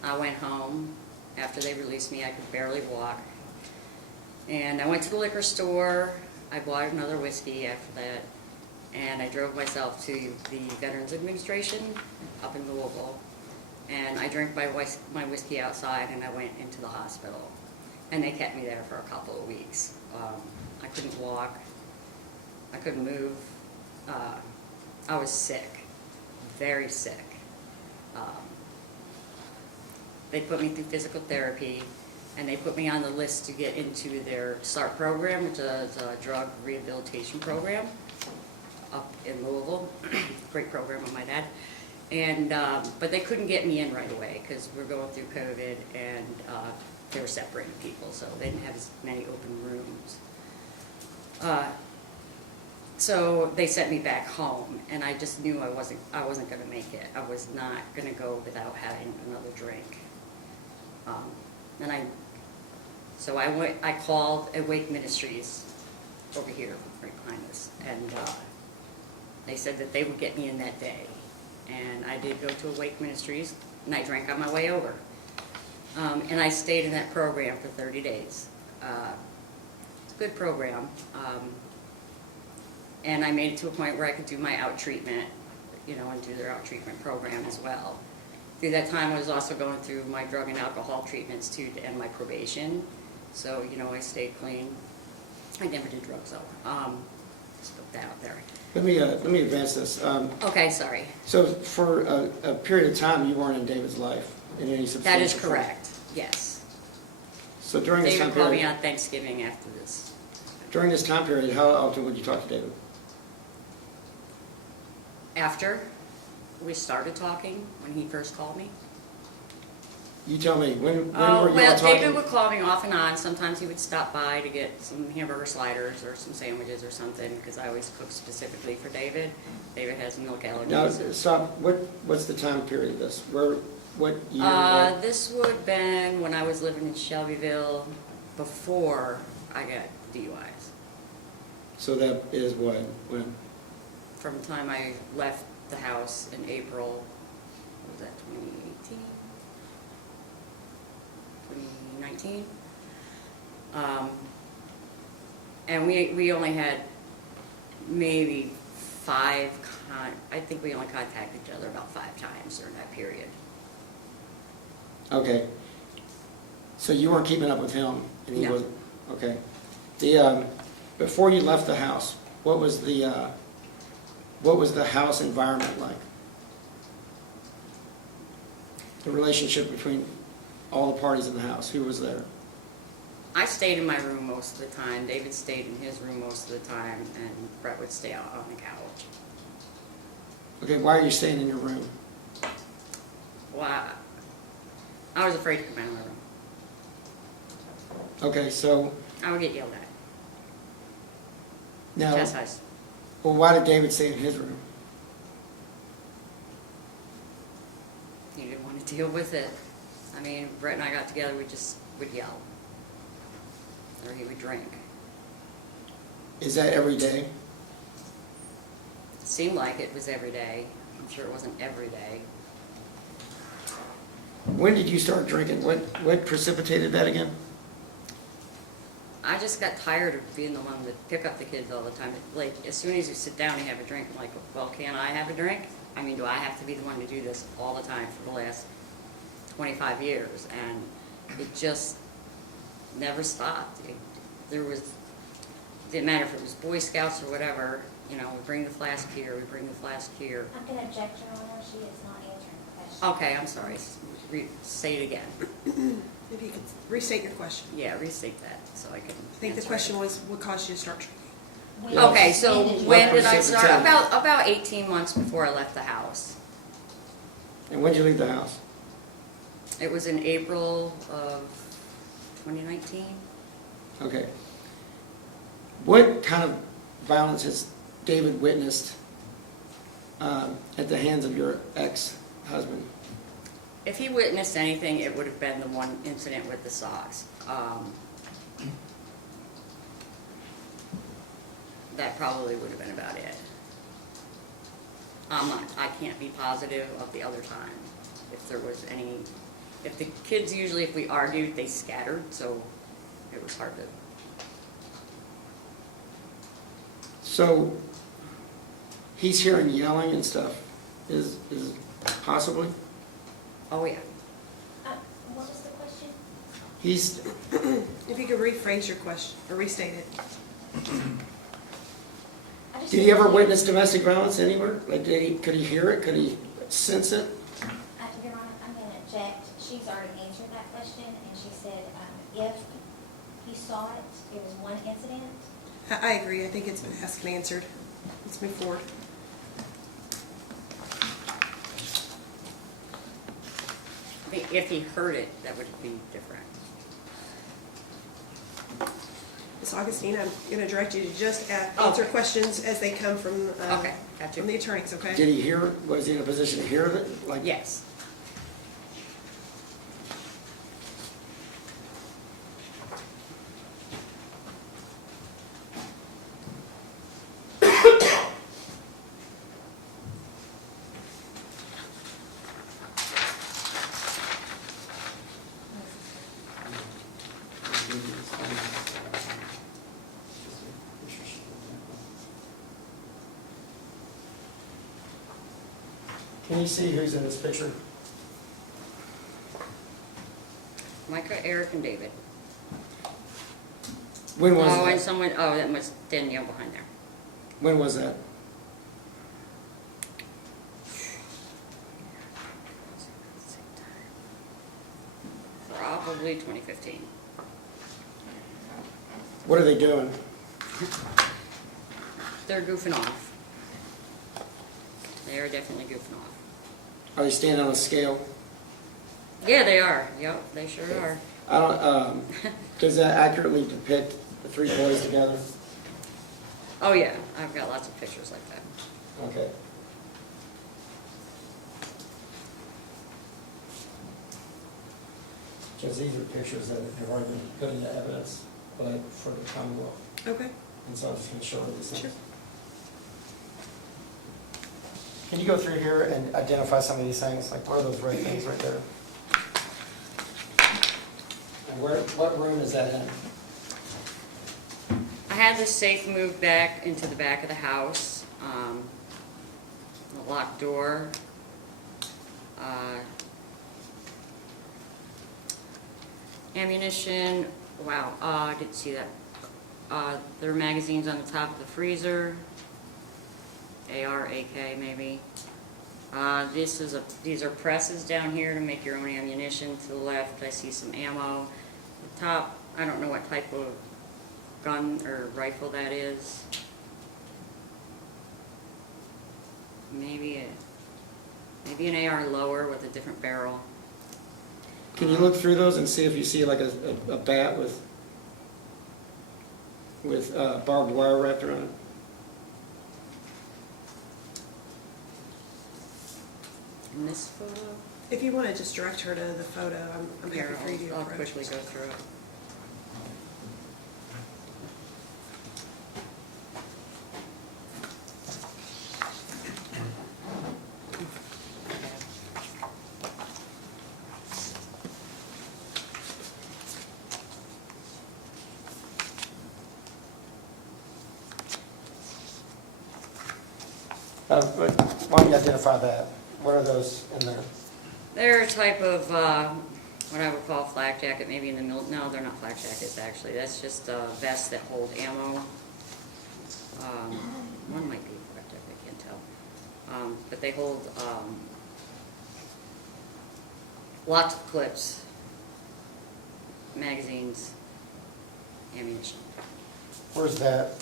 I went home. After they released me, I could barely walk. And I went to the liquor store. I bought another whiskey after that. And I drove myself to the Veterans Administration up in Louisville. And I drank my whiskey outside, and I went into the hospital. And they kept me there for a couple of weeks. I couldn't walk. I couldn't move. I was sick, very sick. They put me through physical therapy, and they put me on the list to get into their START program, which is a drug rehabilitation program up in Louisville. Great program, I might add. And but they couldn't get me in right away because we're going through COVID, and they were separating people, so they didn't have as many open rooms. So they sent me back home, and I just knew I wasn't going to make it. I was not going to go without having another drink. And I called Awake Ministries over here, right behind us, and they said that they would get me in that day. And I did go to Awake Ministries, and I drank on my way over. And I stayed in that program for 30 days. It's a good program. And I made it to a point where I could do my out-treatment, and do their out-treatment program as well. Through that time, I was also going through my drug and alcohol treatments too to end my probation. So, I stayed clean I never did drugs though. Just put that out there. Let me advance this. Okay, sorry. So for a period of time, you weren't in David's life in any substantial That is form? correct, yes. So during this time David called me period, on Thanksgiving after this. during this time period, how often would you talk to David? After we started talking, when he first called me. You tell me, when were you Oh, all well, talking? David would call me off and on. Sometimes he would stop by to get some hamburger sliders or some sandwiches or something, because I always cook specifically for David. David has milk allergies. Now, stop, what's the time period of this? What year? what- This would have been when I was living in Shelbyville before I got DUIs. So that is what, when? From the time I left the house in April, what was that, 2018? 2019? And we only had maybe I think we only contacted each other about 5 times during that period. Okay. So you weren't keeping up with him? And he No. wasn't? Okay. The, before you left the house, what was the house environment like? The relationship between all the parties in the house, who was there? I stayed in my room most of the time. David stayed in his room most of the time, and Brett would stay out on the couch. Okay, why are you staying in your room? Well, I was afraid to come out of my room. Okay, so I would get yelled at. now, Chastised. well, why did David stay in his room? He didn't want to deal with it. I mean, Brett and I got together, we just would yell. Or he would drink. Is that every day? It seemed like it was every day. I'm sure it wasn't every day. When did you start drinking? What precipitated that again? I just got tired of being the one to pick up the kids all the time. Like, as soon as you sit down and have a drink, I'm like, well, can I have a drink? I mean, do I have to be the one to do this all the time for the last 25 years? And it just never stopped. Didn't matter if it was Boy Scouts or whatever, you know, we bring the flask here, we bring the flask here. I'm going to object, Your Honor. She is not answering the question. Okay, I'm sorry. Say it again. If you could restate your question. Yeah, restate that so I can. I think the question was, what caused you to start drinking? When- Okay, so when did you- when did I precipitated start? it? About 18 months before I left the house. And when did you leave the house? It was in April of 2019. Okay. What kind of violence has David witnessed at the hands of your ex-husband? If he witnessed anything, it would have been the one incident with the socks. That probably would have been about it. I can't be positive of the other time. If there was any, if the kids usually, if we argued, they scattered, so it was hard to. So he's hearing yelling and stuff, is possibly? Oh, yeah. What was the question? He's, If you could rephrase your question, or restate it. did he ever witness domestic violence anywhere? Like, could he hear it? Could he sense it? Your Honor, I'm going to object. She's already answered that question, and she said if he saw it, it was one incident. I agree. I think it's been asked and answered. Let's move forward. I think if he heard it, that would be different. Ms. Augustine, I'm going to direct you to just answer questions as they come from, Okay, got you. from the attorneys, okay? Did he hear, was he in a position to hear it? Like, Yes. Can you see who's in this picture? Micah, Eric, and David. When was Oh, and that? someone, oh, that was Danielle behind there. When was that? Probably 2015. What are they doing? They're goofing off. They are definitely goofing off. Are they standing on a scale? Yeah, they are. Yep, they sure are. I don't, does that accurately depict the three boys together? Oh, yeah, I've got lots of pictures like that. Okay. Because these are pictures that have already been put into evidence, but for the Commonwealth. Okay, And so I'm just going to show these things. sure. Can you go through here and identify some of these things? Like, what are those red things right there? And what room is that in? I had the safe moved back into the back of the house. The locked door. Ammunition. Wow, I didn't see that. There are magazines on the top of the freezer. AR, AK maybe. These are presses down here to make your own ammunition. To the left, I see some ammo. The top, I don't know what type of gun or rifle that is. Maybe an AR lower with a different barrel. Can you look through those and see if you see like a bat with barbed wire wrapped around it? In this photo, If you want to just direct her to the photo, I'm happy here, for you to I'll approach. quickly go through it. But why don't you identify that? What are those in there? They're a type of what I would call flak jacket, maybe in the middle. No, they're not flak jackets actually. That's just vests that hold ammo. One might be flak jacket, I can't tell. But they hold lots of clips, magazines, ammunition. Where's that?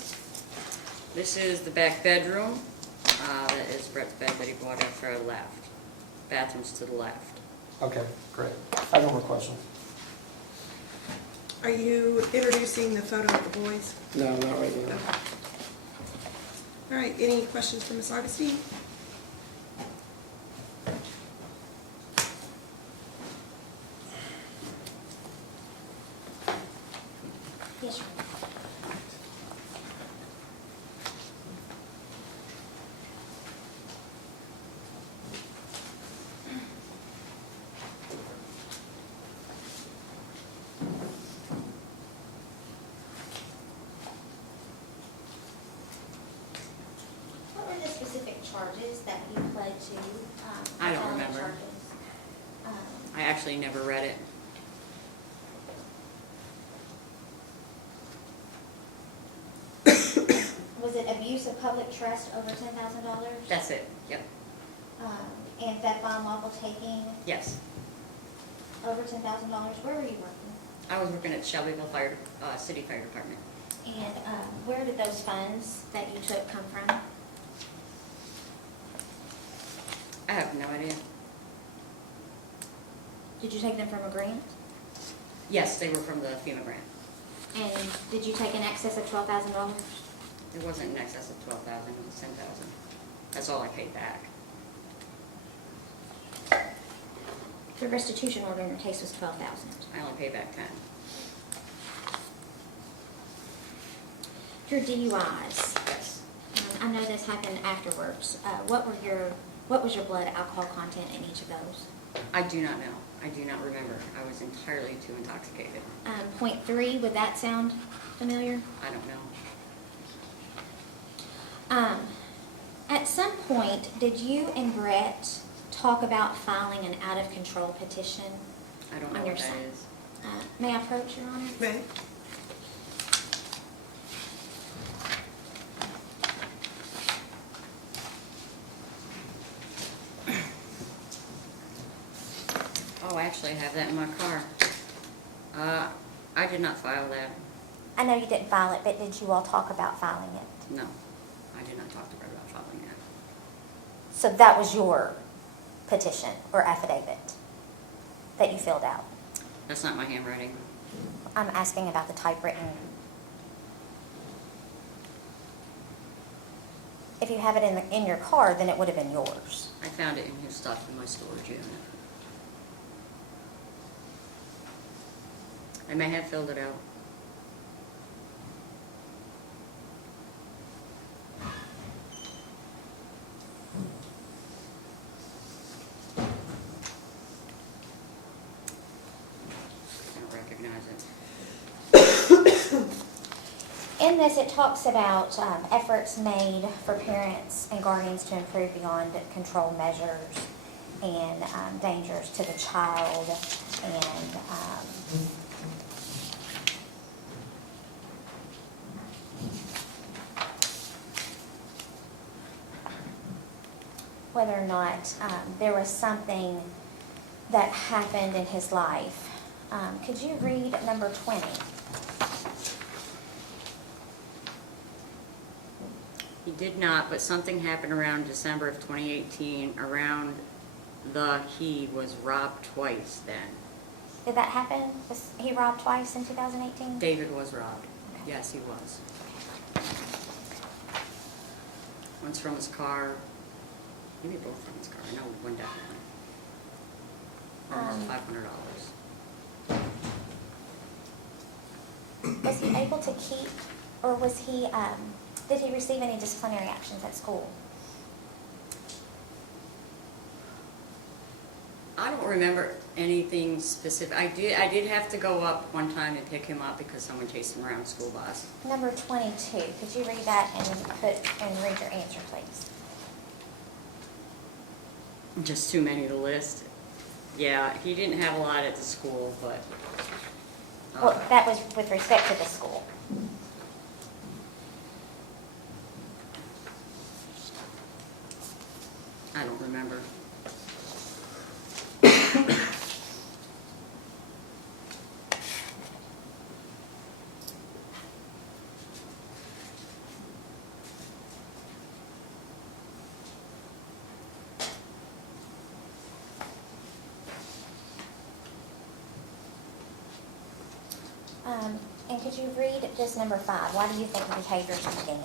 This is the back bedroom. That is Brett's bed that he bought after I left. Bathroom's to the left. Okay, great. I have no more questions. Are you introducing the photo of the boys? No, not right now. Okay. All right, any questions for Ms. Augustine? Yes, sir. What were the specific charges that you pled to? I don't felony remember. charges? I actually never read it. Was it abuse of public trust over $10,000? That's it. Yep. And theft by unlawful taking Yes. over $10,000? Where were you working? I was working at Shelbyville City Fire Department. And where did those funds that you took come from? I have no idea. Did you take them from a grant? Yes, they were from the FEMA grant. And did you take in excess of $12,000? It wasn't in excess of 12,000, it was 10,000. That's all I paid back. The restitution order in your case was $12,000. I only paid back 10. Your DUIs, Yes. I know this happened afterwards. What was your blood alcohol content in each of those? I do not know. I do not remember. I was entirely too intoxicated. Point 3, would that sound familiar? I don't know. At some point, did you and Brett talk about filing an out-of-control petition? I don't know On your what that side. is. May I approach, Your Honor? May Oh, actually, I have that in my car. I did not file that. I know you didn't file it, but did you all talk about filing it? No, I did not talk to her about filing that. So that was your petition or affidavit that you filled out? That's not my handwriting. I'm asking about the typewritten. If you have it in your car, then it would have been yours. I found it in his stuff in my storage unit. I may have filled it out. I don't recognize it. In this, it talks about efforts made for parents and guardians to improve beyond control measures and dangers to the child and whether or not there was something that happened in his life. Could you read number 20? He did not, but something happened around December of 2018, he was robbed twice then. Did that happen? Was he robbed twice in 2018? David was robbed. Okay. Yes, he was. Once from his car, maybe both from his car, I know one definitely. Almost $500. Was he able to keep, or was he, did he receive any disciplinary actions at school? I don't remember anything specific. I did have to go up one time and pick him up because someone chased him around the school bus. Number 22, could you read that and read your answer, please? Just too many to list. Yeah, he didn't have a lot at the school, but. Well, that was with respect to the school. I don't remember. And could you read this number 5? Why do you think the behaviors began?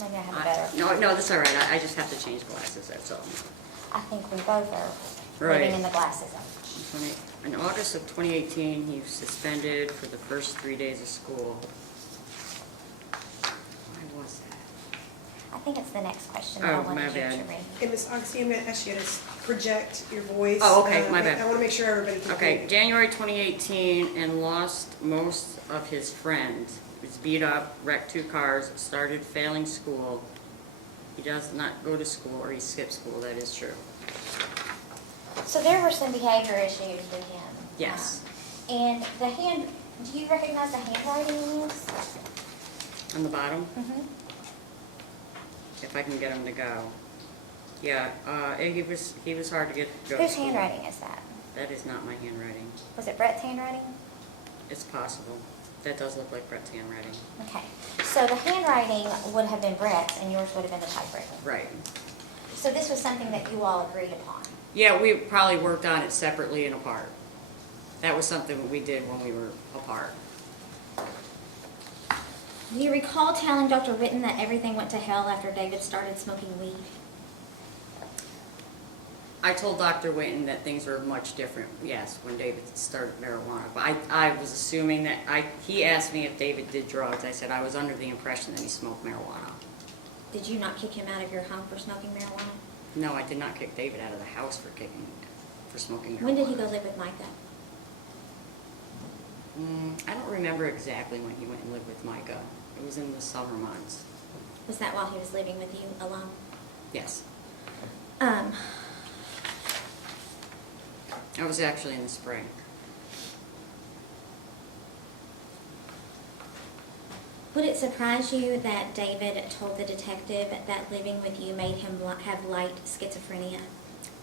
Maybe I have a better. No, that's all right. I just have to change glasses, that's all. I think we both are Right. living in the glasses age. In August of 2018, he was suspended for the first 3 days of school. Why was that? I think it's the next question that I Oh, wanted my you to bad. read. And Ms. Augustine, I'm going to ask you to project your voice. Oh, okay, my bad. I want to make sure everybody can hear Okay, you. January 2018, and lost most of his friends. He was beat up, wrecked 2 cars, started failing school. He does not go to school, or he skips school, that is true. So there were some behavior issues with him. Yes. And do you recognize the handwriting in this? On the bottom, Mm-hmm. if I can get him to go. Yeah, he was hard to get to go to Whose school. handwriting is that? That is not my handwriting. Was it Brett's handwriting? It's possible. That does look like Brett's handwriting. Okay. So the handwriting would have been Brett's and yours would have been the typewritten. Right. So this was something that you all agreed upon. Yeah, we probably worked on it separately and apart. That was something we did when we were apart. Do you recall telling Dr. Witten that everything went to hell after David started smoking weed? I told Dr. Witten that things were much different, yes, when David started marijuana. But I was assuming that, he asked me if David did drugs. I said I was under the impression that he smoked marijuana. Did you not kick him out of your home for smoking marijuana? No, I did not kick David out of the house for smoking marijuana. When did he go live with Micah? I don't remember exactly when he went and lived with Micah. It was in the summer months. Was that while he was living with you alone? Yes. That was actually in the spring. Would it surprise you that David told the detective that living with you made him have light schizophrenia?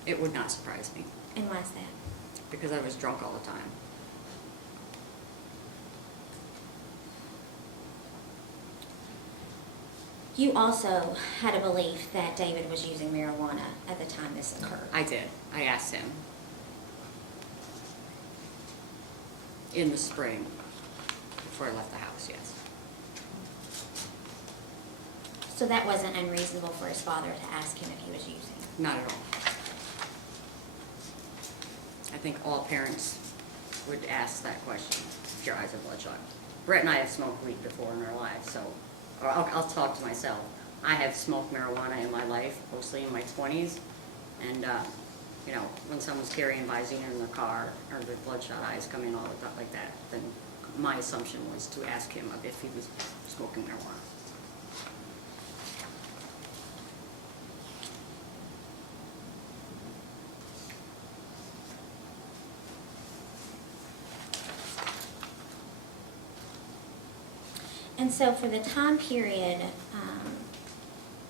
It would not surprise me, And why is that? because I was drunk all the time. You also had a belief that David was using marijuana at the time this occurred. I did. I asked him. In the spring, before I left the house, yes. So that wasn't unreasonable for his father to ask him if he was using. Not at all. I think all parents would ask that question if your eyes are bloodshot. Brett and I have smoked weed before in our lives, so, or I'll talk to myself. I have smoked marijuana in my life, mostly in my 20s, and, you know, when someone's carrying Visine in their car, or with bloodshot eyes coming all the time like that, then my assumption was to ask him if he was smoking marijuana. And so for the time period,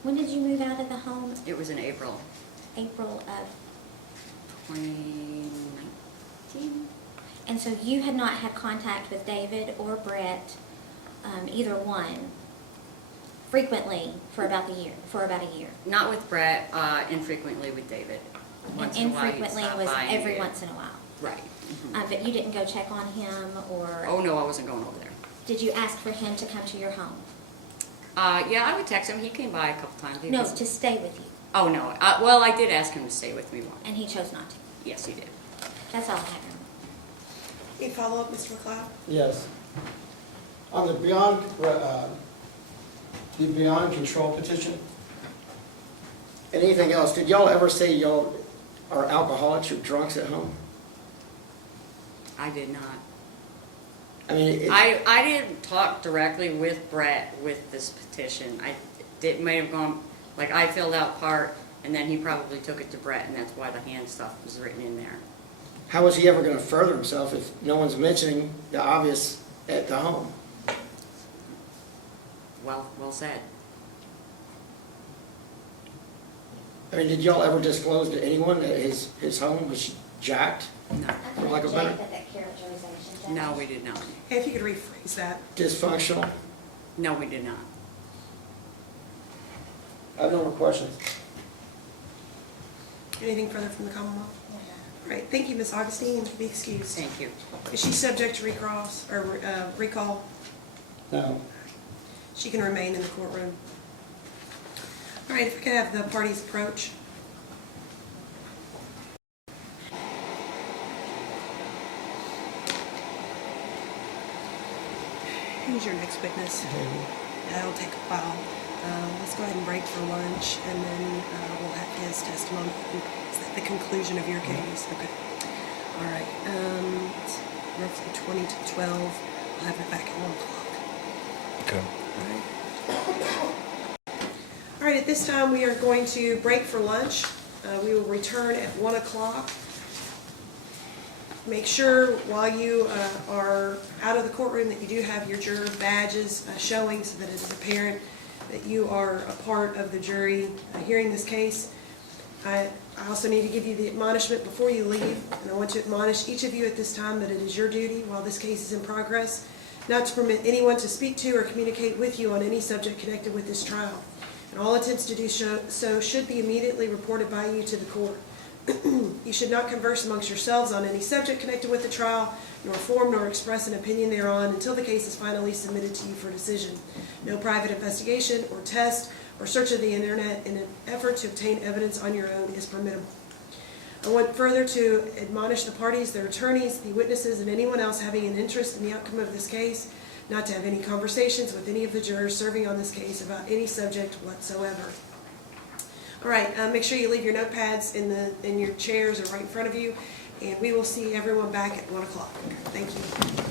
when did you move out of the home? It was in April April of, 2019. and so you had not had contact with David or Brett, either one, frequently for about a year. Not with Brett, infrequently with David. Once in a while he'd Infrequently stop was by and every get- once in a while. Right. But you didn't go check on him, or Oh, no, I wasn't going over there. did you ask for him to come to your home? Yeah, I would text him. He came by a couple times. He No, was- to stay with you, Oh, no. Well, I did ask him to stay with me once. and he chose not to. Yes, he did. That's all I have. Any follow-up, Mr. McLeod? Yes. On the beyond control petition, anything else, did y'all ever say y'all are alcoholics or drunks at home? I did not. I mean, I didn't talk directly with Brett with this petition. May have gone, like, I filled out part, and then he probably took it to Brett, and that's why the hand stuff was written in there. how is he ever going to further himself if no one's mentioning the obvious at the home? Well said. I mean, did y'all ever disclose to anyone that his home was jacked? No. For lack of better? No, we did not. Hey, if you could rephrase that. Dysfunctional? No, we did not. I have no more questions. Anything further from the Commonwealth? All right, thank you, Ms. Augustine. Be excused. Thank you. Is she subject to recall? No. She can remain in the courtroom. All right, if we could have the parties approach. Who's your next witness? That'll take a while. Let's go ahead and break for lunch, and then we'll have his testimony. Is that the conclusion of your case? Okay. All right. It's roughly 20 to 12. I'll have it back at 1 o'clock. Okay. All right, at this time, we are going to break for lunch. We will return at 1 o'clock. Make sure while you are out of the courtroom that you do have your juror badges showing so that it is apparent that you are a part of the jury hearing this case. I also need to give you the admonishment before you leave, and I want to admonish each of you at this time that it is your duty while this case is in progress not to permit anyone to speak to or communicate with you on any subject connected with this trial. And all attempts to do so should be immediately reported by you to the court. You should not converse amongst yourselves on any subject connected with the trial, nor form nor express an opinion thereon until the case is finally submitted to you for decision. No private investigation or test or search of the internet in an effort to obtain evidence on your own is permissible. I want further to admonish the parties, their attorneys, the witnesses, and anyone else having an interest in the outcome of this case not to have any conversations with any of the jurors serving on this case about any subject whatsoever. All right, make sure you leave your notepads in your chairs or right in front of you, and we will see everyone back at 1 o'clock. Thank you.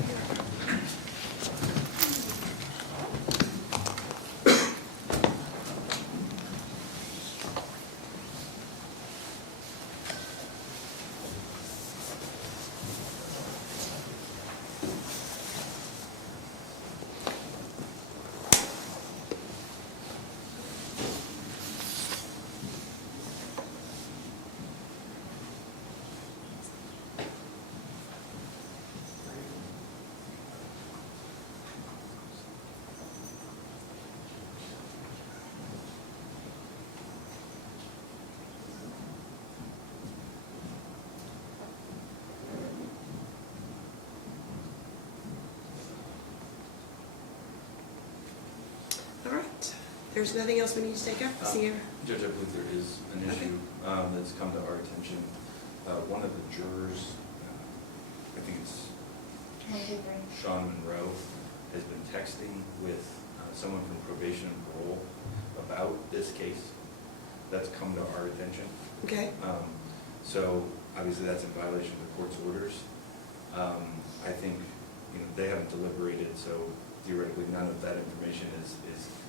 there's nothing else we need to take up? See you. Judge, I believe there is an Okay. issue that's come to our attention. One of the jurors, I think it's Sean Monroe, has been texting with someone from probation and parole about this case. That's come to our attention. Okay. So obviously that's in violation of the court's orders. I think, they haven't deliberated, so theoretically none of that information is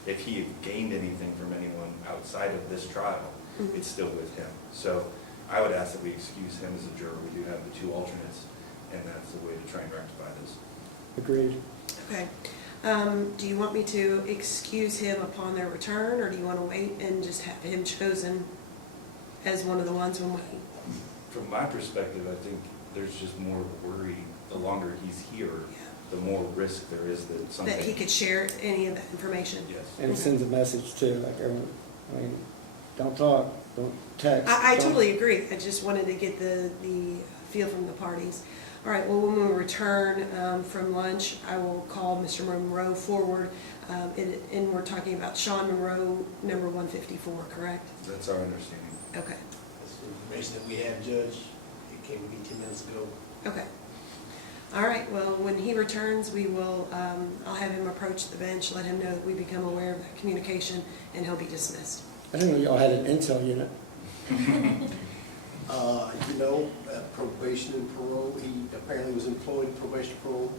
if he had gained anything from anyone outside of this trial, it's still with him. So I would ask that we excuse him as a juror. We do have the 2 alternates, and that's the way to try and rectify this. Agreed. Okay. Do you want me to excuse him upon their return, or do you want to wait and just have him chosen as one of the ones when we... From my perspective, I think there's just more worry. The longer he's here, the more risk there is that something... That he could share any of that information? Yes. And it sends a message too, like everyone, don't talk, don't text. I don't- totally agree. I just wanted to get the feel from the parties. All right, well, when we return from lunch, I will call Mr. Monroe forward, and we're talking about Sean Monroe, number 154, correct? That's our understanding. Okay, That's the information that we have, Judge. It came to me 10 minutes ago. okay. All right, well, when he returns, we will, I'll have him approach the bench, let him know that we become aware of that communication, and he'll be dismissed. I didn't know y'all had an intel unit. Probation and parole, he apparently was employed in probation and parole,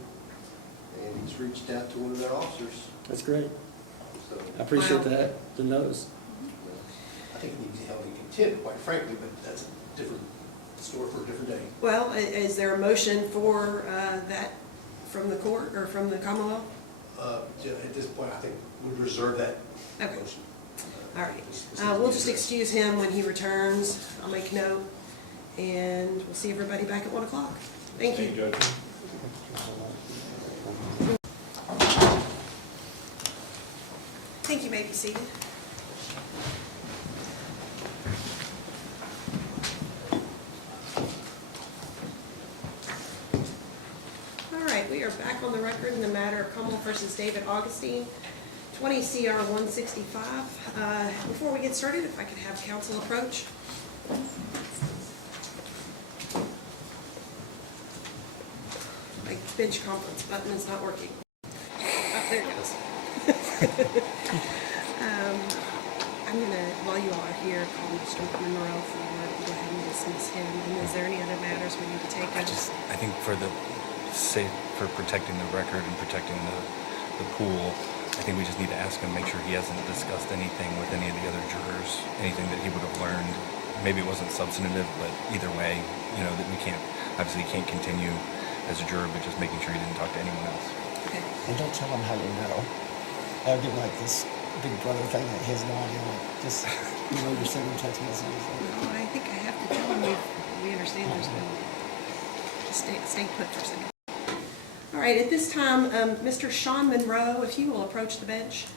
and he's reached out to one of their officers. That's great. So I appreciate Wow. that, the notice. I think he needs to be held in contempt, quite frankly, but that's a different story for a different day. Well, is there a motion for that from the court, or from the Commonwealth? At this point, I think we'd reserve that Okay. motion. All right, This we'll is- just excuse him when he returns. I'll make note, and we'll see everybody back at 1 o'clock. Thank you. Judge. I think you may be seated. All right, we are back on the record in the matter of Commonwealth versus David Augustine, 20 CR 165. Before we get started, if I could have counsel approach. My bench conference button is not working. Oh, there it goes. I'm gonna, while you all are here, call Mr. Monroe forward and go ahead and dismiss him. And is there any other matters we need to take up? I think for protecting the record and protecting the pool, I think we just need to ask him, make sure he hasn't discussed anything with any of the other jurors, anything that he would have learned. Maybe it wasn't substantive, but either way, that we obviously can't continue as a juror, but just making sure he didn't talk to anyone else. Okay. And don't tell him how you know. That would give like this big brother thing that he's not just, you're sending text messages. No, I think I have to tell him we understand there's no, just stay put for a second. All right, at this time, Mr. Sean Monroe, if you will approach the bench.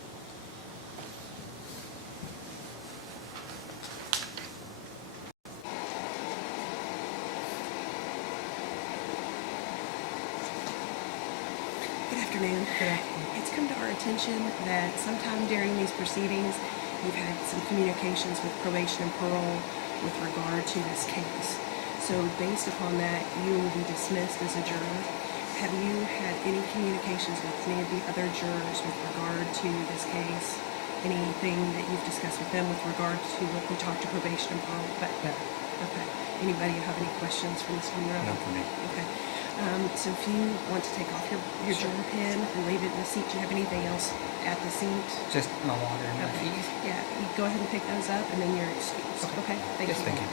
Good afternoon. It's come to our attention that sometime during these proceedings, you've had some communications with probation and parole with regard to this case. So based upon that, you will be dismissed as a juror. Have you had any communications with any of the other jurors with regard to this case? Anything that you've discussed with them with regard to what we talked to probation and parole? Okay. Anybody have any questions for Mr. Monroe? Not for me. Okay. So if you want to take off your juror pin and leave it in the seat, do you have anything else at the seat? Just my water and my Okay. keys. Yeah, you go ahead and pick those up and then you're excused. Okay? Thank you. Thank you.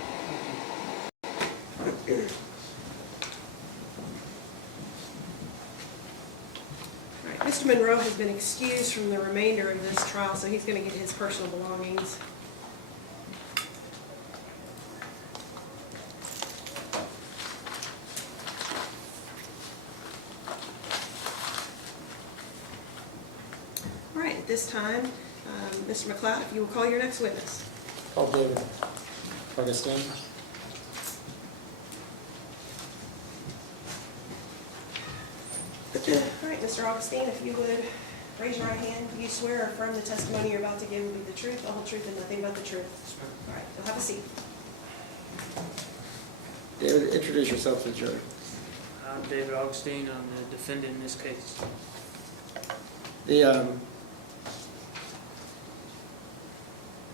All right, Mr. Monroe has been excused from the remainder of this trial, so he's going to get his personal belongings. All right, at this time, Mr. McLeod, if you will call your next witness. Call David Augustine. All right, Mr. Augustine, if you would Raise your right hand. Do you swear or affirm the testimony you're about to give will be the truth, the whole truth, and nothing but the truth? All right, you'll have a seat. David, introduce yourself to the jury. I'm David Augustine. I'm the defendant in this case.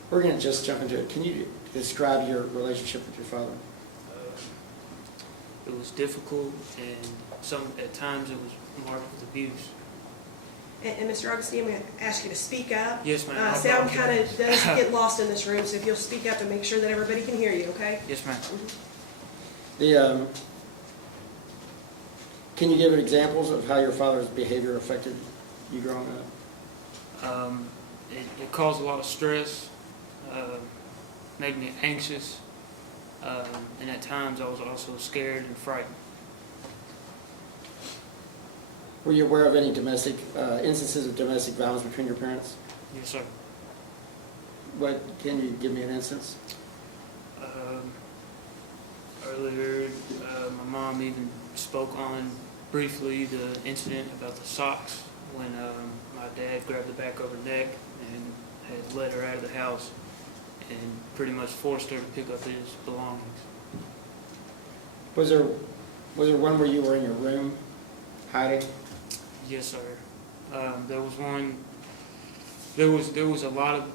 We're going to just jump into it. Can you describe your relationship with your father? It was difficult, and at times it was marked with abuse. And Mr. Augustine, I'm going to ask you to speak up. Yes, ma'am. Sound kind of does get lost in this room, so if you'll speak up and make sure that everybody can hear you, okay? Yes, ma'am. Can you give examples of how your father's behavior affected you growing up? It caused a lot of stress, made me anxious, and at times I was also scared and frightened. Were you aware of any domestic instances of domestic violence between your parents? Yes, sir. What can you give me an instance? Earlier, my mom even spoke on briefly the incident about the socks when my dad grabbed the back of her neck and had led her out of the house and pretty much forced her to pick up his belongings. Was there one where you were in your room hiding? Yes, sir. There was one. There was a lot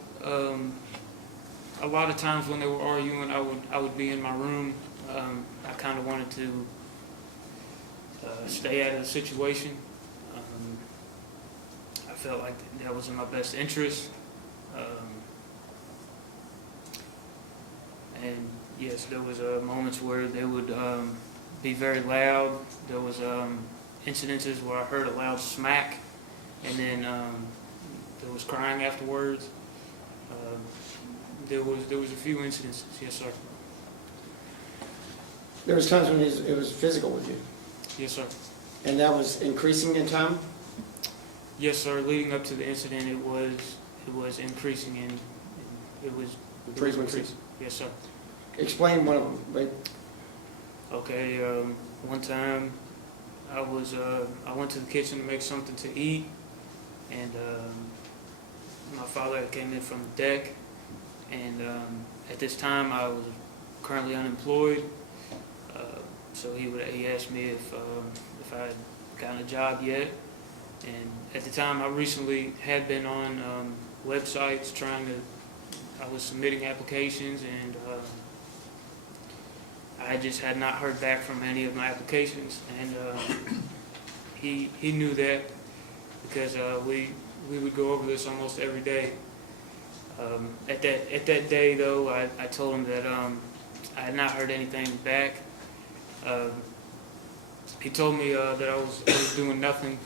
of times when they were arguing. I would be in my room. I kind of wanted to stay out of the situation. I felt like that was in my best interest. And yes, there was moments where they would be very loud. There was incidences where I heard a loud smack, and then there was crying afterwards. There was a few incidences, yes, sir. There was times when it was physical with you. Yes, sir. And that was increasing in time? Yes, sir. Leading up to the incident, it was increasing it was frequency. Increasing. Yes, sir. Explain one of them. Wait. Okay. One time, I went to the kitchen to make something to eat, and my father came in from the deck, and at this time I was currently unemployed. So he asked me if I had gotten a job yet, and at the time I recently had been on websites I was submitting applications, and I just had not heard back from any of my applications, and he knew that because we would go over this almost every day. At that day though, I told him that I had not heard anything back. He told me that I was doing nothing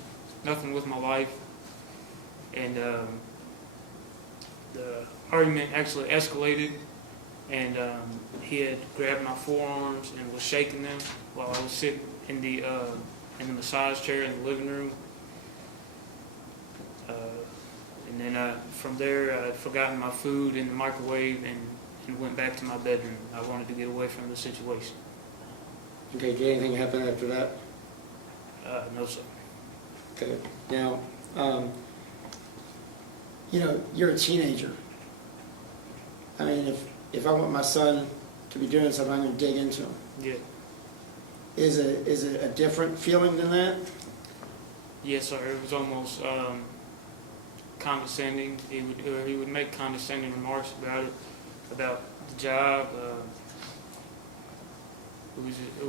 with my life, and the argument actually escalated, and he had grabbed my forearms and was shaking them while I was sitting in the massage chair in the living room. And then from there, I'd forgotten my food in the microwave and went back to my bedroom. I wanted to get away from the situation. Okay, did anything happen after that? No, sir. Okay. Now, you're a teenager. I mean, if I want my son to be doing something, I'm going to dig into him. Yeah. Is it a different feeling than that? Yes, sir. It was almost condescending. He would make condescending remarks about the job. It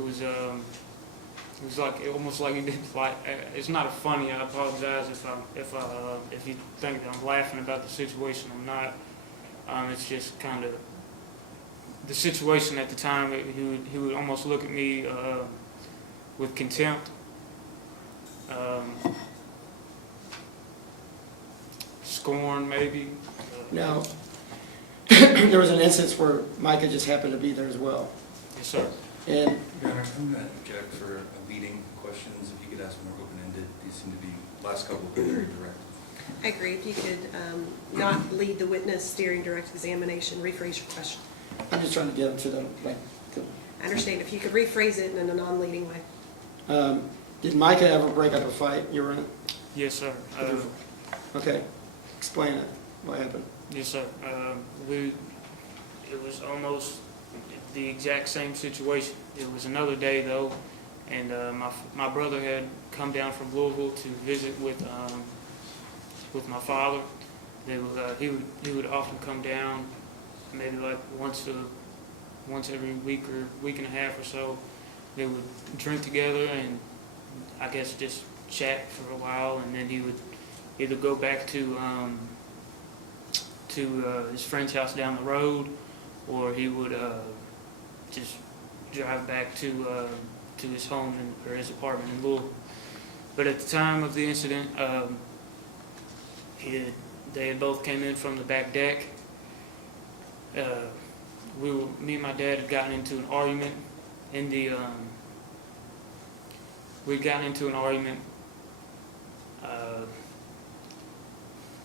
was like almost like he did like. It's not funny. I apologize if you think that I'm laughing about the situation. I'm not. It's just kind of the situation at the time. He would almost look at me with contempt. Scorn, maybe. Now, there was an instance where Micah just happened to be there as well. Yes, sir. And Your Honor, I'm going to object for leading questions. If you could ask more open-ended, these seem to be, last couple have been very direct. I agree. If you could not lead the witness during direct examination, rephrase your question. I'm just trying to get to the I understand. If you could rephrase it in a non-leading way. Did Micah ever break up a fight you were in? Yes, sir. Okay, explain it. What happened? Yes, sir. It was almost the exact same situation. It was another day though, and my brother had come down from Louisville to visit with my father. He would often come down, maybe like once every week or week and a half or so. They would drink together and I guess just chat for a while, and then he would either go back to his friend's house down the road, or he would just drive back to his home or his apartment in Louisville. But at the time of the incident, they had both came in from the back deck. Me and my dad had gotten into an argument in the. We'd gotten into an argument.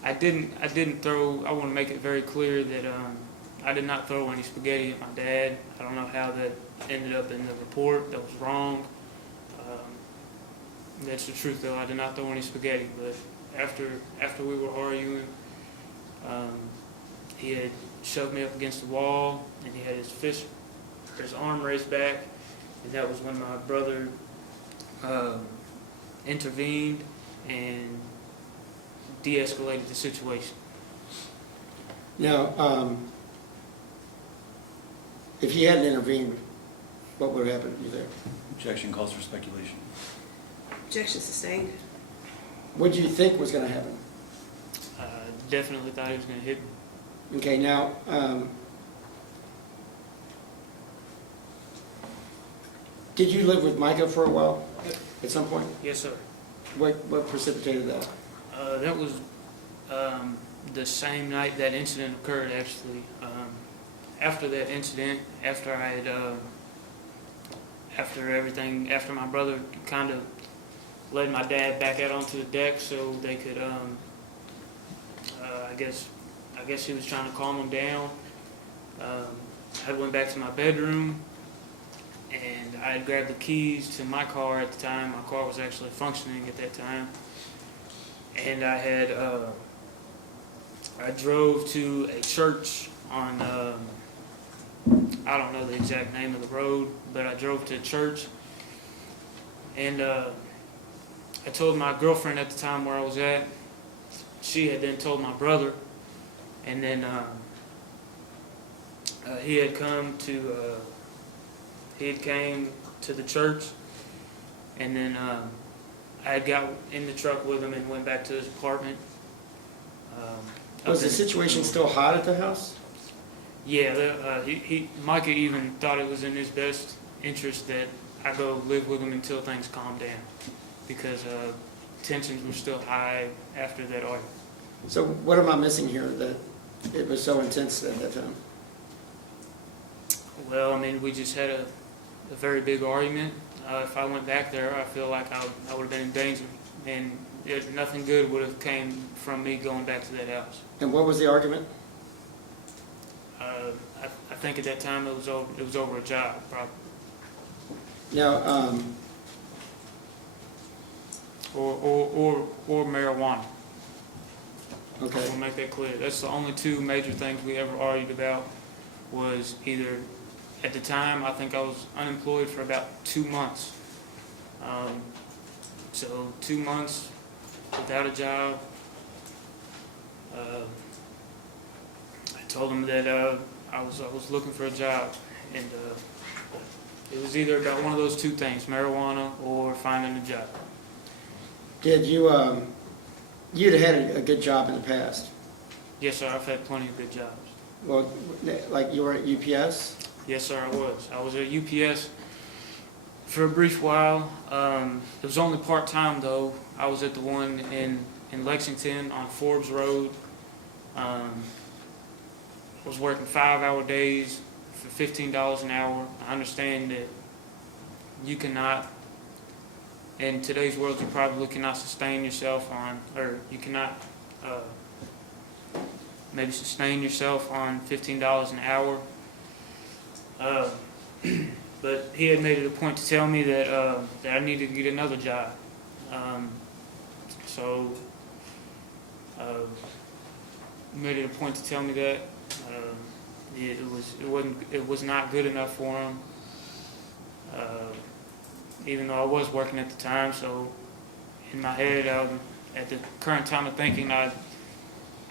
I didn't throw. I want to make it very clear that I did not throw any spaghetti at my dad. I don't know how that ended up in the report. That was wrong. That's the truth, though. I did not throw any spaghetti. But after we were arguing, he had shoved me up against the wall, and he had his arm raised back, and that was when my brother intervened and de-escalated the situation. Now, if he hadn't intervened, what would have happened to you there? Objection calls for speculation. Objection sustained. What did you think was going to happen? Definitely thought he was going to hit me. Okay, now, did you live with Micah for a while at some point? Yes, sir. What precipitated that? That was the same night that incident occurred, actually. After that incident, after I had, after my brother kind of led my dad back out onto the deck so they could, I guess he was trying to calm him down. I went back to my bedroom, and I had grabbed the keys to my car at the time. My car was actually functioning at that time. And I had, I drove to a church on, I don't know the exact name of the road, but I drove to a church. And I told my girlfriend at the time where I was at. She had then told my brother. And then he had came to the church. And then I had got in the truck with him and went back to his apartment. Was the situation still hot at the house? Yeah, Micah even thought it was in his best interest that I go live with him until things calmed down, because tensions were still high after that argument. So what am I missing here that it was so intense at that time? Well, I mean, we just had a very big argument. If I went back there, I feel like I would have been in danger, and nothing good would have came from me going back to that house. And what was the argument? I think at that time it was over a job, probably. Now, or marijuana. Okay. I will make that clear. That's the only two major things we ever argued about. Was either, at the time, I think I was unemployed for about 2 months. So 2 months without a job. I told him that I was looking for a job, and it was either about one of those two things: marijuana or finding a job. Did you you'd had a good job in the past? Yes, sir. I've had plenty of good jobs. Well, like you were at UPS? Yes, sir. I was. I was at UPS for a brief while. It was only part-time, though. I was at the one in Lexington on Forbes Road. I was working 5-hour days for $15 an hour. I understand that you cannot, in today's world, you probably cannot sustain yourself on, or you cannot maybe sustain yourself on $15 an hour. But he had made it a point to tell me that I needed to get another job. So made it a point to tell me that. It was not good enough for him. Even though I was working at the time, so in my head, at the current time of thinking, I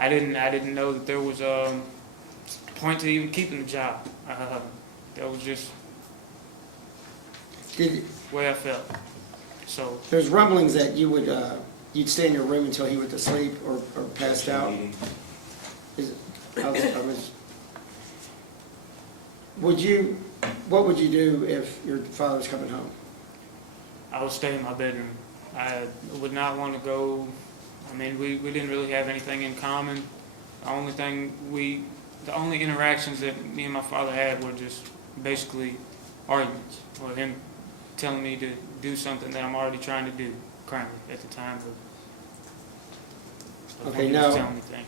didn't know that there was a point to even keeping the job. That was just the way I felt. So There's rumblings that you would, you'd stay in your room until he went to sleep or passed out. What would you do if your father was coming home? I would stay in my bedroom. I would not want to go. I mean, we didn't really have anything in common. The only interactions that me and my father had were just basically arguments, or him telling me to do something that I'm already trying to do currently at the time of Okay, when he now, was telling me things.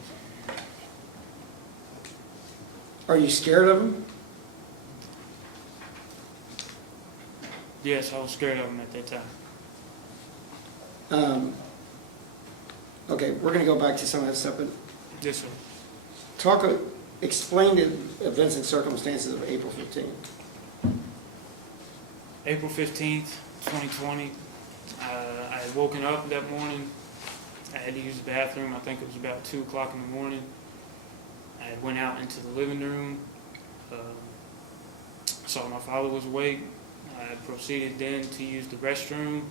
Are you scared of him? Yes, I was scared of him at that time. Okay, we're going to go back to some of that stuff, but Yes, sir. Explain the events and circumstances of April 15th. April 15th, 2020, I had woken up that morning. I had to use the bathroom. I think it was about 2 o'clock in the morning. I went out into the living room, saw my father was awake. I proceeded then to use the restroom.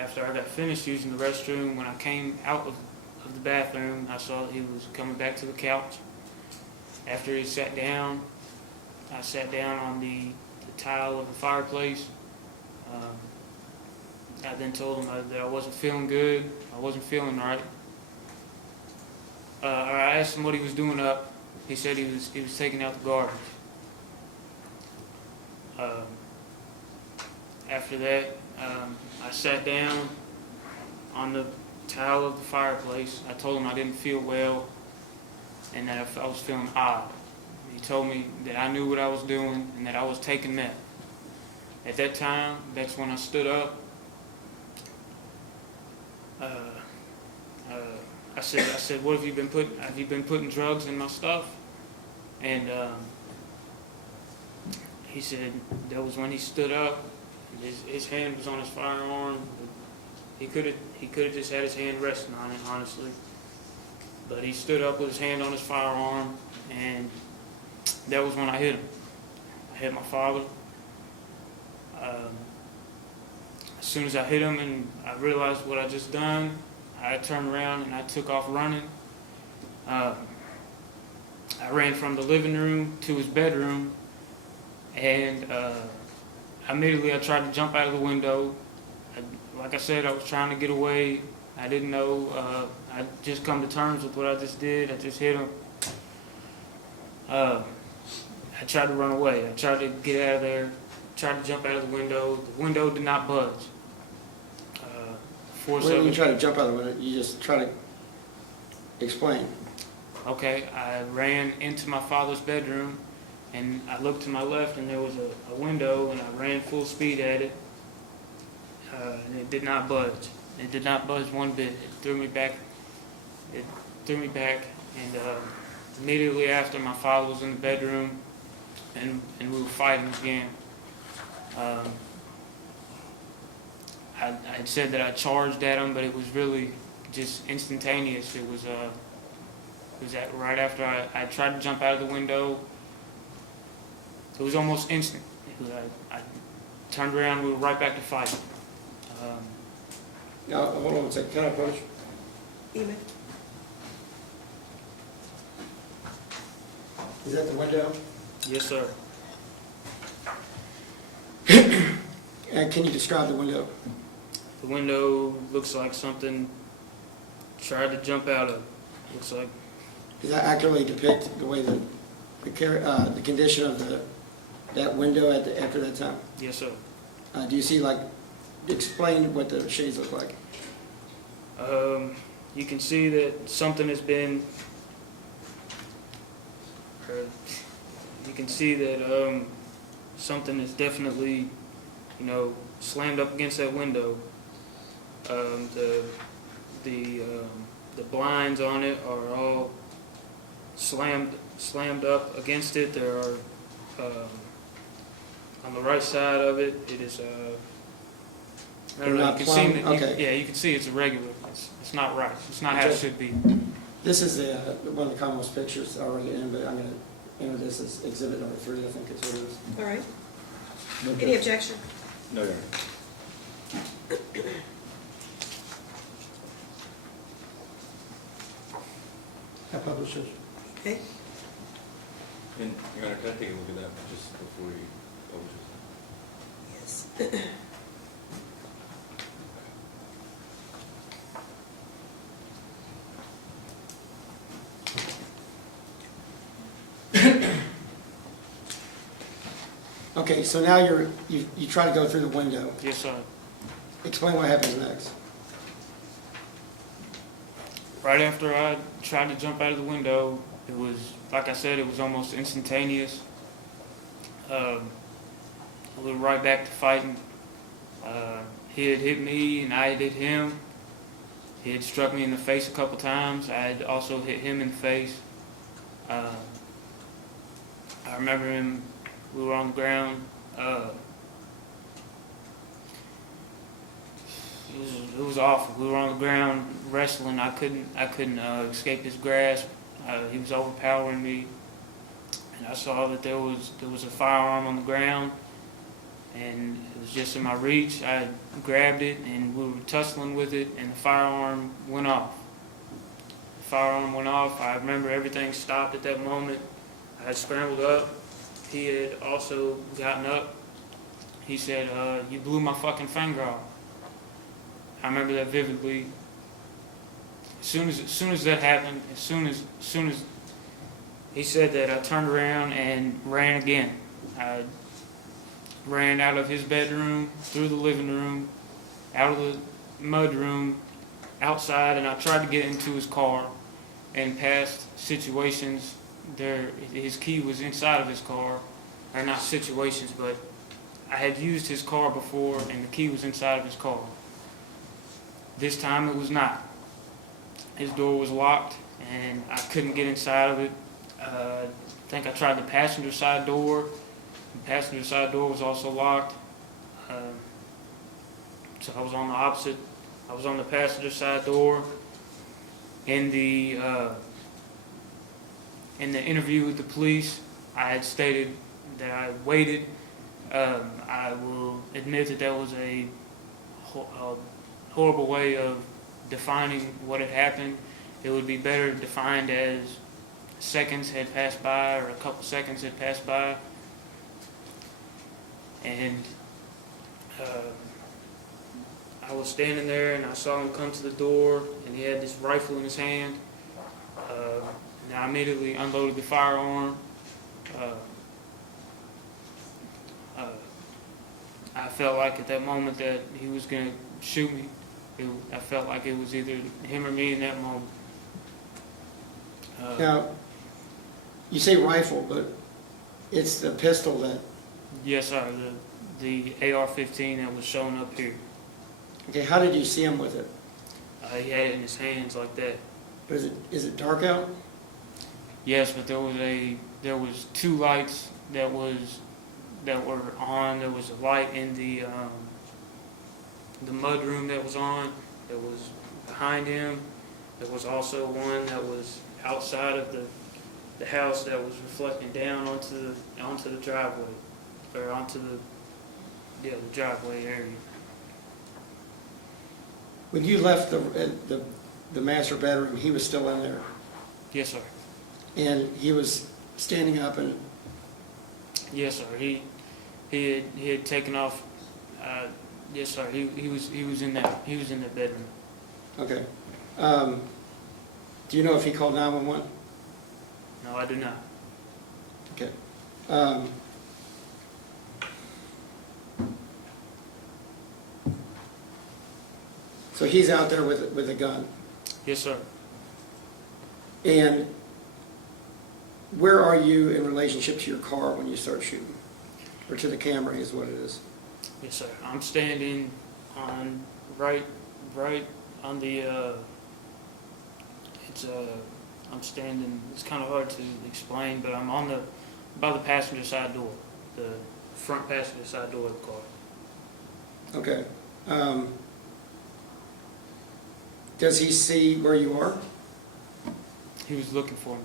After I got finished using the restroom, when I came out of the bathroom, I saw that he was coming back to the couch. After he sat down, I sat down on the tile of the fireplace. I then told him that I wasn't feeling good. I wasn't feeling right. I asked him what he was doing up. He said he was taking out the garbage. After that, I sat down on the tile of the fireplace. I told him I didn't feel well and that I was feeling odd. He told me that I knew what I was doing and that I was taking meth. At that time, that's when I stood up. I said, what have you been putting drugs in my stuff? And he said that was when he stood up. His hand was on his firearm. He could have just had his hand resting on it, honestly. But he stood up with his hand on his firearm, and that was when I hit him. I hit my father. As soon as I hit him and I realized what I just done, I turned around and I took off running. I ran from the living room to his bedroom, and immediately I tried to jump out of the window. Like I said, I was trying to get away. I didn't know. I just come to terms with what I just did. I just hit him. I tried to run away. I tried to get out of there. Tried to jump out of the window. The window did not budge. When you try to jump out of the window, you just try to explain. Okay, I ran into my father's bedroom, and I looked to my left, and there was a window, and I ran full speed at it, and it did not budge. It did not budge one bit. It threw me back. And immediately after, my father was in the bedroom, and we were fighting again. I had said that I charged at him, but it was really just instantaneous. It was right after I tried to jump out of the window. It was almost instant. I turned around, we were right back to fighting. Now, hold on a second. Can I approach? Email. Is that the window? Yes, sir. And can you describe the window? The window looks like something tried to jump out of. Looks like. Does that accurately depict the way the condition of that window after that time? Yes, sir. Do you see, explain what the shades look like? You can see that something has been. You can see that something is definitely, slammed up against that window. The the blinds on it are all slammed up against it. There are on the right side of it. It is I don't know. You can see. Yeah, you can see it's irregular. It's not right. It's not how it should be. This is one of the Commonwealth's pictures already in, but I'm going to enter this as exhibit number 3, I think is what it is. All right. Any objection? No, Your Honor. I publish it. Okay. And, Your Honor, can I take a look at that just before you publish it? Yes. Okay, so now you try to go through the window. Yes, sir. Explain what happens next. Right after I tried to jump out of the window, it was, like I said, it was almost instantaneous. We were right back to fighting. He had hit me and I had hit him. He had struck me in the face a couple times. I had also hit him in the face. I remember him, we were on the ground. It was awful. We were on the ground wrestling. I couldn't escape his grasp. He was overpowering me, and I saw that there was a firearm on the ground, and it was just in my reach. I grabbed it, and we were tussling with it, and the firearm went off. The firearm went off. I remember everything stopped at that moment. I had scrambled up. He had also gotten up. He said, "You blew my fucking finger off." I remember that vividly. As soon as that happened, as soon as he said that, I turned around and ran again. I ran out of his bedroom, through the living room, out of the mud room, outside, and I tried to get into his car. And past situations, his key was inside of his car, or not situations, but I had used his car before, and the key was inside of his car. This time it was not. His door was locked, and I couldn't get inside of it. I think I tried the passenger side door. The passenger side door was also locked. So I was on the opposite. I was on the passenger side door. In the interview with the police, I had stated that I waited. I will admit that was a horrible way of defining what had happened. It would be better defined as seconds had passed by, or a couple seconds had passed by. And I was standing there, and I saw him come to the door, and he had this rifle in his hand. And I immediately unloaded the firearm. I felt like at that moment that he was going to shoot me. I felt like it was either him or me in that moment. Now, you say rifle, but it's the pistol that... Yes, sir. The AR-15 that was shown up here. Okay, how did you see him with it? He had it in his hands like that. But is it dark out? Yes, but there was two lights that were on. There was a light in the mud room that was on. That was behind him. There was also one that was outside of the house that was reflecting down onto the driveway, or onto the driveway area. When you left the master bedroom, he was still in there, Yes, sir. and he was standing up and... Yes, sir. He had taken off. Yes, sir. He was in that. He was in the bedroom. Okay. Do you know if he called 911? No, I do not. Okay. So he's out there with a gun. Yes, sir. And where are you in relationship to your car when you start shooting? Or to the Camry is what it is. Yes, sir. I'm standing on right on the I'm standing, it's kind of hard to explain, but I'm on by the passenger side door, the front passenger side door of the car. Okay. Does he see where you are? He was looking for me.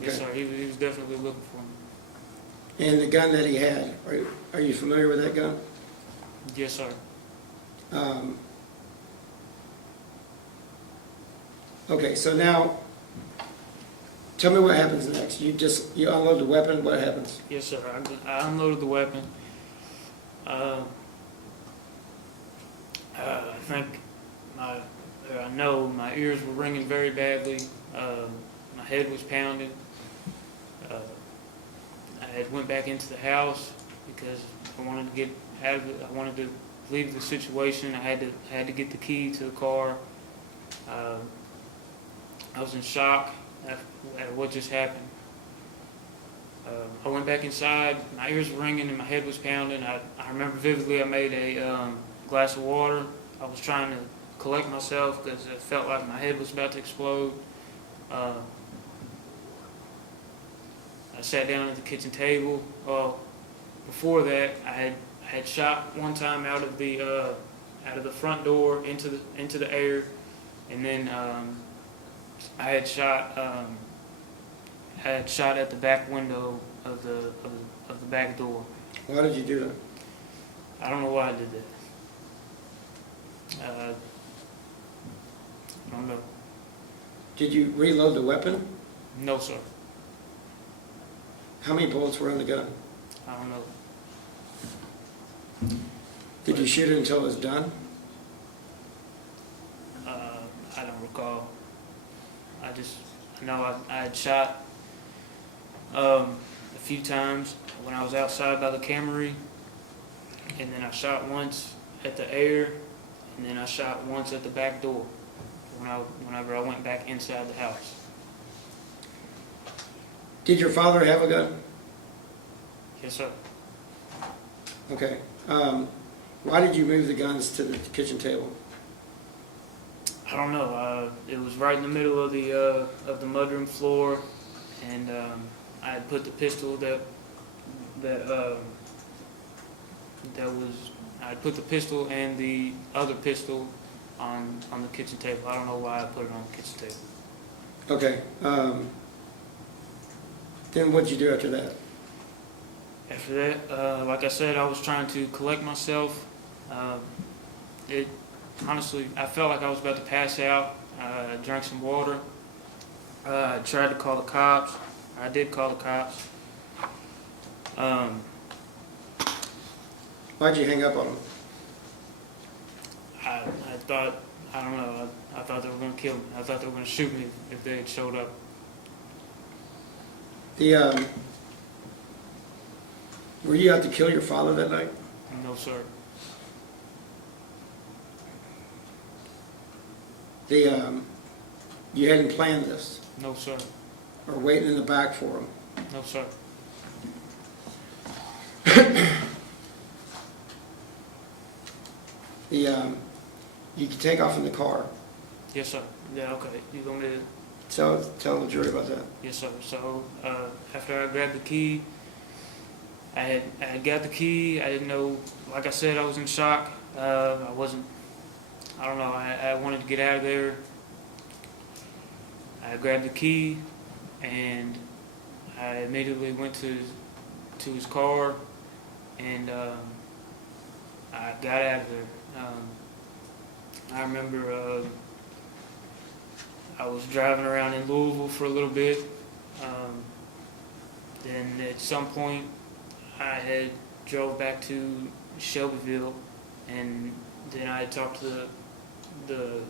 Yes, Okay. sir, he was definitely looking for me. And the gun that he had, are you familiar with that gun? Yes, sir. Okay, so now, tell me what happens next. You unload the weapon, what happens? Yes, sir. I unloaded the weapon. I think I know my ears were ringing very badly. My head was pounding. I had went back into the house because I wanted to get out of it. I wanted to leave the situation. I had to get the key to the car. I was in shock at what just happened. I went back inside, my ears were ringing and my head was pounding. I remember vividly I made a glass of water. I was trying to collect myself because it felt like my head was about to explode. I sat down at the kitchen table. Well, before that, I had shot one time out of the front door into the air, and then I had shot at the back window of the back door. Why did you do that? I don't know why I did that. I don't know. Did you reload the weapon? No, sir. How many bullets were in the gun? I don't know. Did you shoot it until it was done? I don't recall. I know I had shot a few times when I was outside by the Camry, and then I shot once at the air, and then I shot once at the back door whenever I went back inside the house. Did your father have a gun? Yes, sir. Okay. Why did you move the guns to the kitchen table? I don't know. It was right in the middle of the mudroom floor, and I had put the pistol I put the pistol and the other pistol on the kitchen table. I don't know why I put it on the kitchen table. Okay. Then what'd you do after that? After that, like I said, I was trying to collect myself. Honestly, I felt like I was about to pass out. I drank some water. I tried to call the cops. I did call the cops. Why'd you hang up on them? I thought, I don't know, I thought they were going to kill me. I thought they were going to shoot me if they had showed up. Were you out to kill your father that night? No, sir. You hadn't planned this? No, sir. Or waiting in the back for him? No, sir. You could take off in the car. Yes, sir. Yeah, okay. You want me to? Tell the jury about that. Yes, sir. So after I grabbed the key, I got the key. I didn't know. Like I said, I was in shock. I don't know. I wanted to get out of there. I grabbed the key, and I immediately went to his car, and I got out of there. I remember I was driving around in Louisville for a little bit. Then at some point, I had drove back to Shelbyville, and then I had talked to the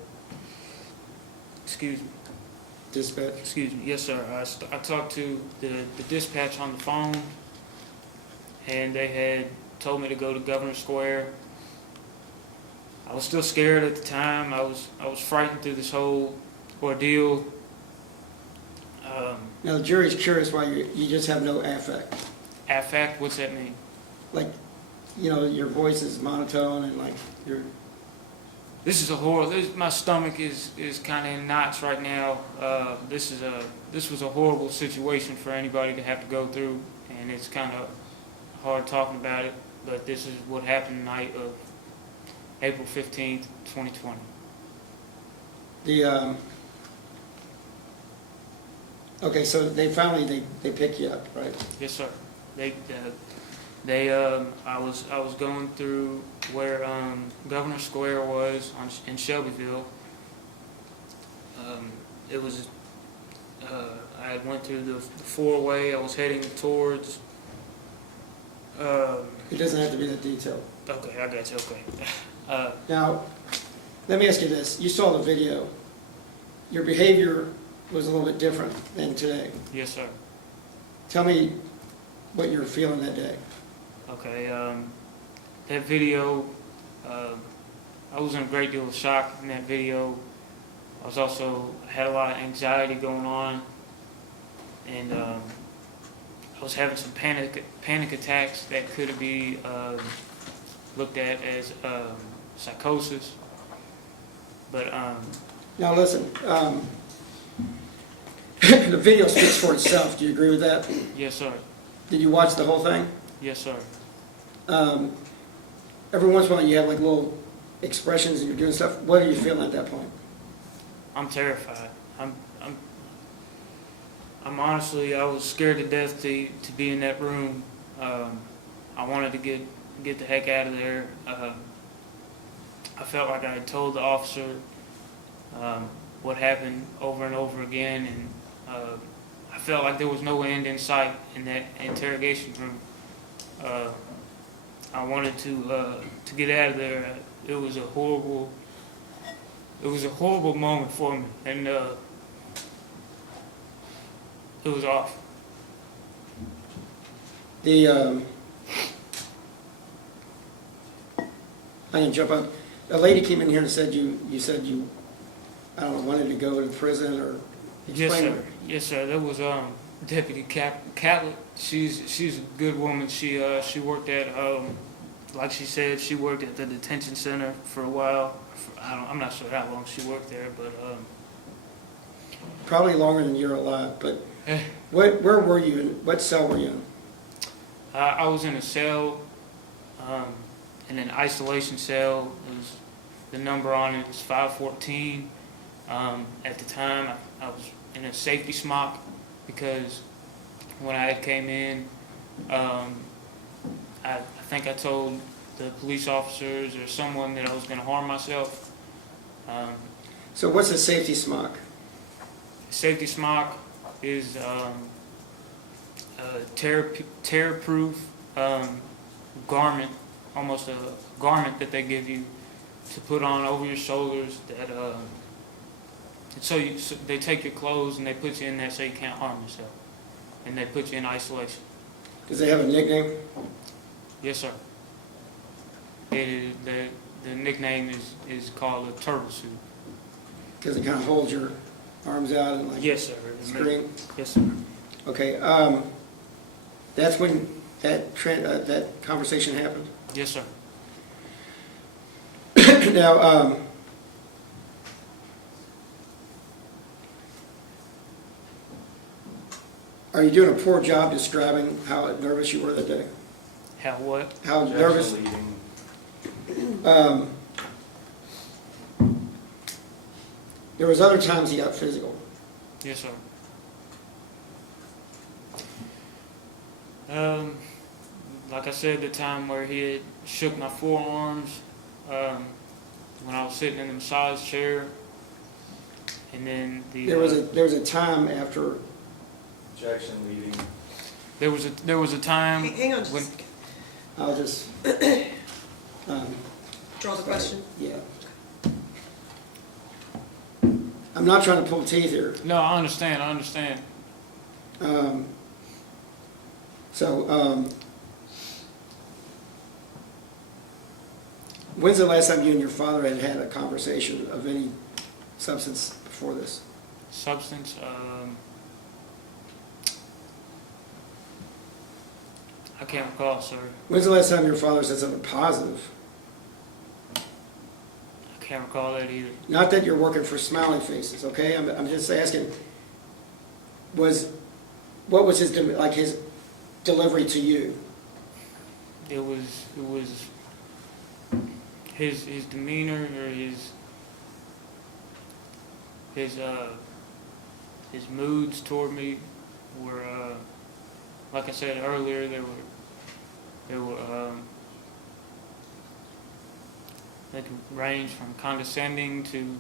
excuse me. Dispatch? Excuse me. Yes, sir. I talked to the dispatch on the phone, and they had told me to go to Governor Square. I was still scared at the time. I was frightened through this whole ordeal. Now the jury's curious why you just have no affect. Affect? What's that mean? Like, your voice is monotone and like you're. This is a horrible. My stomach is kind of in knots right now. This was a horrible situation for anybody to have to go through, and it's kind of hard talking about it. But this is what happened the night of April 15th, 2020. Okay, so they finally they pick you up, right? Yes, sir. I was going through where Governor Square was in Shelbyville. It was I had went through the four-way. I was heading towards. It doesn't have to be that detailed. Okay, I got you. Okay. Now, let me ask you this: you saw the video. Your behavior was a little bit different than today. Yes, sir. Tell me what you were feeling that day. Okay. That video, I was in a great deal of shock in that video. I was also had a lot of anxiety going on, and I was having some panic attacks that could be looked at as psychosis. But now listen, the video speaks for itself. Do you agree with that? Yes, sir. Did you watch the whole thing? Yes, sir. Every once in a while you have like little expressions and you're doing stuff. What are you feeling at that point? I'm terrified. I'm honestly, I was scared to death to be in that room. I wanted to get the heck out of there. I felt like I had told the officer what happened over and over again, and I felt like there was no end in sight in that interrogation room. I wanted to get out of there. It was a horrible moment for me, and it was off. I can jump up. A lady came in here and said you said you, I don't know, wanted to go to prison or Yes, explain. sir. Yes, sir. There was Deputy Catlett. She's a good woman. She worked at like she said, she worked at the detention center for a while. I'm not sure how long she worked there, but Probably longer than you're alive. But where were you? What cell were you in? I was in a cell, in an isolation cell. It was, the number on it was 514. At the time, I was in a safety smock because when I came in, I think I told the police officers or someone that I was going to harm myself. So what's a safety smock? Safety smock is a tear-proof garment, almost a garment that they give you to put on over your shoulders. That so they take your clothes and they put you in there so you can't harm yourself, and they put you in isolation. Does it have a nickname? Yes, sir. The nickname is called a turtle suit. Because it kind of holds your arms out and like Yes, sir. screen? Yes, sir. Okay. That's when that conversation happened? Yes, sir. Now, are you doing a poor job describing how nervous you were that day? How what? How nervous? There was other times he got physical. Yes, sir. Like I said, the time where he had shook my forearms when I was sitting in the massage chair, and then There was a time after. Jackson leaving. There was a time. Hang on just a when, second. I'll just. Draw the question. Yeah. I'm not trying to pull teeth here. No, I understand. When's the last time you and your father had had a conversation of any substance before this? Substance. I can't recall, sir. When's the last time your father said something positive? I can't recall that either. Not that you're working for Smiling Faces, okay? I'm just asking, what was his, his delivery to you? It was his demeanor or his moods toward me were like I said earlier, they could range from condescending to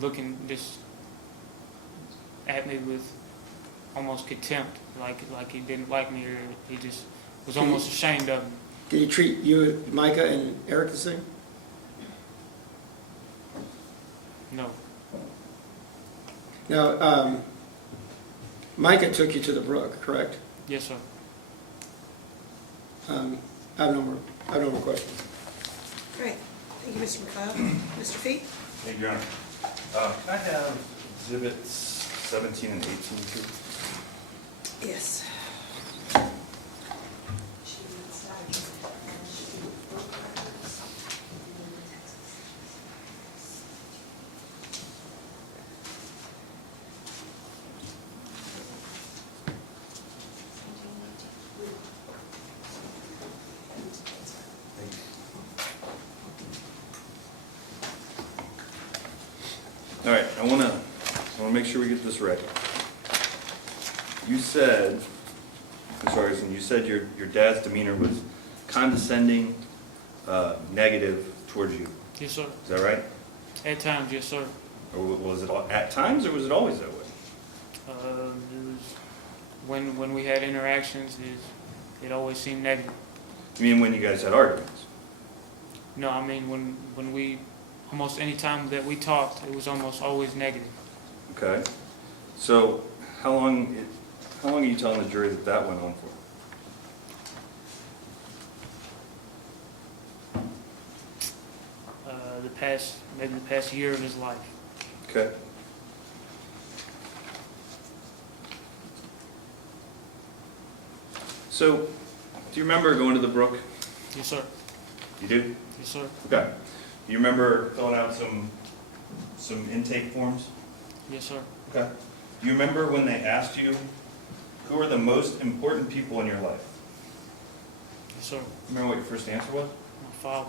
looking just at me with almost contempt, like he didn't like me, or he just was almost ashamed of me. Did he treat you, Micah, and Eric the same? No. Now, Micah took you to the brook, correct? Yes, sir. I have no more questions. Great. Thank you, Mr. McLeod. Mr. Fee? Thank you, Your Honor. Can I have exhibits 17 and 18, please? Yes. All right, I want to make sure we get this right. You said, Mr. Augustine, you said your dad's demeanor was condescending, negative towards you. Yes, sir. Is that right? At times, yes, sir. Or was it at times, or was it always that way? It was when we had interactions, it always seemed negative. You mean when you guys had arguments? No, I mean when we almost any time that we talked, it was almost always negative. Okay. So how long are you telling the jury that went on for? Maybe the past year of his life. Okay. So, do you remember going to the brook? Yes, sir. You do? Yes, sir. Okay. Do you remember filling out some intake forms? Yes, sir. Okay. Do you remember when they asked you who are the most important people in your life? Yes, sir. Remember what your first answer was? My father.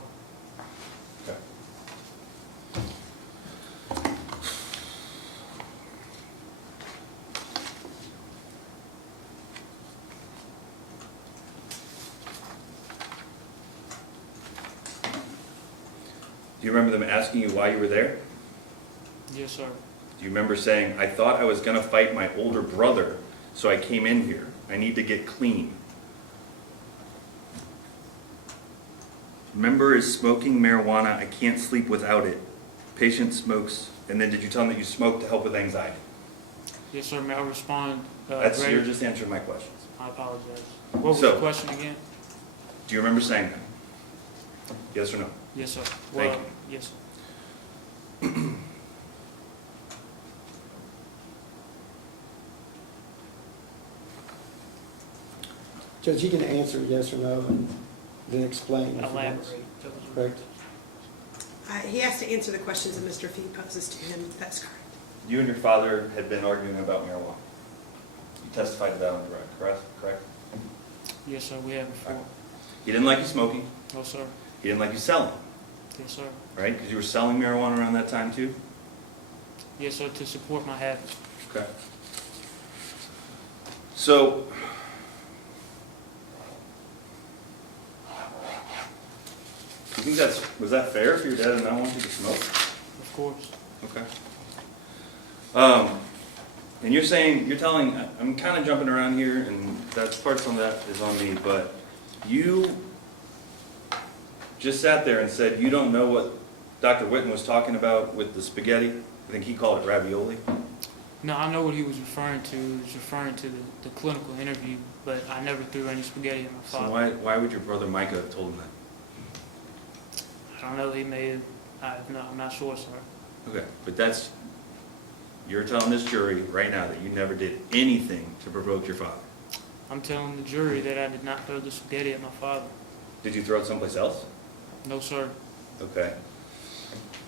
Okay. Do you remember them asking you why you were there? Yes, sir. Do you remember saying, I thought I was going to fight my older brother, so I came in here. I need to get clean. Remember is smoking marijuana, I can't sleep without it. Patient smokes, and then did you tell him that you smoked to help with anxiety? Yes, sir. May I respond? You're just answering my questions. I apologize. What was the question again? Do you remember saying that? Yes or no? Yes, sir. Thank you. Yes, sir. Judge, you can answer yes or no and then explain. Elaborate. Correct. He has to answer the questions that Mr. Fee poses to him. That's correct. You and your father had been arguing about marijuana. You testified to that on direct, correct? Yes, sir. We have before. He didn't like you smoking. No, sir. He didn't like you selling, Yes, sir. right? Because you were selling marijuana around that time too? Yes, sir. To support my habits. Okay. So, you think was that fair for your dad to not want you to smoke? Of course. Okay. And you're telling, I'm kind of jumping around here, and that's parts on that is on me, but you just sat there and said you don't know what Dr. Whitten was talking about with the spaghetti. I think he called it ravioli. No, I know what he was referring to. He was referring to the clinical interview, but I never threw any spaghetti at my father. So why would your brother Micah have told him that? I don't know. He may have. I'm not sure, sir. Okay, but you're telling this jury right now that you never did anything to provoke your father. I'm telling the jury that I did not throw the spaghetti at my father. Did you throw it someplace else? No, sir. Okay.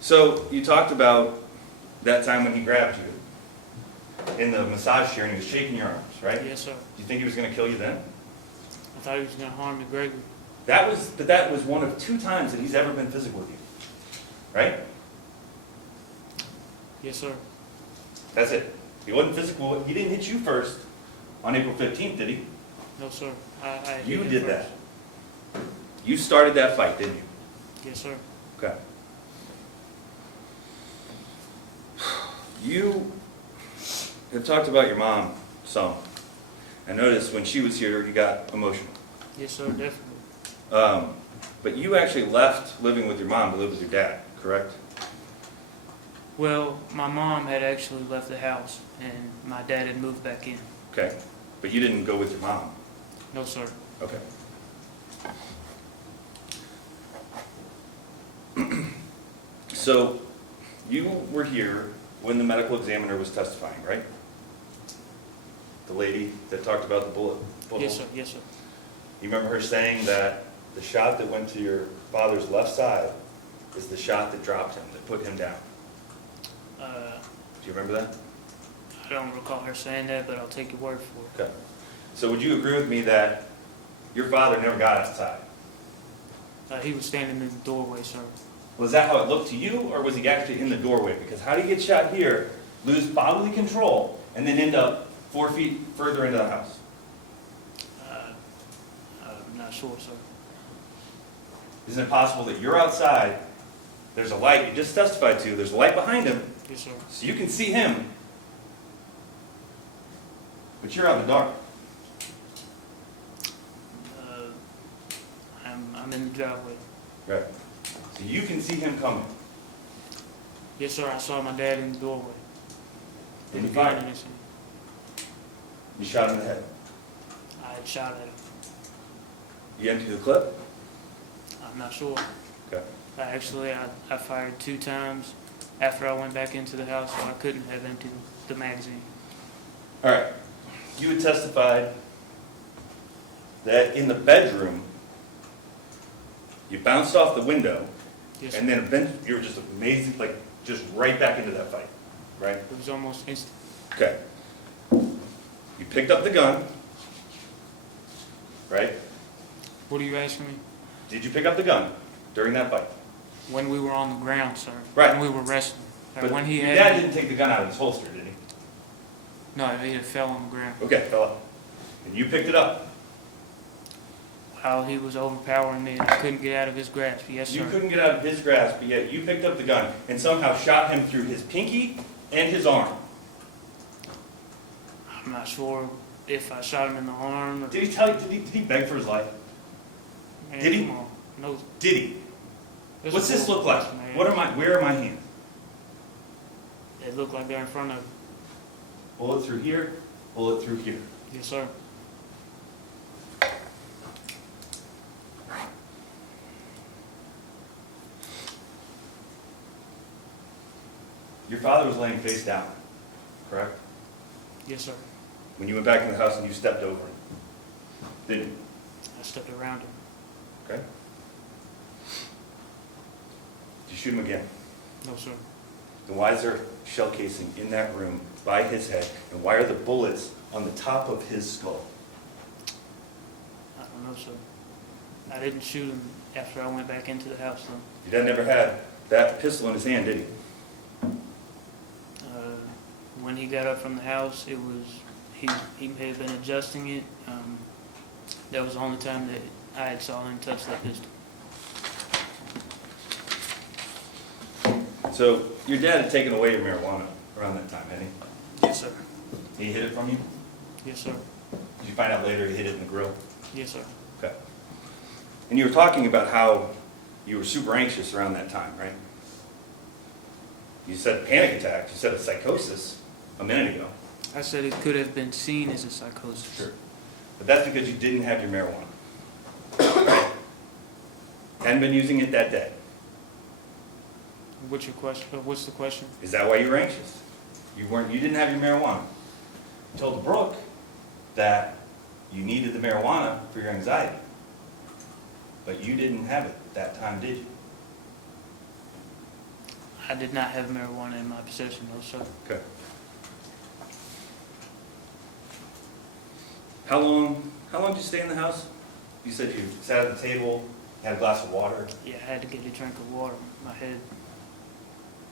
So you talked about that time when he grabbed you in the massage chair and he was shaking your arms, right? Yes, sir. Do you think he was going to kill you then? I thought he was gonna harm me greatly. That was one of 2 times that he's ever been physical with you, right? Yes, sir. That's it. He wasn't physical. He didn't hit you first on April 15th, did he? No, sir. I You hit him did first. that. You started that fight, didn't you? Yes, sir. Okay. You have talked about your mom some. I noticed when she was here, you got emotional. Yes, sir, definitely. But you actually left living with your mom to live with your dad, correct? Well, my mom had actually left the house, and my dad had moved back in. Okay. But you didn't go with your mom. No, sir. Okay. So, you were here when the medical examiner was testifying, right? The lady that talked about the bullet hole? Yes, sir. Yes, sir. You remember her saying that the shot that went to your father's left side is the shot that dropped him, that put him down. Do you remember that? I don't recall her saying that, but I'll take your word for it. Okay. So would you agree with me that your father never got outside? He was standing in the doorway, sir. Was that how it looked to you, or was he actually in the doorway? Because how do you get shot here, lose bodily control, and then end up 4 feet further into the house? I'm not sure, sir. Isn't it possible that you're outside, there's a light you just testified to, there's a light behind him, Yes, sir. so you can see him, but you're out in the dark. I'm in the driveway. Right. So you can see him coming. Yes, sir. I saw my dad in the doorway. Did you With a gun fire? in his hand. You shot him in the head. I had shot at him. You emptied the clip? I'm not sure. Okay. I fired 2 times after I went back into the house, so I couldn't have emptied the magazine. All right. You had testified that in the bedroom, you bounced off the window, Yes, sir. and then you were just amazing, like just right back into that fight, right? It was almost instant. Okay. You picked up the gun, right? What are you asking me? Did you pick up the gun during that fight? When we were on the ground, sir. Right. When we were wrestling. But When he your had dad me- didn't take the gun out of his holster, did he? No, he had fell on the ground. Okay, fell up. And you picked it up. While he was overpowering me, and I couldn't get out of his grasp. Yes, sir. You couldn't get out of his grasp, but yet you picked up the gun and somehow shot him through his pinky and his arm. I'm not sure if I shot him in the arm or... Did he tell you, did he beg for his life? Man, Did he? come on. No. Did he? There's What's a this look like? man. Where are my hands? It looked like they're in front of... Bullet through here, bullet through here. Yes, sir. Your father was laying face down, correct? Yes, sir. When you went back in the house and you stepped over him, didn't you? I stepped around him. Okay. Did you shoot him again? No, sir. Then why is there a shell casing in that room by his head, and why are the bullets on the top of his skull? I don't know, sir. I didn't shoot him after I went back into the house, though. Your dad never had that pistol in his hand, did he? When he got up from the house, it was... He may have been adjusting it. That was the only time that I had saw him touch that pistol. So, your dad had taken away your marijuana around that time, hadn't Yes, sir. he? He hid it from you? Yes, sir. Did you find out later he hid it in the grill? Yes, sir. Okay. And you were talking about how you were super anxious around that time, right? You said panic attack. You said a psychosis a minute ago. I said it could have been seen as a psychosis. Sure. But that's because you didn't have your marijuana. Right? Hadn't been using it that day. What's your question? What's the question? Is that why you were anxious? You didn't have your marijuana. You told Brooke that you needed the marijuana for your anxiety. But you didn't have it that time, did you? I did not have marijuana in my possession, no, sir. Okay. How long did you stay in the house? You said you sat at the table, had a glass of water. Yeah, I had to get a drink of water. My head.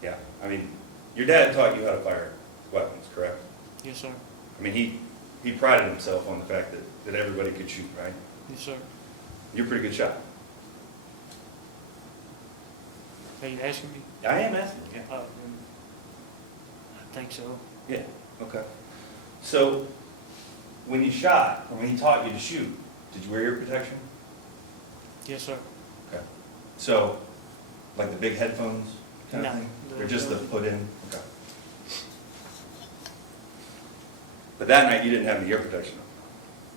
Yeah, I mean, your dad taught you how to fire weapons, correct? Yes, sir. I mean, he prided himself on the fact that everybody could shoot, right? Yes, sir. You're a pretty good shot. Are you asking me? I am asking, yeah. I think so. Yeah, okay. So, when you shot, or when he taught you to shoot, did you wear your protection? Yes, sir. Okay. So, like the big headphones kind of No, thing? the- Or just the put in? Okay. But that night you didn't have the ear protection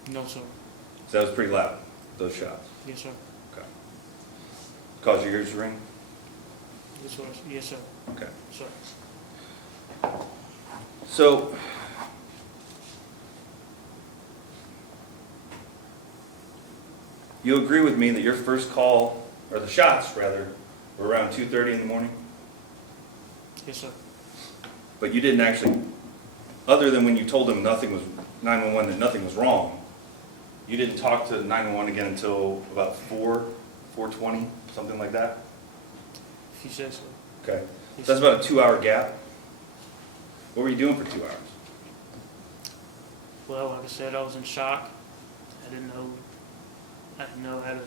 on? No, sir. So that was pretty loud, those shots? Yes, sir. Okay. Cause your ears to ring? Yes, sir. Yes, sir. Okay. Sir. So, you agree with me that your first call, or the shots rather, were around 2:30 in the morning? Yes, sir. But you didn't actually, other than when you told them 911 that nothing was wrong, you didn't talk to 911 again until about 4:20, something like that? If you say so. Okay. Yes, So that's about a 2-hour gap. What were you doing for 2 hours? Well, like I said, I was in shock. I didn't know how to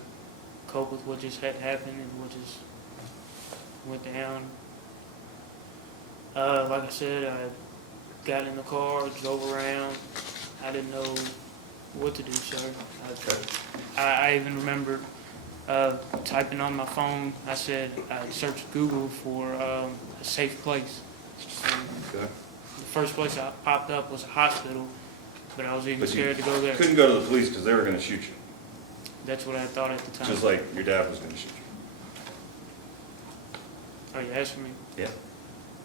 cope with what just had happened and what just went down. Like I said, I got in the car, drove around. I didn't know what to do, sir. I even remember typing on my phone. I said I searched Google for a safe place. Okay. The first place I popped up was a hospital, but I was even scared to go there. Couldn't go to the police because they were going to shoot you. That's what I thought at the time. Just like your dad was going to shoot you. Are you asking me? Yeah.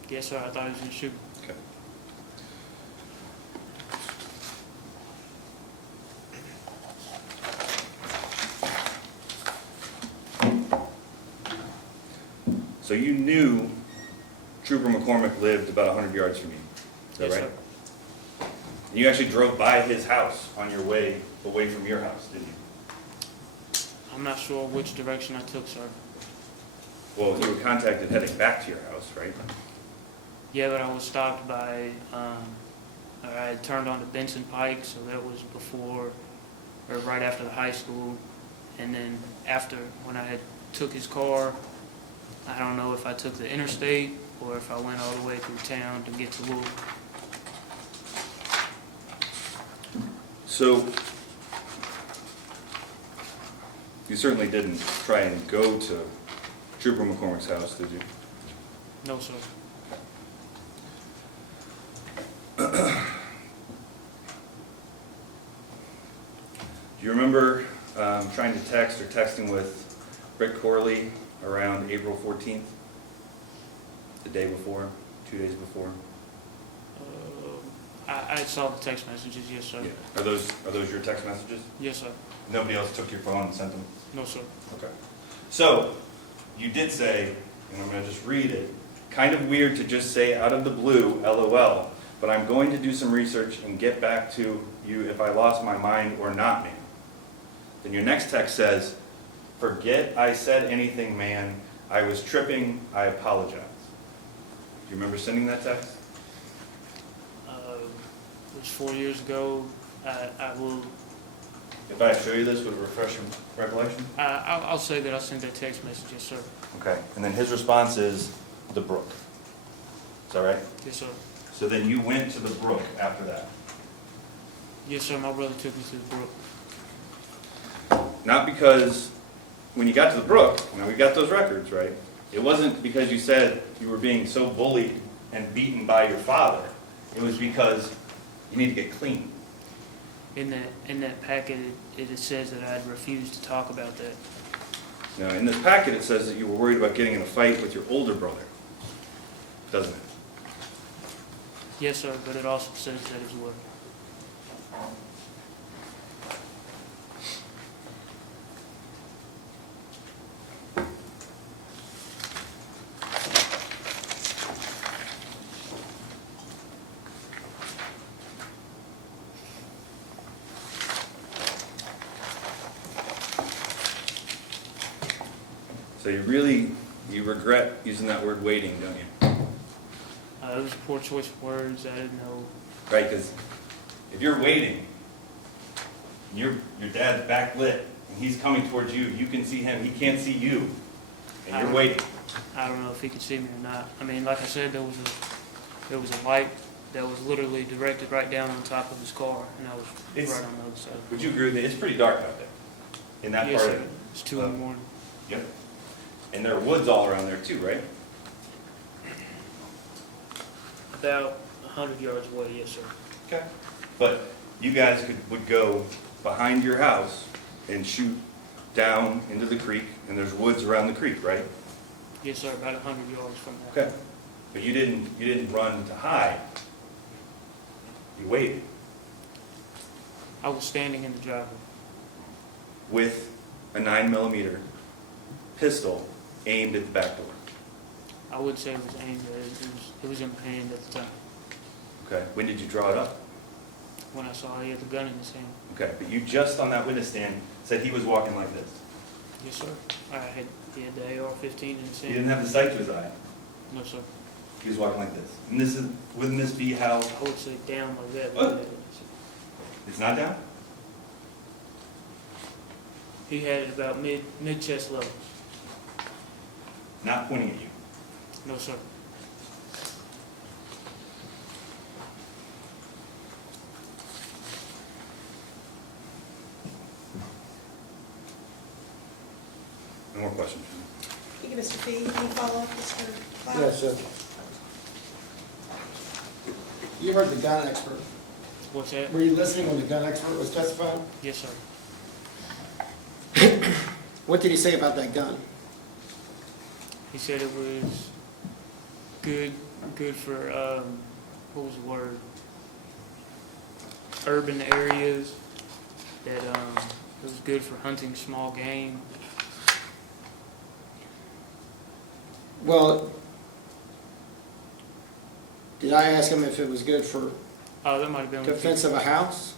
Yes, sir. I thought he was going to shoot me. Okay. So you knew Trooper McCormick lived about 100 yards from you. Is that Yes, right? sir. And you actually drove by his house on your way away from your house, didn't you? I'm not sure which direction I took, sir. Well, you were contacted heading back to your house, right? Yeah, but I was stopped by, I had turned onto Benson Pike, so that was before, or right after the high school. And then after, when I had took his car, I don't know if I took the interstate or if I went all the way through town to get to Louisville. So, you certainly didn't try and go to Trooper McCormick's house, did you? No, sir. Do you remember trying to text or texting with Rick Corley around April 14th? The day before, 2 days before? I saw the text messages, yes, sir. Yeah. Are those your text messages? Yes, sir. Nobody else took your phone and sent them? No, sir. Okay. So, you did say, and I'm going to just read it, kind of weird to just say out of the blue, LOL, but I'm going to do some research and get back to you if I lost my mind or not, man. Then your next text says, forget I said anything, man. I was tripping. I apologize. Do you remember sending that text? It was 4 years ago. I will. If I show you this, would it refresh your recollection? I'll say that I sent that text message, yes, sir. Okay. And then his response is the brook. Is that right? Yes, sir. So then you went to the brook after that. Yes, sir. My brother took me to the brook. Not because when you got to the brook, now we got those records, right? It wasn't because you said you were being so bullied and beaten by your father. It was because you need to get clean. In that packet, it says that I had refused to talk about that. Now, in this packet, it says that you were worried about getting in a fight with your older brother, doesn't it? Yes, sir, but it also says that as well. So you regret using that word waiting, don't you? It was a poor choice of words. I didn't know. Right, because if you're waiting, and your dad's backlit, and he's coming towards you, you can see him, he can't see you, and you're waiting. I don't know if he could see me or not. I mean, like I said, there was a light that was literally directed right down on top of his car, and I was right on the other side. Would you agree with me? It's pretty dark out there, in that Yes, part sir. of it. It's 2 in the morning. Yep. And there are woods all around there too, right? About 100 yards away, yes, sir. Okay. But you guys would go behind your house and shoot down into the creek, and there's woods around the creek, right? Yes, sir. About 100 yards from there. Okay. But you didn't run to hide. You waited I was standing in the driveway. with a 9mm pistol aimed at the back door. I wouldn't say it was aimed at it. It was in my hand at the time. Okay. When did you draw it up? When I saw he had the gun in his hand. Okay. But you just on that witness stand said he was walking like this. Yes, sir. He had the AR-15 in his He hand. didn't have the sight to his eye. No, sir. He was walking like this. And this is, wouldn't this be how, I would say down like that. What? It's not down? He had it about mid-chest level. Not pointing at you. No, sir. No more questions. Thank you, Mr. Fee. Any follow-up, Mr. Cloud? Yes, sir. You heard the gun expert. What's that? Were you listening when the gun expert was testifying? Yes, sir. What did he say about that gun? He said it was good for, what was the word? Urban areas, that it was good for hunting small game. Well, did I ask him if it was good for That might have been. defense of a house?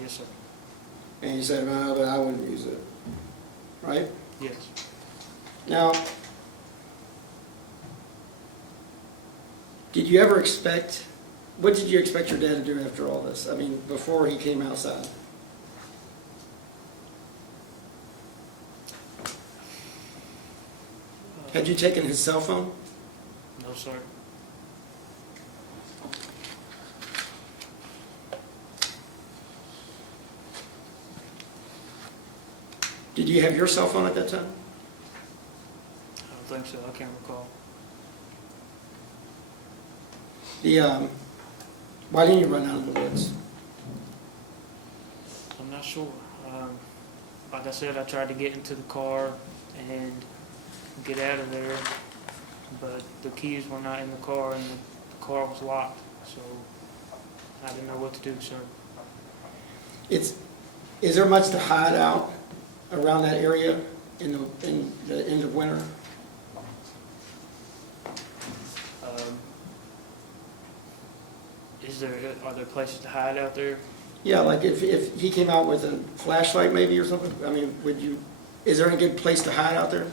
Yes, sir. And he said, well, but I wouldn't use it. Right? Yes. Now, did you ever expect, what did you expect your dad to do after all this? I mean, before he came outside? Had you taken his cell phone? No, sir. Did you have your cell phone at that time? I don't think so. I can't recall. Why didn't you run out of the woods? I'm not sure. Like I said, I tried to get into the car and get out of there, but the keys were not in the car and the car was locked, so I didn't know what to do, sir. Is there much to hide out around that area in the end of winter? Are there places to hide out there? Yeah, like if he came out with a flashlight maybe or something, I mean, is there a good place to hide out there?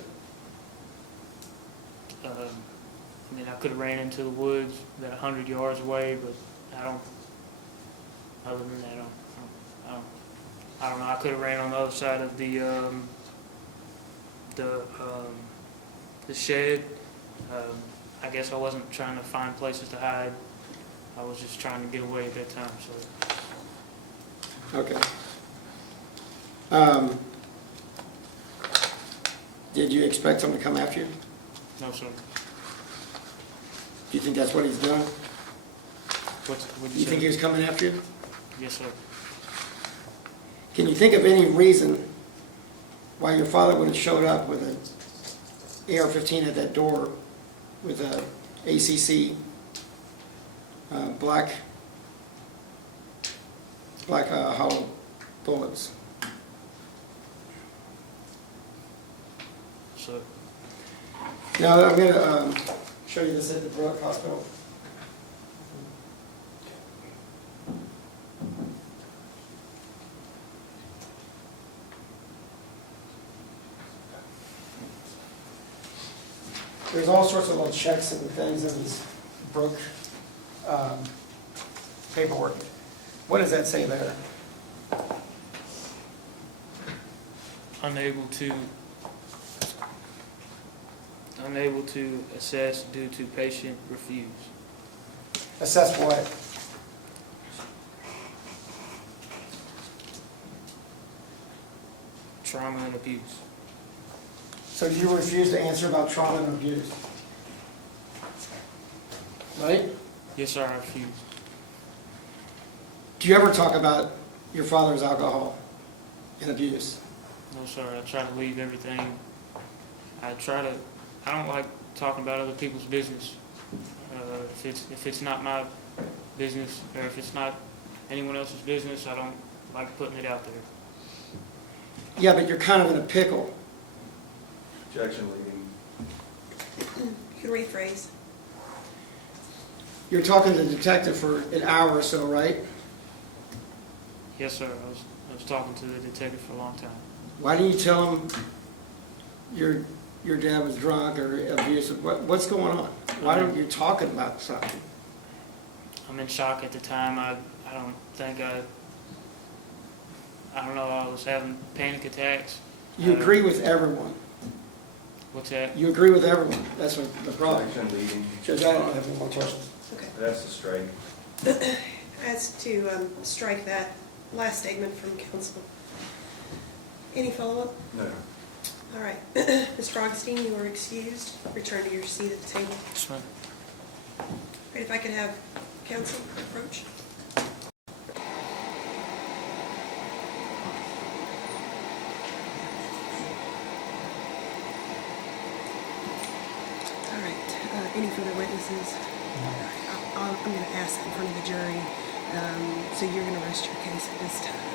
I mean, I could have ran into the woods about 100 yards away, but other than that, I don't know. I could have ran on the other side of the shed. I guess I wasn't trying to find places to hide. I was just trying to get away at that time, so. Okay. Did you expect him to come after you? No, sir. Do you think that's what he's doing? What You think he was coming after you? Yes, sir. Can you think of any reason why your father would have showed up with an AR-15 at that door with a ACC black hollow bullets? So, Now, I'm going to show you this at the Brook Hospital. there's all sorts of little checks and things in this Brooke paperwork. What does that say there? Unable to assess due to patient refuse. Assess what? Trauma and abuse. So you refuse to answer about trauma and abuse? Right? Yes, sir, I refuse. Do you ever talk about your father's alcohol and abuse? No, sir, I try to leave everything. I don't like talking about other people's business. If it's not my business, or if it's not anyone else's business, I don't like putting it out there. Yeah, but you're kind of in a pickle. Objection, leading. You can rephrase. You're talking to the detective for an hour or so, right? Yes, sir, I was talking to the detective for a long time. Why didn't you tell him your dad was drunk or abusive? What's going on? Why aren't you talking about something? I'm in shock at the time. I don't think I don't know, I was having panic attacks. You agree with everyone. What's that? You agree with everyone. That's what the problem. Objection, leading. Judge, I don't have any more questions. Okay. That's a strike. As to strike that last statement from counsel. Any follow-up? No. All right. Mr. Augustine, you are excused. Return to your seat at the table. Yes, ma'am. All right, if I could have counsel approach. All right. Any further witnesses? I'm going to ask in front of the jury. So you're going to rest your case at this time.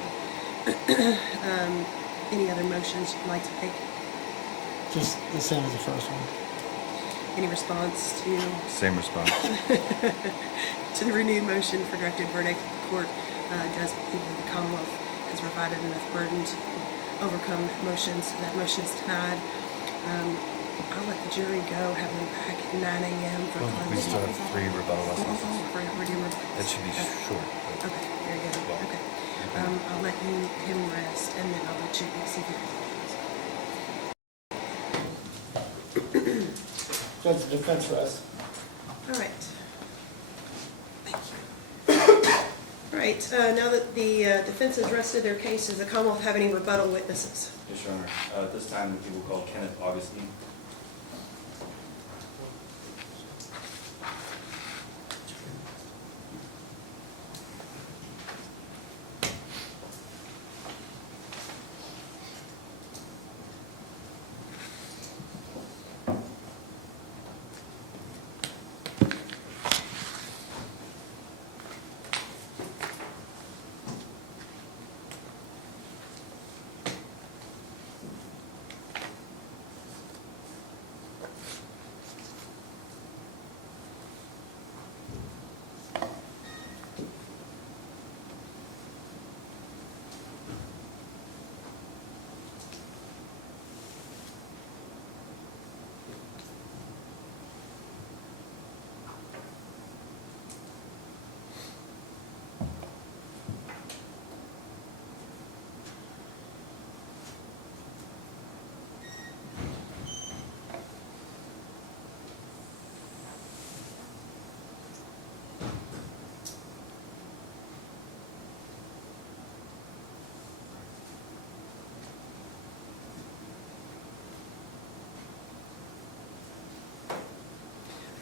Any other motions you'd like to make? Just the same as the first one. Any response to Same response. to the renewed motion for directed verdict? The court does believe that the Commonwealth has provided enough burden to overcome that motion, so that motion is denied. I'll let the jury go, have them back at 9 a.m. for We closing. still have 3 rebuttal witnesses. We're doing rebuttals. That should be short. but- Okay, very good. Okay. I'll let him rest, and then I'll let you see if you have Judge, the defense rest. all right. Thank you. All right, now that the defense has rested their case, does the Commonwealth have any rebuttal witnesses? Yes, Your Honor. At this time, the people call Kenneth Augustine.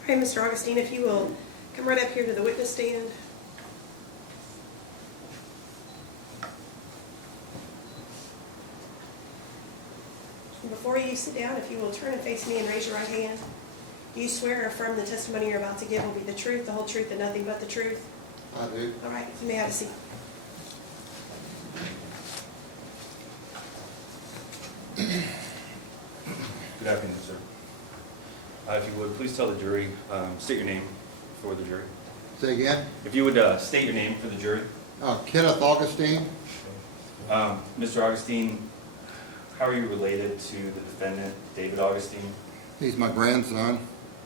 All right, Mr. Augustine, if you will come right up here to the witness stand. And before you sit down, if you will turn and face me and raise your right hand. Do you swear or affirm the testimony you're about to give will be the truth, the whole truth, and nothing but the truth? I do. All right, you may have a seat. Good afternoon, sir. If you would, please tell the jury, state your name for the jury. Say again? If you would state your name for the jury. Kenneth Augustine. Mr. Augustine, how are you related to the defendant, David Augustine? He's my grandson.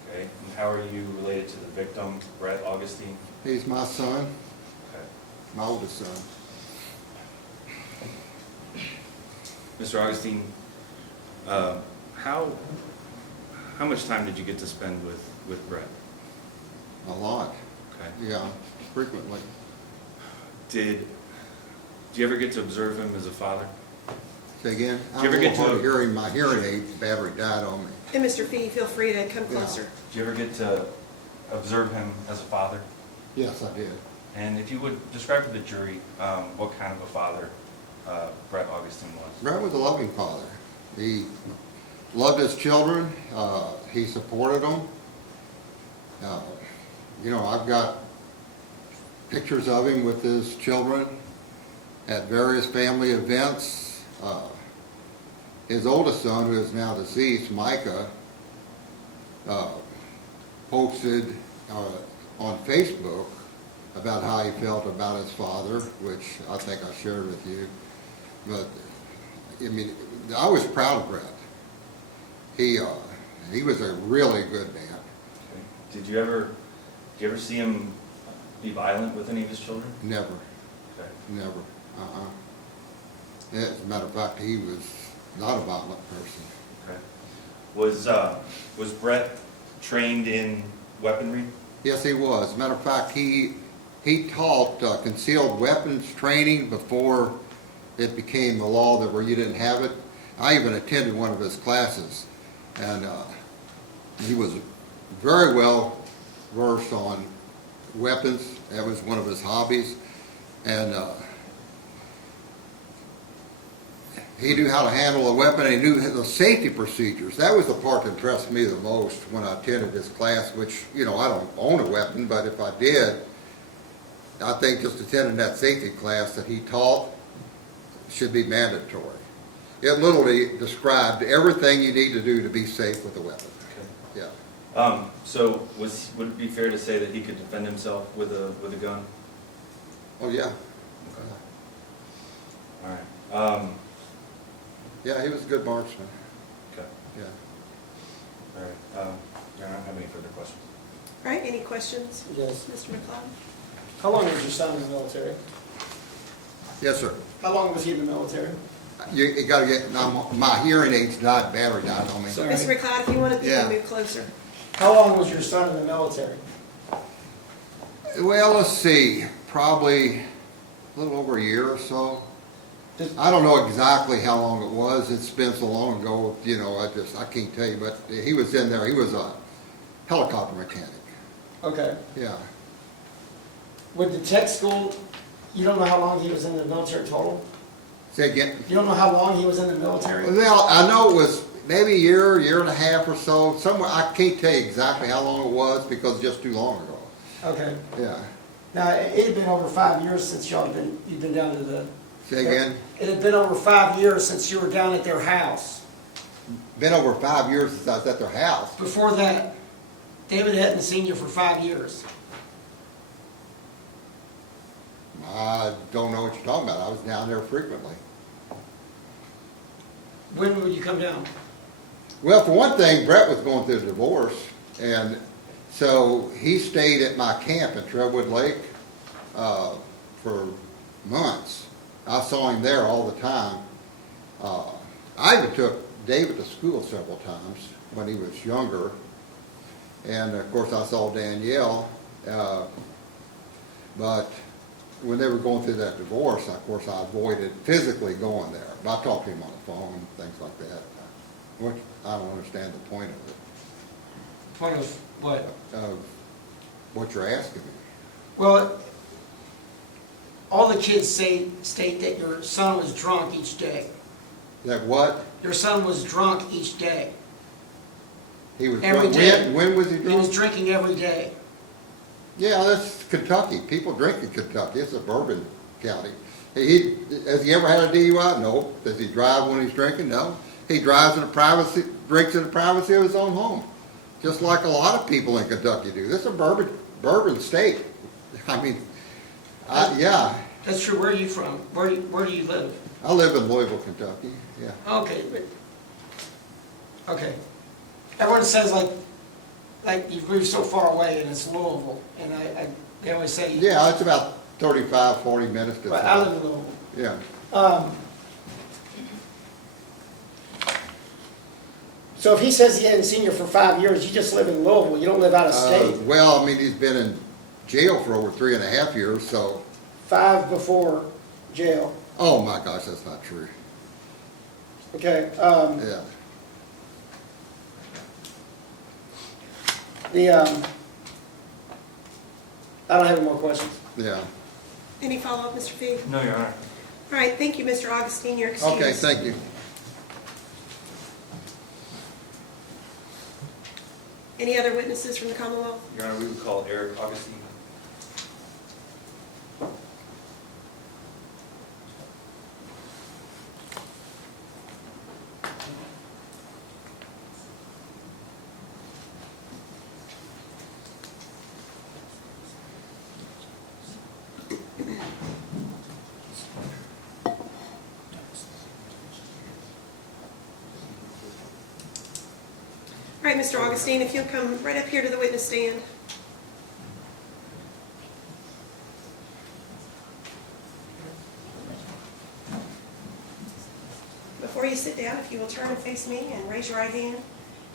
Okay, and how are you related to the victim, Brett Augustine? He's my son, Okay. my oldest son. Mr. Augustine, how much time did you get to spend with Brett? A lot, Okay. yeah, frequently. Did you ever get to observe him as a father? Say again? Did you I'm ever a get little hard to- of hearing. My hearing aid battery died on me. And Mr. Fee, feel free to come closer. Did you ever get to observe him as a father? Yes, I did. And if you would describe to the jury what kind of a father Brett Augustine was? Brett was a loving father. He loved his children. He supported them. You know, I've got pictures of him with his children at various family events. His oldest son, who is now deceased, Micah, posted on Facebook about how he felt about his father, which I think I shared with you. But I mean, I was proud of Brett. He was a really good man. Okay. Did you ever see him be violent with any of his children? Never, Okay. never. As a matter of fact, he was not a violent person. Okay. Was Brett trained in weaponry? Yes, he was. As a matter of fact, he taught concealed weapons training before it became a law that where you didn't have it. I even attended one of his classes, and he was very well versed on weapons. That was one of his hobbies, and he knew how to handle a weapon, and he knew the safety procedures. That was the part that impressed me the most when I attended his class, which, you know, I don't own a weapon, but if I did, I think just attending that safety class that he taught should be mandatory. It literally described everything you need to do to be safe with a weapon. Okay. Yeah. So would it be fair to say that he could defend himself with a gun? Oh, yeah. Okay. All right. Yeah, he was a good marksman. Okay. Yeah. All right. I don't have any further questions. All right, any questions? Yes. Mr. McLeod? How long was your son in the military? Yes, sir. How long was he in the military? You gotta get, now, my hearing aids died, battery died on me. Sorry. Mr. McLeod, if you want to, you Yeah. can move closer. How long was your son in the military? Well, let's see, probably a little over a year or so. I don't know exactly how long it was. It's been so long ago, you know, I can't tell you, but he was in there. He was a helicopter mechanic. Okay. Yeah. With the tech school, you don't know how long he was in the military total? Say again? You don't know how long he was in the military? Well, I know it was maybe a year and a half or so, somewhere. I can't tell you exactly how long it was because it's just too long ago. Okay. Yeah. Now, it had been over 5 years since you've been down to the... Say again? It had been over 5 years since you were down at their house. Been over 5 years since I was at their house. Before that, David hadn't seen you for 5 years. I don't know what you're talking about. I was down there frequently. When would you come down? Well, for one thing, Brett was going through a divorce, and so he stayed at my camp at Trebwood Lake for months. I saw him there all the time. I even took David to school several times when he was younger, and of course I saw Danielle, but when they were going through that divorce, of course I avoided physically going there. But I talked to him on the phone and things like that. Which I don't understand the point of it. Point of what? Of what you're asking me. Well, all the kids state that your son was drunk each day. That what? Your son was drunk each day. He was Every drunk. day. When was he drunk? He was drinking every day. Yeah, that's Kentucky. People drink in Kentucky. It's a bourbon county. Has he ever had a DUI? No. Does he drive when he's drinking? No. He drives in the privacy, drinks in the privacy of his own home, just like a lot of people in Kentucky do. This is a bourbon state. I mean, yeah. That's true. Where are you from? Where do you live? I live in Louisville, Kentucky. Yeah. Okay. Okay. everyone says like you've moved so far away and it's Louisville, and they always say. Yeah, it's about 35, 40 minutes to. Right, I live in Louisville. Yeah. So if he says he hadn't seen you for 5 years, you just live in Louisville, you don't live out of state? Well, I mean, he's been in jail for over 3.5 years, so. 5 before jail. Oh my gosh, that's not true. Okay, Yeah. I don't have any more questions. Yeah. Any follow-up, Mr. Fee? No, Your Honor. All right, thank you, Mr. Augustine, you're excused. Okay, thank you. Any other witnesses from the Commonwealth? Your Honor, we would call Eric Augustine. All right, Mr. Augustine, if you'll come right up here to the witness stand. Before you sit down, if you will turn and face me and raise your right hand.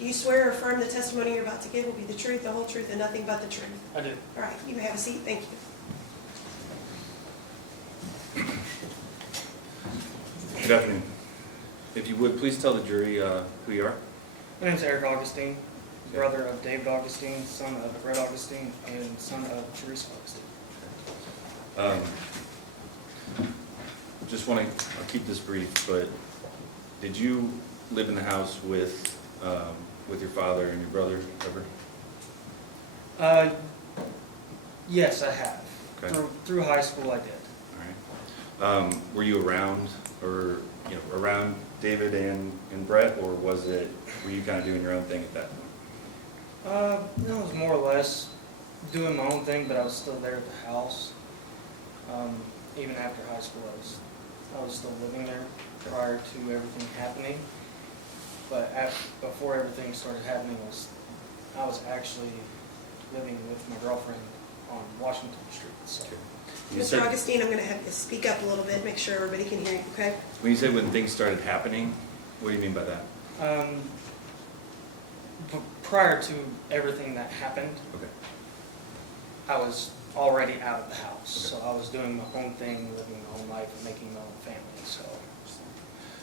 Do you swear or affirm the testimony you're about to give will be the truth, the whole truth, and nothing but the truth? I do. All right, you have a seat. Thank you. Good afternoon. If you would, please tell the jury who you are. My name's Eric Augustine, brother of David Augustine, son of Brett Augustine, and son of Teresa Augustine. Just want to, I'll keep this brief, but did you live in the house with your father and your brother ever? Yes, I have. Okay. Through high school, I did. All right. Were you around, or around David and Brett, or were you kind of doing your own thing at that point? It was more or less doing my own thing, but I was still there at the house. Even after high school, I was still living there prior to everything happening. But before everything started happening, I was actually living with my girlfriend on Washington Street. So. Mr. Augustine, I'm going to have you speak up a little bit, make sure everybody can hear you, okay? When you say when things started happening, what do you mean by that? Prior to everything that happened, Okay. I was already out of the house. Okay. So I was doing my own thing, living my own life, and making my own family.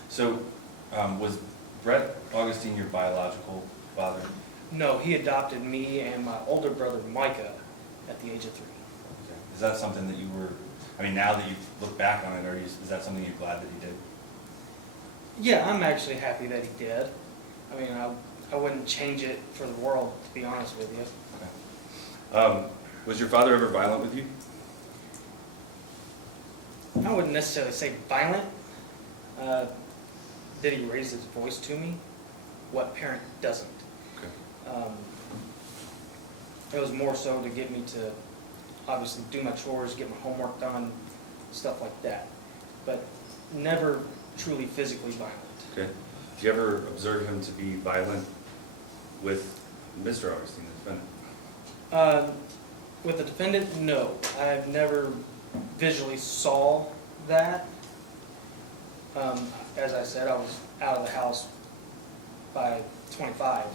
So was Brett Augustine your biological father? No, he adopted me and my older brother Micah at the age of 3. Okay. Is that something that you were, now that you look back on it, is that something you're glad that he did? Yeah, I'm actually happy that he did. I wouldn't change it for the world, to be honest with you. Okay. Was your father ever violent with you? I wouldn't necessarily say violent. Did he raise his voice to me? What parent doesn't? Okay. It was more so to get me to obviously do my chores, get my homework done, stuff like that. But never truly physically violent. Okay. Did you ever observe him to be violent with Mr. Augustine, the defendant? With the defendant, no. I've never visually saw that. As I said, I was out of the house by 25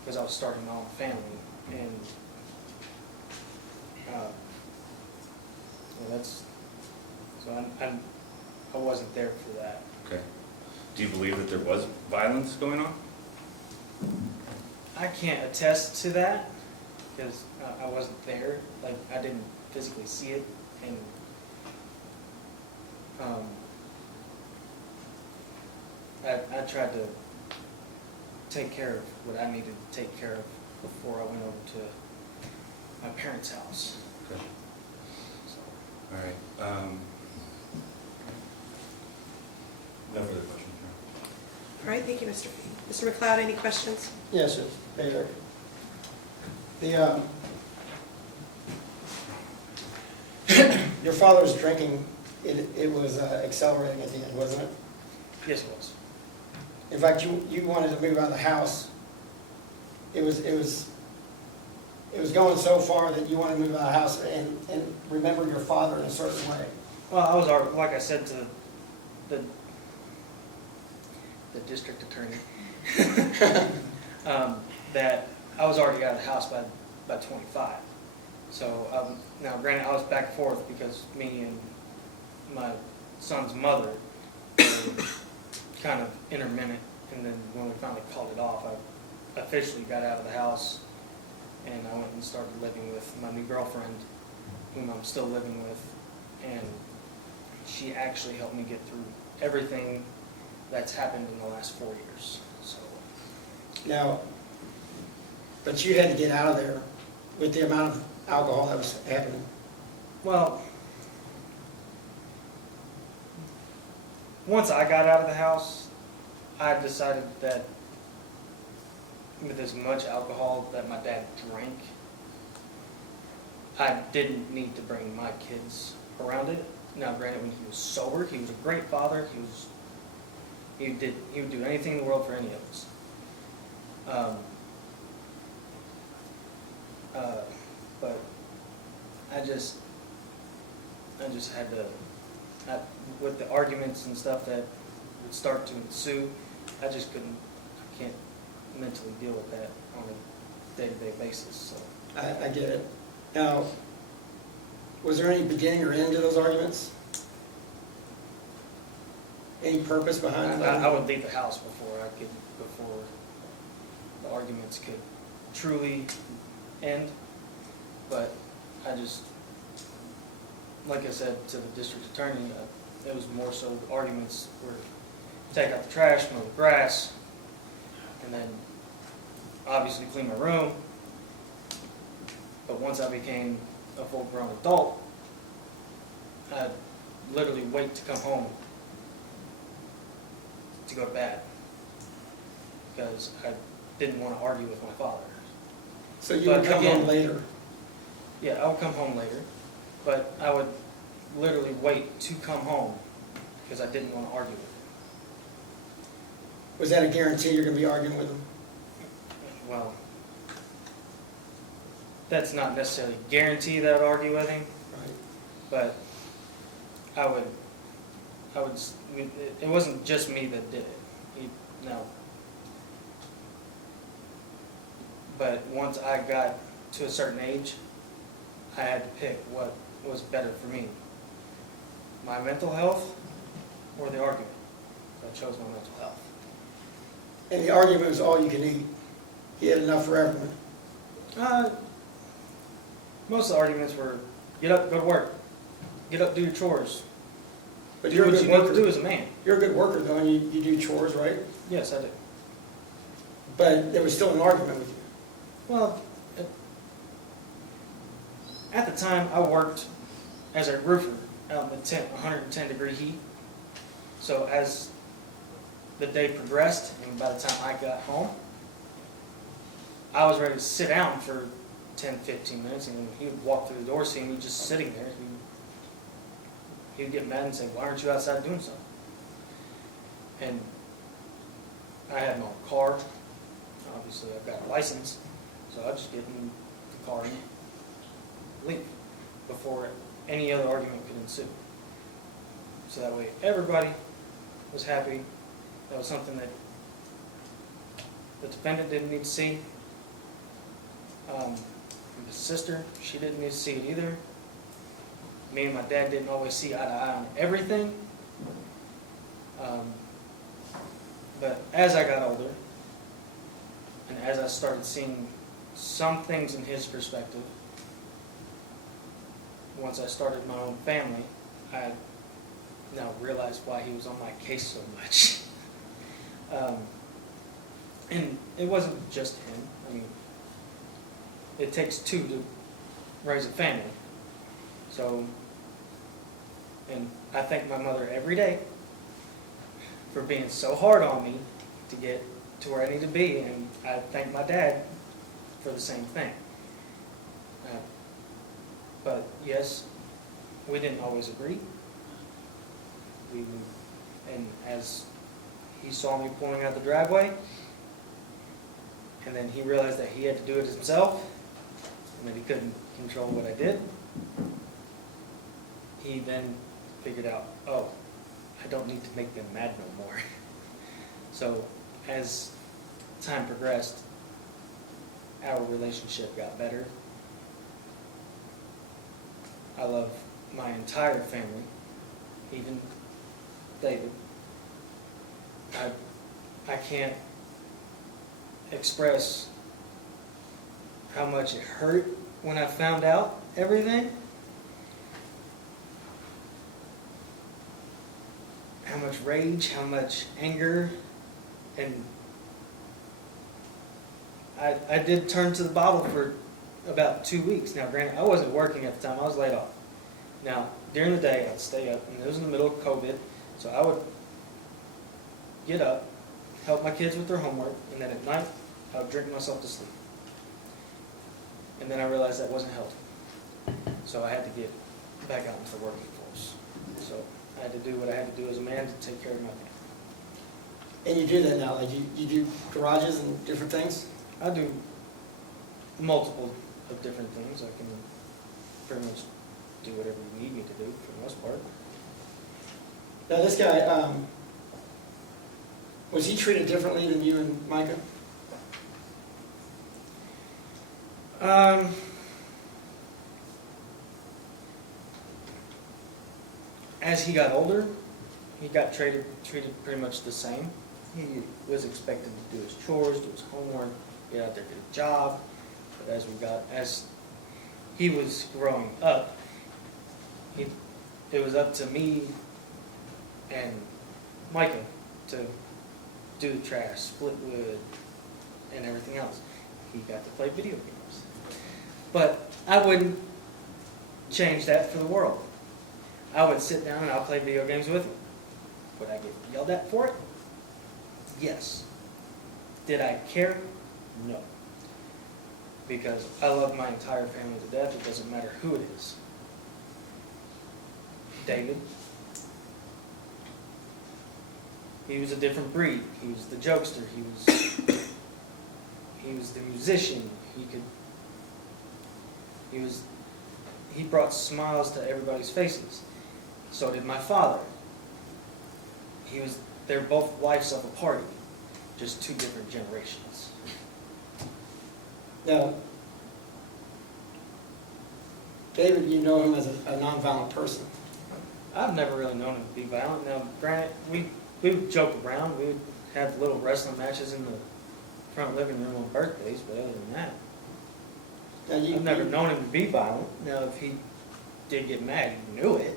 because I was starting my own family, and I wasn't there for that. Okay. Do you believe that there was violence going on? I can't attest to that because I wasn't there. Like, I didn't physically see it, and I tried to take care of what I needed to take care of before I went over to my parents' house. Okay. So. All right. No further questions. All right, thank you, Mr. Fee. Mr. McLeod, any questions? Yes, sir. Hey, Eric. Your father's drinking, it was accelerating at the end, wasn't it? Yes, it was. In fact, you wanted to move out of the house it was going so far that you want to move out of the house and remember your father in a certain way. Well, I was already, like I said to the district attorney, that I was already out of the house by 25. So now, granted, I was back and forth because me and my son's mother were kind of intermittent, and then when we finally called it off, I officially got out of the house, and I went and started living with my new girlfriend, whom I'm still living with, and she actually helped me get through everything that's happened in the last 4 years. So Now, but you had to get out of there with the amount of alcohol that was happening. well, once I got out of the house, I decided that with as much alcohol that my dad drank, I didn't need to bring my kids around it. Now, granted, when he was sober, he was a great father. He would do anything in the world for any of us. But I just had to, with the arguments and stuff that would start to ensue, I can't mentally deal with that on a day-to-day basis. So I get it. Now, was there any beginning or end to those arguments? Any purpose behind it? I would leave the house before the arguments could truly end. But I just, like I said to the district attorney, it was more so arguments where take out the trash, mow the grass, and then obviously clean my room. But once I became a full-grown adult, I'd literally wait to come home to go to bed because I didn't want to argue with my father. So you would come home later? Yeah, I would come home later, but I would literally wait to come home because I didn't want to argue with him. Was that a guarantee you're going to be arguing with him? Well, that's not necessarily a guarantee that I'd argue with him, Right. but I would, it wasn't just me that did it. No. But once I got to a certain age, I had to pick what was better for me. My mental health or the argument. I chose my mental health. And the argument was all you can eat. He had enough for everyone. Most of the arguments were, get up, go to work. Get up, do your chores. But Do you're a what good you need worker. to do as a man. You're a good worker, though, and you do chores, right? Yes, I do. But there was still an argument with you. Well, at the time, I worked as a roofer out in the 110-degree heat. So as the day progressed, and by the time I got home, I was ready to sit down for 10, 15 minutes, and he would walk through the door, see me just sitting there. He would get mad and say, "Why aren't you outside doing something?" And I had my own car. Obviously, I've got a license, so I'd just get in the car and leave before any other argument could ensue. So that way, everybody was happy. That was something that the defendant didn't need to see. The sister, she didn't need to see it either. Me and my dad didn't always see eye to eye on everything. But as I got older, and as I started seeing some things in his perspective, once I started my own family, I now realized why he was on my case so much. And it wasn't just him. I mean, it takes two to raise a family. So, and I thank my mother every day for being so hard on me to get to where I need to be, and I thank my dad for the same thing. But yes, we didn't always agree. And as he saw me pulling out the driveway, And then he realized that he had to do it himself, and that he couldn't control what I did. He then figured out, oh, I don't need to make them mad no more. So as time progressed, our relationship got better. I love my entire family, even David. I can't express how much it hurt when I found out everything. How much rage, how much anger, and I did turn to the bottle for about 2 weeks. Now, granted, I wasn't working at the time. I was laid off. Now, during the day, I'd stay up, and it was in the middle of COVID, so I would get up, help my kids with their homework, and then at night, I would drink myself to sleep. And then I realized that wasn't healthy. So I had to get back out into the working force. So I had to do what I had to do as a man to take care of my family. And you do that now, like you do garages and different things? I do multiple of different things. I can pretty much do whatever you need me to do for the most part. Now this guy, was he treated differently than you and Micah? As he got older, he got treated pretty much the same. He was expected to do his chores, do his homework, get out there, get a job. But as he was growing up, it was up to me and Micah to do the trash, split wood, and everything else. He got to play video games. But I wouldn't change that for the world. I would sit down and I'll play video games with him. Would I get yelled at for it? Yes. Did I care? No. Because I love my entire family to death. It doesn't matter who it is. David, he was a different breed. He was the jokester. He was the musician. He brought smiles to everybody's faces. So did my father. They're both lives of a party, just two different generations. Now, David, you know him as a nonviolent person. I've never really known him to be violent. Now, granted, we would joke around. We would have little wrestling matches in the front living room on birthdays, but other than that, I've never known him to be violent. Now, if he did get mad, you knew it.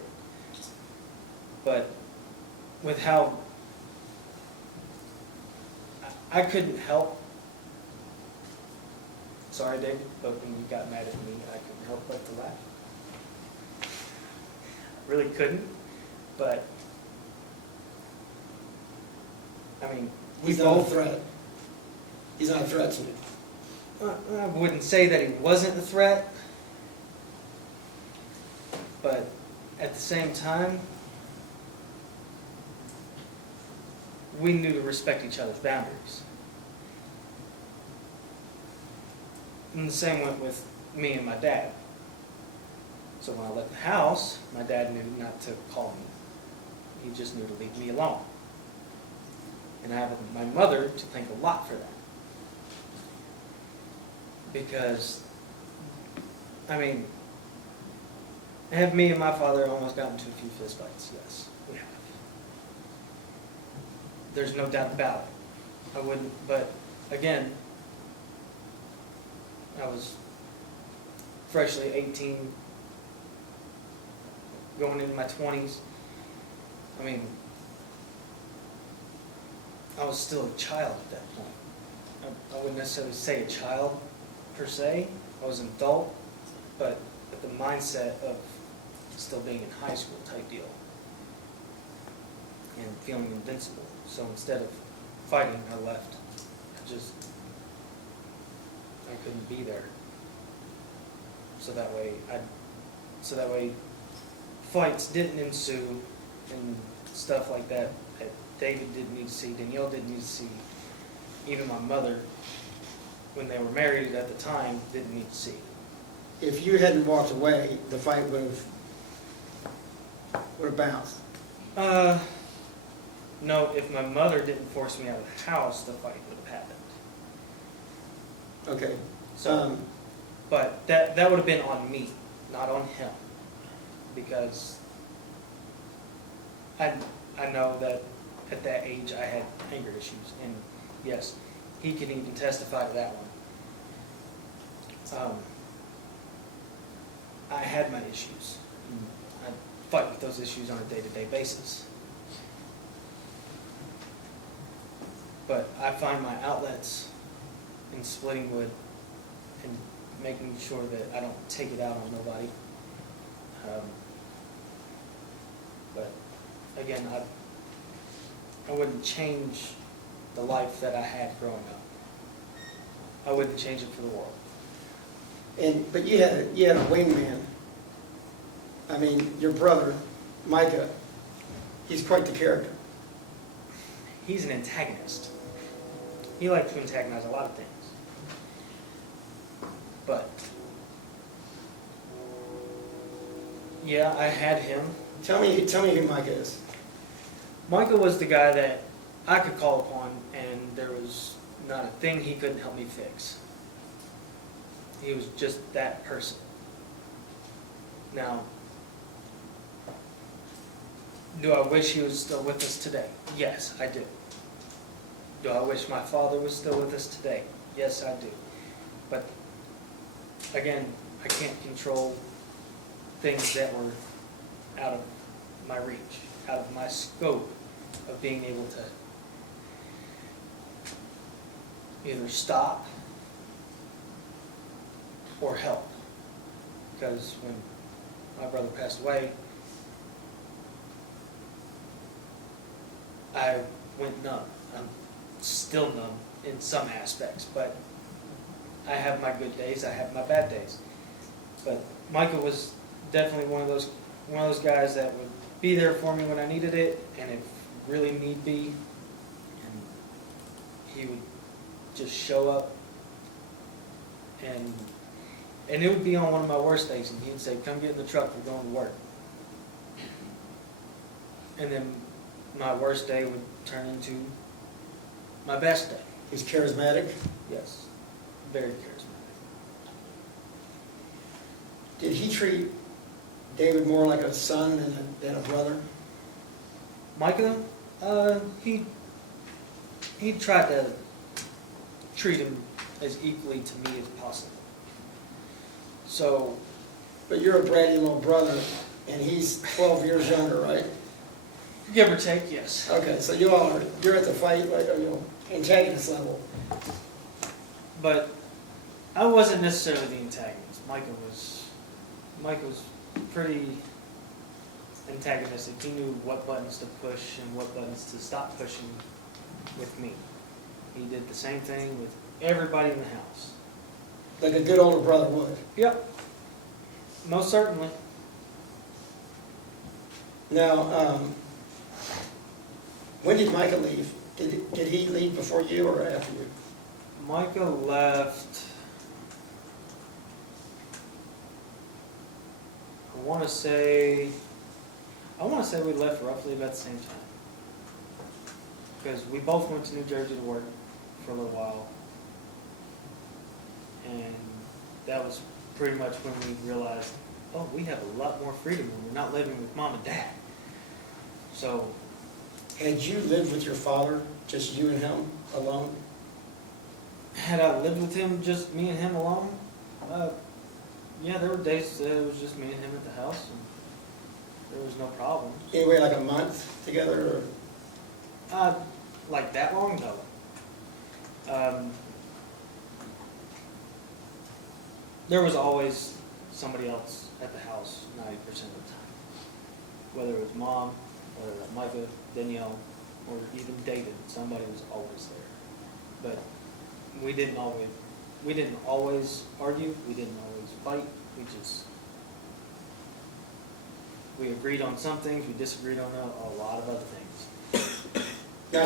But with how I couldn't help. Sorry, David, but when you got mad at me, I couldn't help but to laugh. I really couldn't, but I mean, He's not a threat. He's not a threat to you. I wouldn't say that he wasn't a threat, but at the same time, we knew to respect each other's boundaries. And the same went with me and my dad. So when I left the house, my dad knew not to call me. He just knew to leave me alone. And I have my mother to thank a lot for that. Because, I mean, have me and my father almost gotten into a few fist fights? Yes, we have. There's no doubt about it. I wouldn't, but again, I was freshly 18, going into my 20s. I mean, I was still a child at that point. I wouldn't necessarily say a child per se. I was an adult, but with the mindset of still being in high school type deal and feeling invincible. So instead of fighting, I left. I couldn't be there. So that way fights didn't ensue and stuff like that David didn't need to see, Danielle didn't need to see, even my mother when they were married at the time, didn't need to see. If you hadn't walked away, the fight would have bounced. No, if my mother didn't force me out of the house, the fight would have happened. Okay. So, but that would have been on me, not on him, because I know that at that age I had anger issues, and yes, he can even testify to that one. I had my issues. I fight with those issues on a day-to-day basis. But I find my outlets in splitting wood and making sure that I don't take it out on nobody. But again, I wouldn't change the life that I had growing up. I wouldn't change it for the world. But you had a wingman. I mean, your brother, Micah, he's quite the character. He's an antagonist. He likes to antagonize a lot of things. But yeah, I had him. Tell me who Micah is. Micah was the guy that I could call upon, and there was not a thing he couldn't help me fix. He was just that person. Now, do I wish he was still with us today? Yes, I do. Do I wish my father was still with us today? Yes, I do. But again, I can't control things that were out of my reach, out of my scope of being able to either stop or help. Because when my brother passed away, I went numb. I'm still numb in some aspects, but I have my good days, I have my bad days. But Michael was definitely one of those guys that would be there for me when I needed it, and if really need be, and he would just show up, and it would be on one of my worst days, and he'd say, "Come get in the truck, we're going to work." And then my worst day would turn into my best day. He's charismatic. Yes, very charismatic. Did he treat David more like a son than a brother? Micah, he tried to treat him as equally to me as possible. So, but you're a bratty little brother, and he's 12 years younger, right? Give or take, yes. Okay, so you're at the fight, like, antagonist level. But I wasn't necessarily the antagonist. Micah was pretty antagonistic. He knew what buttons to push and what buttons to stop pushing with me. He did the same thing with everybody in the house. Like a good older brother would. Yep. Most certainly. Now, when did Micah leave? Did he leave before you or after you? Micah left, I want to say we left roughly about the same time. Because we both went to New Jersey to work for a little while. And that was pretty much when we realized, oh, we have a lot more freedom when we're not living with mom and dad. So, had you lived with your father, just you and him alone? Had I lived with him, just me and him alone? Yeah, there were days that it was just me and him at the house, and there was no problem. Anyway, like a month together? Or? Like that long? No. There was always somebody else at the house 90% of the time. Whether it was mom, whether it was Micah, Danielle, or even David, somebody was always there. But we didn't always argue, we didn't always fight, we agreed on some things, we disagreed on a lot of other things. Now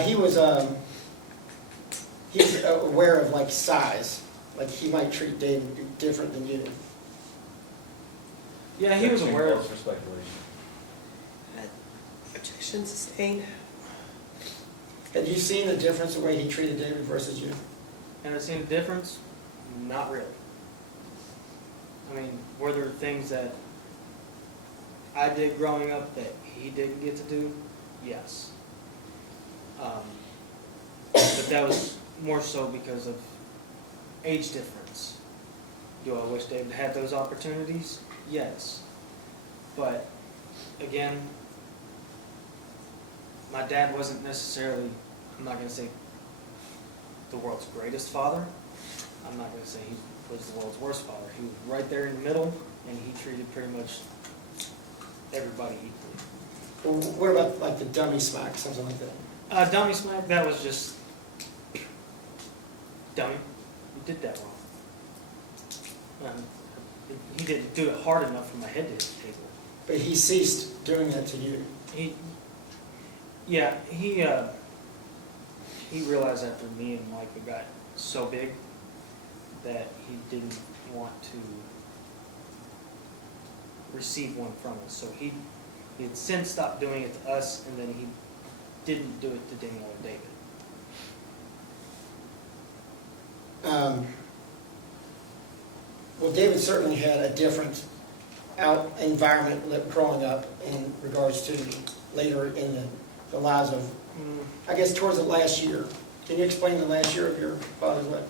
he's aware of like size. like he might treat David different than you. Yeah, he was aware of. For speculation. Objection sustained. Had you seen the difference the way he treated David versus you? And I seen a difference? Not really. I mean, were there things that I did growing up that he didn't get to do? Yes. But that was more so because of age difference. Do I wish David had those opportunities? Yes. But again, my dad wasn't necessarily, I'm not going to say the world's greatest father. I'm not going to say he was the world's worst father. He was right there in the middle, and he treated pretty much everybody equally. Well, what about like the dummy smack, something like that? Dummy smack, that was just dummy. You did that wrong. He didn't do it hard enough for my head to hit the table. But he ceased doing that to you. He realized after me and Micah got so big that he didn't want to receive one from us. So he had since stopped doing it to us, and then he didn't do it to Daniel or David. Well, David certainly had a different environment growing up in regards to later in the lives of, I guess, towards the last year. Can you explain the last year of your father's life?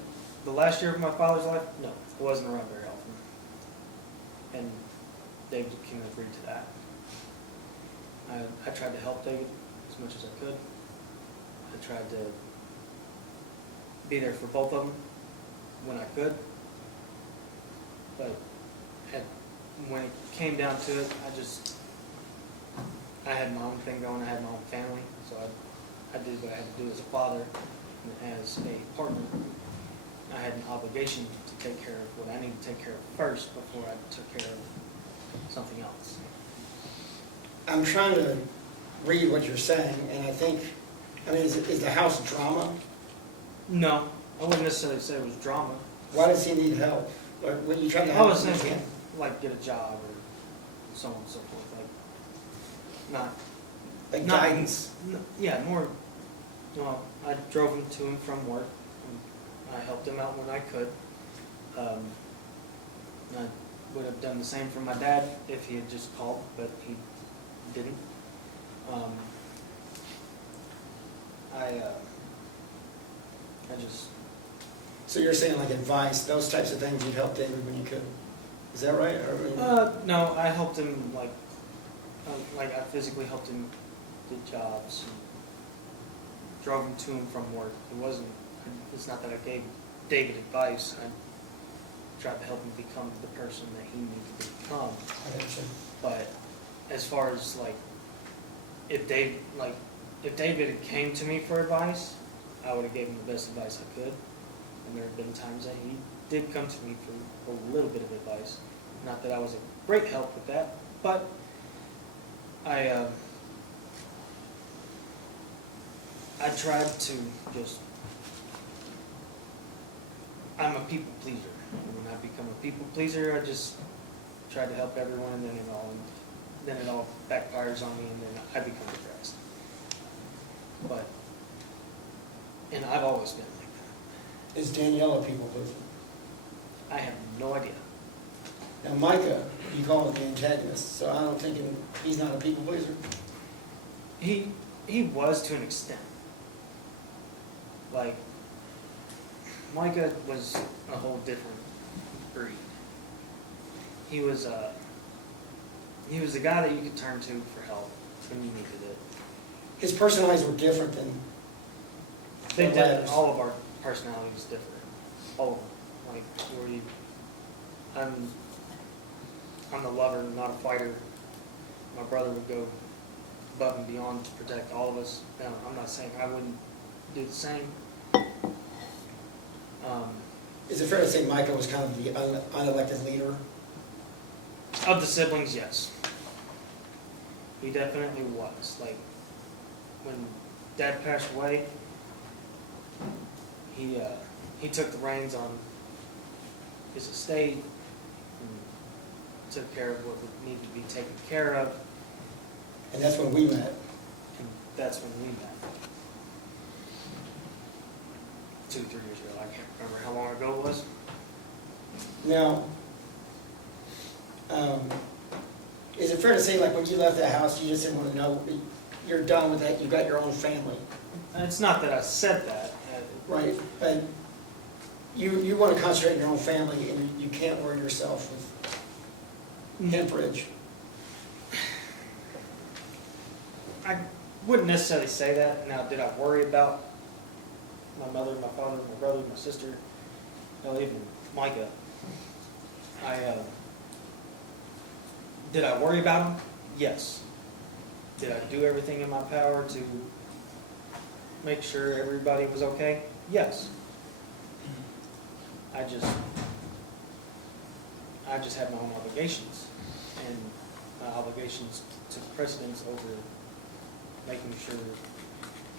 The last year of my father's life? No, it wasn't around very often. And David can agree to that. I tried to help David as much as I could. I tried to be there for both of them when I could. But when it came down to it, I had my own thing going, I had my own family, so I did what I had to do as a father and as a partner. I had an obligation to take care of what I needed to take care of first before I took care of something else. I'm trying to read what you're saying, and is the house drama? No, I wouldn't necessarily say it was drama. Why does he need help? Or when you trying to I help was him? thinking, like, get a job or so on and so forth, Like guidance? Yeah, more, I drove him to and from work. I helped him out when I could. I would have done the same for my dad if he had just called, but he didn't. So you're saying like advice, those types of things you'd help David when you could? Is that right? Or, no, I helped him like I physically helped him get jobs, and drove him to and from work. It's not that I gave David advice. I tried to help him become the person that he needed to become. But as far as like, if David came to me for advice, I would have given him the best advice I could. And there have been times that he did come to me for a little bit of advice. Not that I was a great help with that, but I tried to just, I'm a people pleaser. And when I become a people pleaser, I just try to help everyone, and then it all backfires on me, and then I become depressed. And I've always been like that. is Danielle a people pleaser? I have no idea. Now Micah, you call him the antagonist, so I don't think he's not a people pleaser. He was to an extent. Like, Micah was a whole different breed. He was the guy that you could turn to for help when you needed it. His personalities were different than They the did. ladders. All of our personalities different. All of them. Like, I'm the lover, not a fighter. My brother would go above and beyond to protect all of us. Now, I'm not saying I wouldn't do the same. Is it fair to say Micah was kind of the unelected leader? Of the siblings, yes. He definitely was. Like, when Dad passed away, he took the reins on his estate, and took care of what would need to be taken care of, And that's when we met. and that's when we met. 2, 3 years ago, I can't remember how long ago it was. Now, is it fair to say, like, when you left that house, you just didn't want to know, you're done with that, you got your own family, And it's not that I said that. right? But you want to concentrate on your own family, and you can't worry yourself with hemorrhage. I wouldn't necessarily say that. Now, did I worry about my mother, my father, my brother, my sister, hell, even Micah? Did I worry about them? Yes. Did I do everything in my power to make sure everybody was okay? Yes. I just have my own obligations, and my obligations took precedence over making sure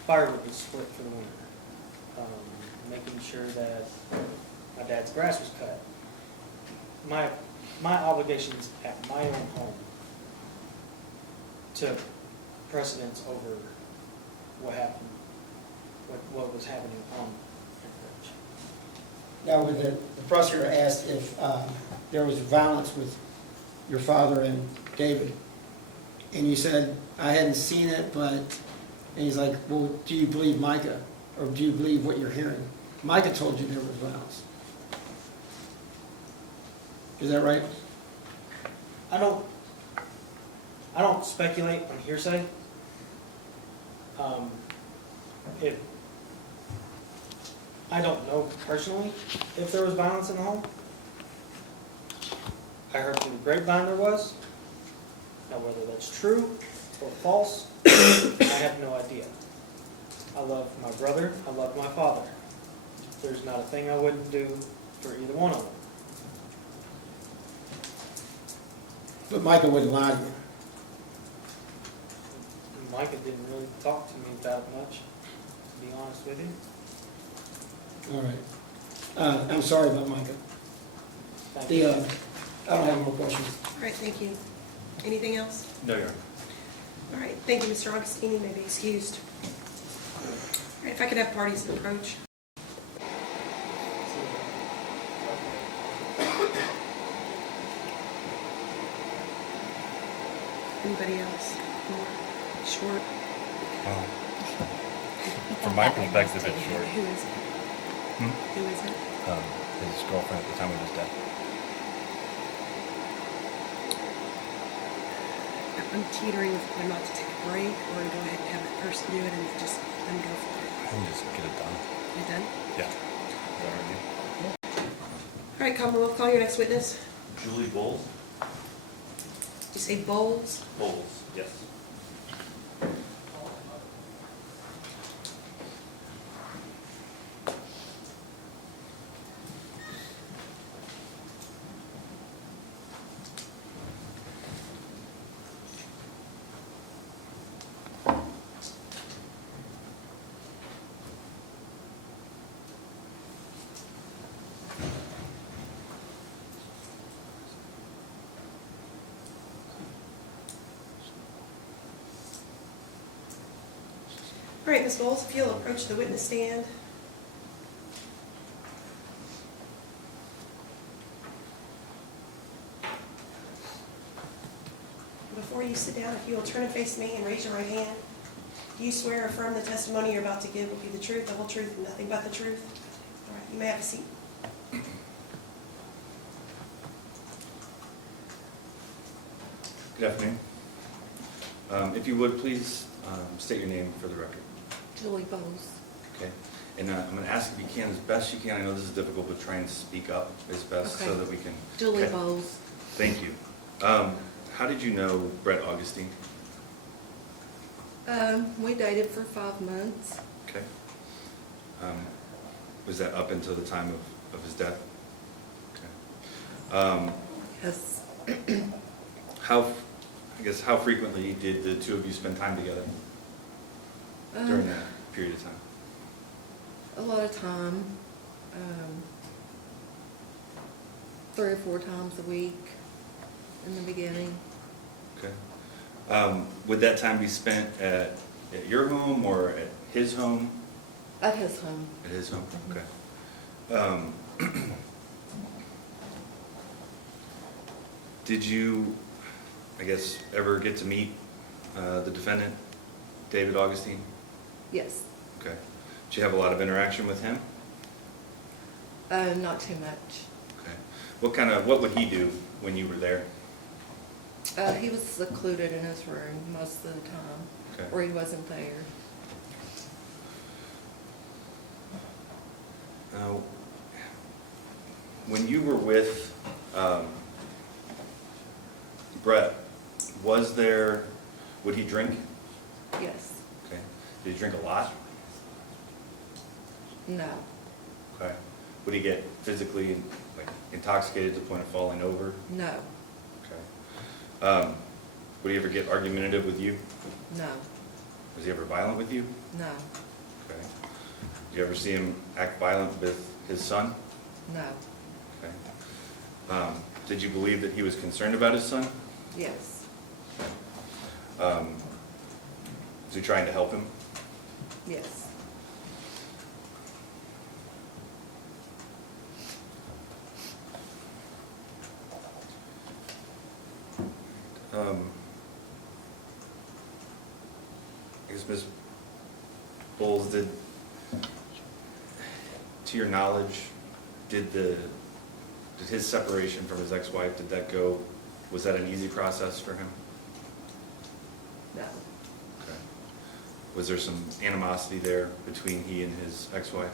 firewood was split for the winter, making sure that my dad's grass was cut. My obligations at my own home took precedence over what happened, what was happening on Anchorage. Now, when the prosecutor asked if there was violence with your father and David, and you said, I hadn't seen it, but, and he's like, well, do you believe Micah? Or do you believe what you're hearing? Micah told you there was violence. Is that right? I don't speculate on hearsay. I don't know personally if there was violence in the home. I heard through the grapevine there was. Now, whether that's true or false, I have no idea. I love my brother. I love my father. There's not a thing I wouldn't do for either one of them. But Micah wouldn't lie to you. Micah didn't really talk to me about it much, to be honest with you. All right. I'm sorry about Micah. Thank you. I don't have more questions. All right, thank you. Anything else? No, Your Honor. All right, thank you, Mr. Augustine. You may be excused. All right, if I could have parties approach. Anybody else? More short? Well, from my perspective, it's short. Who is it? Who is it? His girlfriend at the time of his death. I'm teetering with whether or not to take a break or to go ahead and have that person do it and just let them go for it. I can just get it done. You done? Yeah. Is that all right? All right, Commonwealth, call your next witness. Julie Bowles? You say Bowles? Bowles, yes. All right, Ms. Bowles, if you'll approach the witness stand. Before you sit down, if you will turn and face me and raise your right hand. Do you swear or affirm the testimony you're about to give will be the truth, the whole truth, and nothing but the truth? All right, you may have a seat. Good afternoon. If you would, please state your name for the record. Julie Bowles. Okay. And I'm going to ask if you can, as best you can, I know this is difficult, but try and speak up as best so Okay. that we can. Julie Okay. Bowles. Thank you. How did you know Brett Augustine? We dated for 5 months. Okay. Was that up until the time of his death? Okay. Yes. How frequently did the two of you spend time together during that period of time? A lot of time. 3 or 4 times a week in the beginning. Okay. Would that time be spent at your home or at his home? At his home. At his home, okay. Did you, I guess, ever get to meet the defendant, David Augustine? Yes. Okay. Did you have a lot of interaction with him? Not too much. Okay. What would he do when you were there? He was secluded in his room most of the time, Okay. or he wasn't there. Now, when you were with Brett, would he drink? Yes. Okay. Did he drink a lot? No. Okay. Would he get physically intoxicated to the point of falling over? No. Okay. Would he ever get argumentative with you? No. Was he ever violent with you? No. Okay. Did you ever see him act violent with his son? No. Okay. Did you believe that he was concerned about his son? Yes. Was he trying to help him? Yes. I guess Ms. Bowles, to your knowledge, did his separation from his ex-wife, was that an easy process for him? No. Okay. Was there some animosity there between he and his ex-wife?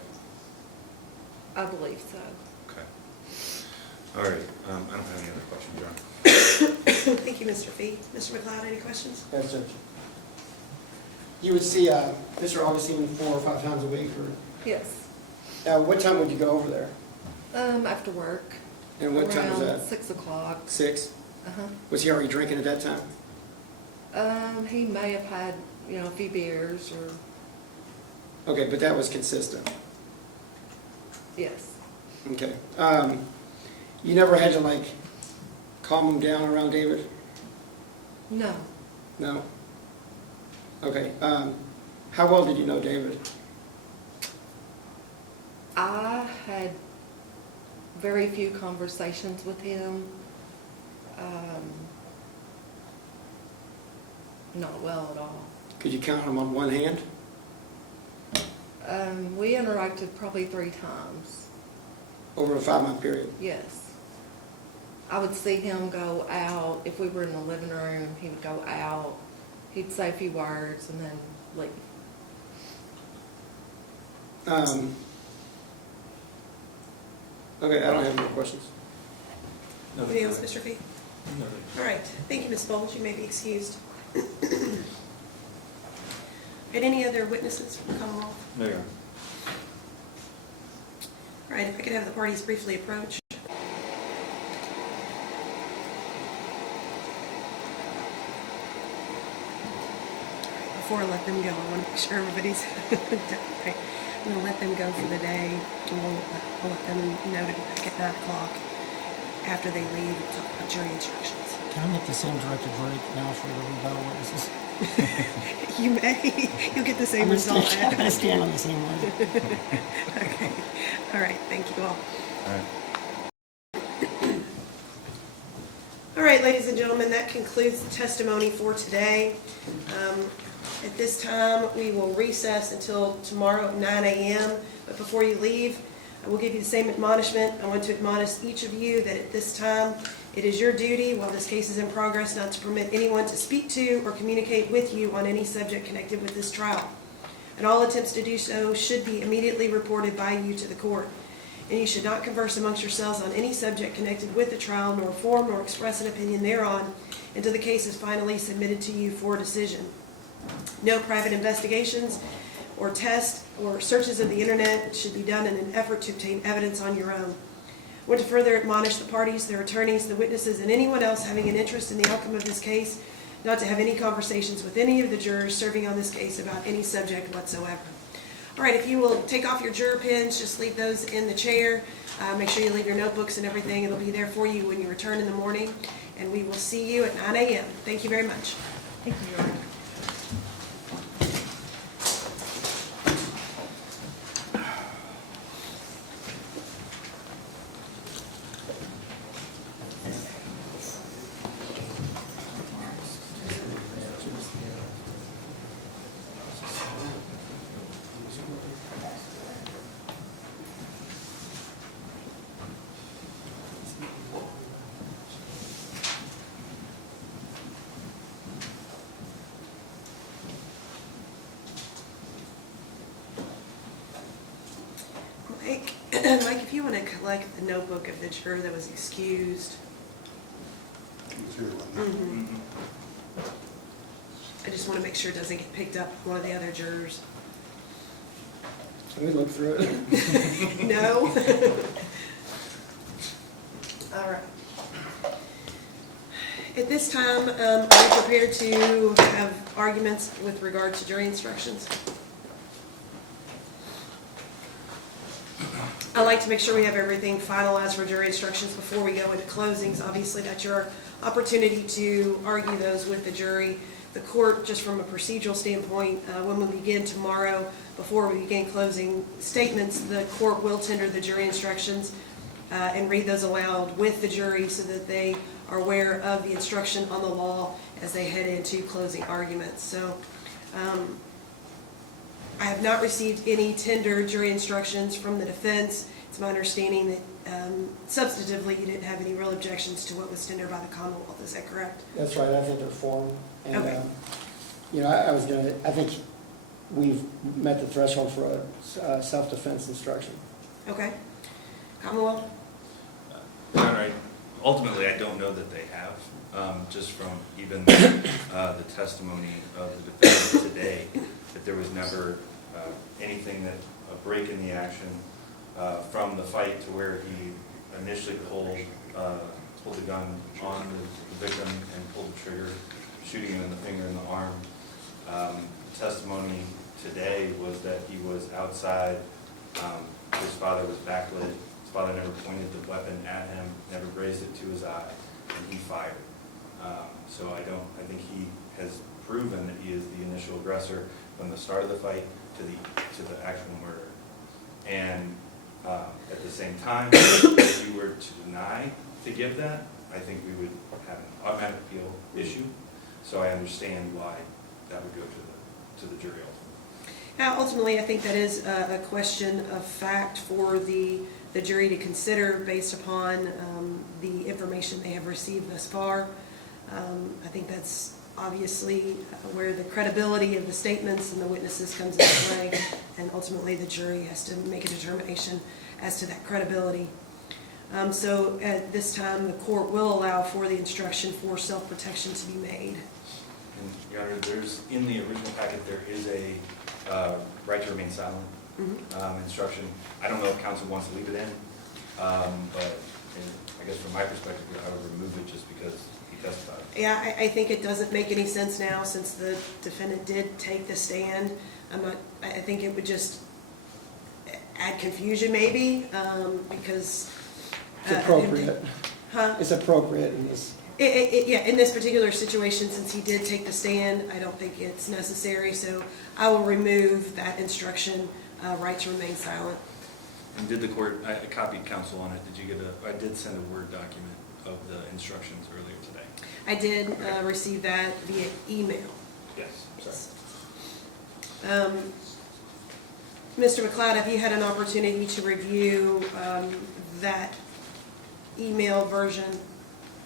I believe so. Okay. All right. I don't have any other questions, John. Thank you, Mr. Fee. Mr. McLeod, any questions? Yes, Judge. You would see Mr. Augustine 4 or 5 times a week, or Yes. what time would you go over there? After work. And what time is Around that? 6 o'clock. 6? Uh-huh. Was he already drinking at that time? He may have had, a few beers or, Okay, but that was consistent. yes. Okay. You never had to calm him down around David? No. No? Okay. How well did you know David? I had very few conversations with him. Not well at all. Could you count him on one hand? We interacted probably 3 times. Over a 5-month period? Yes. I would see him go out. If we were in the living room, he would go out. He'd say a few words and then leave. Okay, I don't have any more questions. Anything else, Mr. Fee? No. All right. Thank you, Ms. Bowles. You may be excused. And any other witnesses from the Commonwealth? No, Your Honor. All right, if I could have the parties briefly approach. Before I let them go, I want to make sure everybody's right. I'm going to let them go for the day. I'll let them know to be back at 9 o'clock. After they leave, we'll talk about jury instructions. Can I make the same directed verdict now for the rebuttal witnesses? You may. You'll get the same I'm result. gonna stand on the same one. Okay. All right. Thank you all. All right. All right, ladies and gentlemen, that concludes the testimony for today. At this time, we will recess until tomorrow at 9 a.m. But before you leave, I will give you the same admonishment. I want to admonish each of you that at this time, it is your duty, while this case is in progress, not to permit anyone to speak to or communicate with you on any subject connected with this trial. And all attempts to do so should be immediately reported by you to the court. And you should not converse amongst yourselves on any subject connected with the trial, nor form nor express an opinion thereon, until the case is finally submitted to you for decision. No private investigations or tests or searches of the internet should be done in an effort to obtain evidence on your own. I want to further admonish the parties, their attorneys, the witnesses, and anyone else having an interest in the outcome of this case not to have any conversations with any of the jurors serving on this case about any subject whatsoever. All right, if you will take off your juror pins, just leave those in the chair. Make sure you leave your notebooks and everything. It'll be there for you when you return in the morning, and we will see you at 9 a.m. Thank you very much. Thank you, Your Honor. Mike, if you want to collect the notebook of the juror that was excused. Mhm. I just want to make sure it doesn't get picked up with one of the other jurors. Can we look through it? No? All right. At this time, are you prepared to have arguments with regard to jury instructions? I like to make sure we have everything finalized for jury instructions before we go into closings. Obviously, that's your opportunity to argue those with the jury. The court, just from a procedural standpoint, when we begin tomorrow, before we begin closing statements, the court will tender the jury instructions and read those aloud with the jury so that they are aware of the instruction on the law as they head into closing arguments. So I have not received any tender jury instructions from the defense. It's my understanding that substantively you didn't have any real objections to what was tendered by the Commonwealth. Is that correct? That's right, I think they're formed. And, Okay. I think we've met the threshold for a self-defense instruction. Okay. Commonwealth? All right. Ultimately, I don't know that they have, just from even the testimony of the defendant today, that there was never anything that, a break in the action from the fight to where he initially pulled the gun on the victim and pulled the trigger, shooting him in the finger and the arm. Testimony today was that he was outside, his father was backlit, his father never pointed the weapon at him, never raised it to his eye, and he fired. So I think he has proven that he is the initial aggressor from the start of the fight to the actual murder. And at the same time, if you were to deny to give that, I think we would have an automatic appeal issue. So I understand why that would go to the jury ultimately. Now, ultimately, I think that is a question of fact for the jury to consider based upon the information they have received thus far. I think that's obviously where the credibility of the statements and the witnesses comes into play, and ultimately the jury has to make a determination as to that credibility. So at this time, the court will allow for the instruction for self-protection to be made. And Your Honor, in the original packet, there is a right to remain silent instruction. I don't know if counsel wants to leave it in, but I guess from my perspective, I would remove it just because he testified. Yeah, I think it doesn't make any sense now since the defendant did take the stand. I think it would just add confusion maybe because... It's appropriate. Huh? It's appropriate in this. Yeah, in this particular situation, since he did take the stand, I don't think it's necessary, so I will remove that instruction, right to remain silent. And did the court, I copied counsel on it, did you get I did send a Word document of the instructions earlier today. I did receive that via email. Yes. Mr. McLeod, have you had an opportunity to review that email version?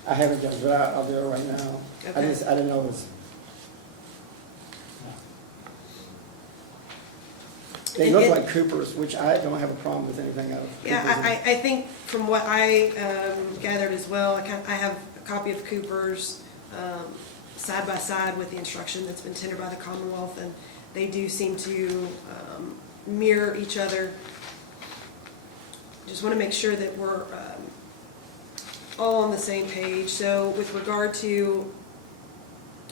I haven't done that, I'll do it right now. Okay. I didn't know it was. They look like Cooper's, which I don't have a problem with anything of. Yeah, I think from what I gathered as well, I have a copy of Cooper's side by side with the instruction that's been tendered by the Commonwealth, and they do seem to mirror each other. Just want to make sure that we're all on the same page. So with regard to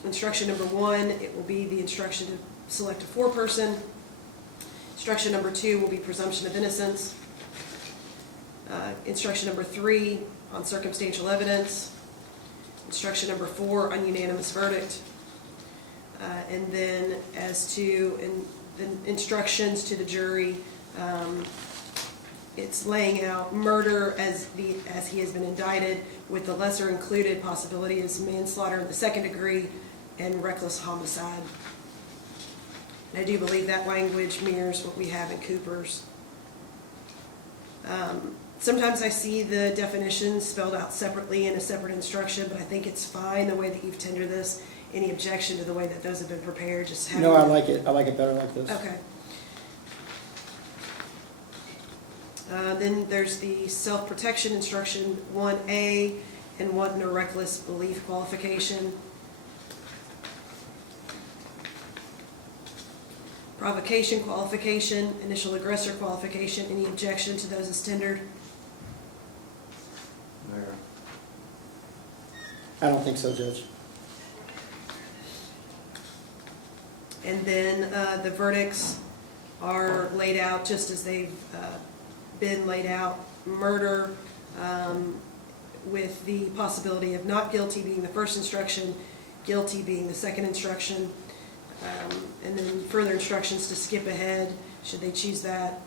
instruction number 1, it will be the instruction to select a foreperson. Instruction number 2 will be presumption of innocence. Instruction number 3 on circumstantial evidence. Instruction number 4 on unanimous verdict. And then as to the instructions to the jury, it's laying out murder as he has been indicted, with the lesser included possibility is manslaughter in the second degree and reckless homicide. And I do believe that language mirrors what we have in Cooper's. Sometimes I see the definitions spelled out separately in a separate instruction, but I think it's fine the way that you've tendered this. Any objection to the way that those have been prepared? Just having No, I like it. I like it better like this. Okay. Then there's the self-protection instruction 1A and wanton or reckless belief qualification. Provocation qualification, initial aggressor qualification. Any objection to those as tendered? Mayor. I don't think so, Judge. And then the verdicts are laid out just as they've been laid out. Murder with the possibility of not guilty being the first instruction, guilty being the second instruction, and then further instructions to skip ahead should they choose that.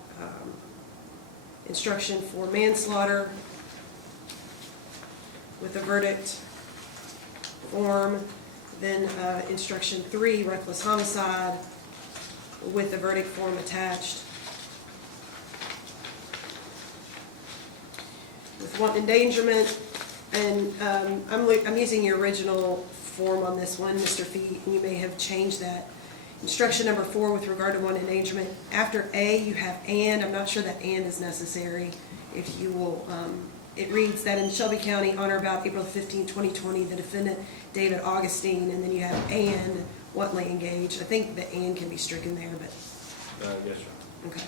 Instruction for manslaughter with a verdict form. Then instruction 3, reckless homicide, with the verdict form attached. With wanton endangerment, and I'm using your original form on this one, Mr. Fee, and you may have changed that. Instruction number 4 with regard to wanton endangerment. After A, you have and. I'm not sure that and is necessary. If you will, it reads that in Shelby County on or about April 15, 2020, the defendant, David Augustine, and then you have and wantonly engaged. I think the and can be stricken there, but. Yes, sir. Okay.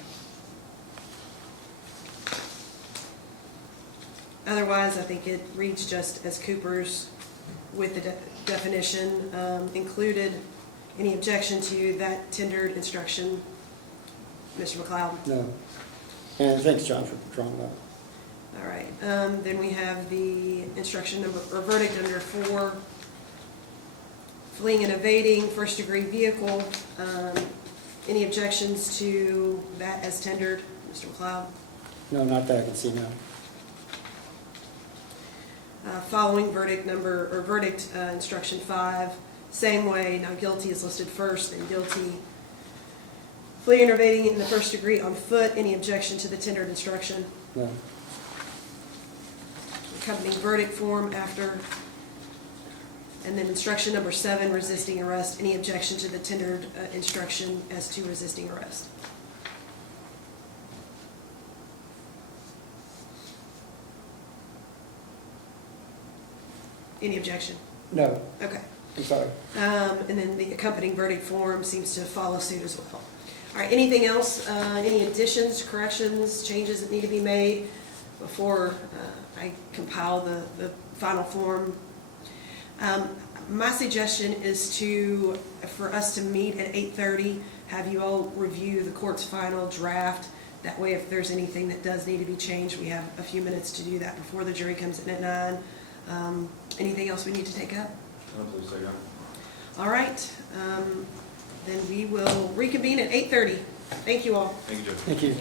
Otherwise, I think it reads just as Cooper's with the definition included. Any objection to that tendered instruction, Mr. McLeod? No. And thanks, John, for drawing that. All right. Then we have the instruction number or verdict under 4, fleeing and evading first degree vehicle. Any objections to that as tendered, Mr. McLeod? No, not that I can see now. Following verdict number or verdict instruction 5, same way. Now guilty is listed first, then guilty. Fleeing and evading in the first degree on foot. Any objection to the tendered instruction? No. Accompanying verdict form after. And then instruction number 7, resisting arrest. Any objection to the tendered instruction as to resisting arrest? Any objection? No. Okay. I'm sorry. And then the accompanying verdict form seems to follow suit as well. All right, anything else? Any additions, corrections, changes that need to be made before I compile the final form? My suggestion is for us to meet at 8:30, have you all review the court's final draft. That way, if there's anything that does need to be changed, we have a few minutes to do that before the jury comes in at 9. Anything else we need to take up? I don't believe so, Your Honor. All right, then we will reconvene at 8:30. Thank you all. Thank you, Judge. Thank you.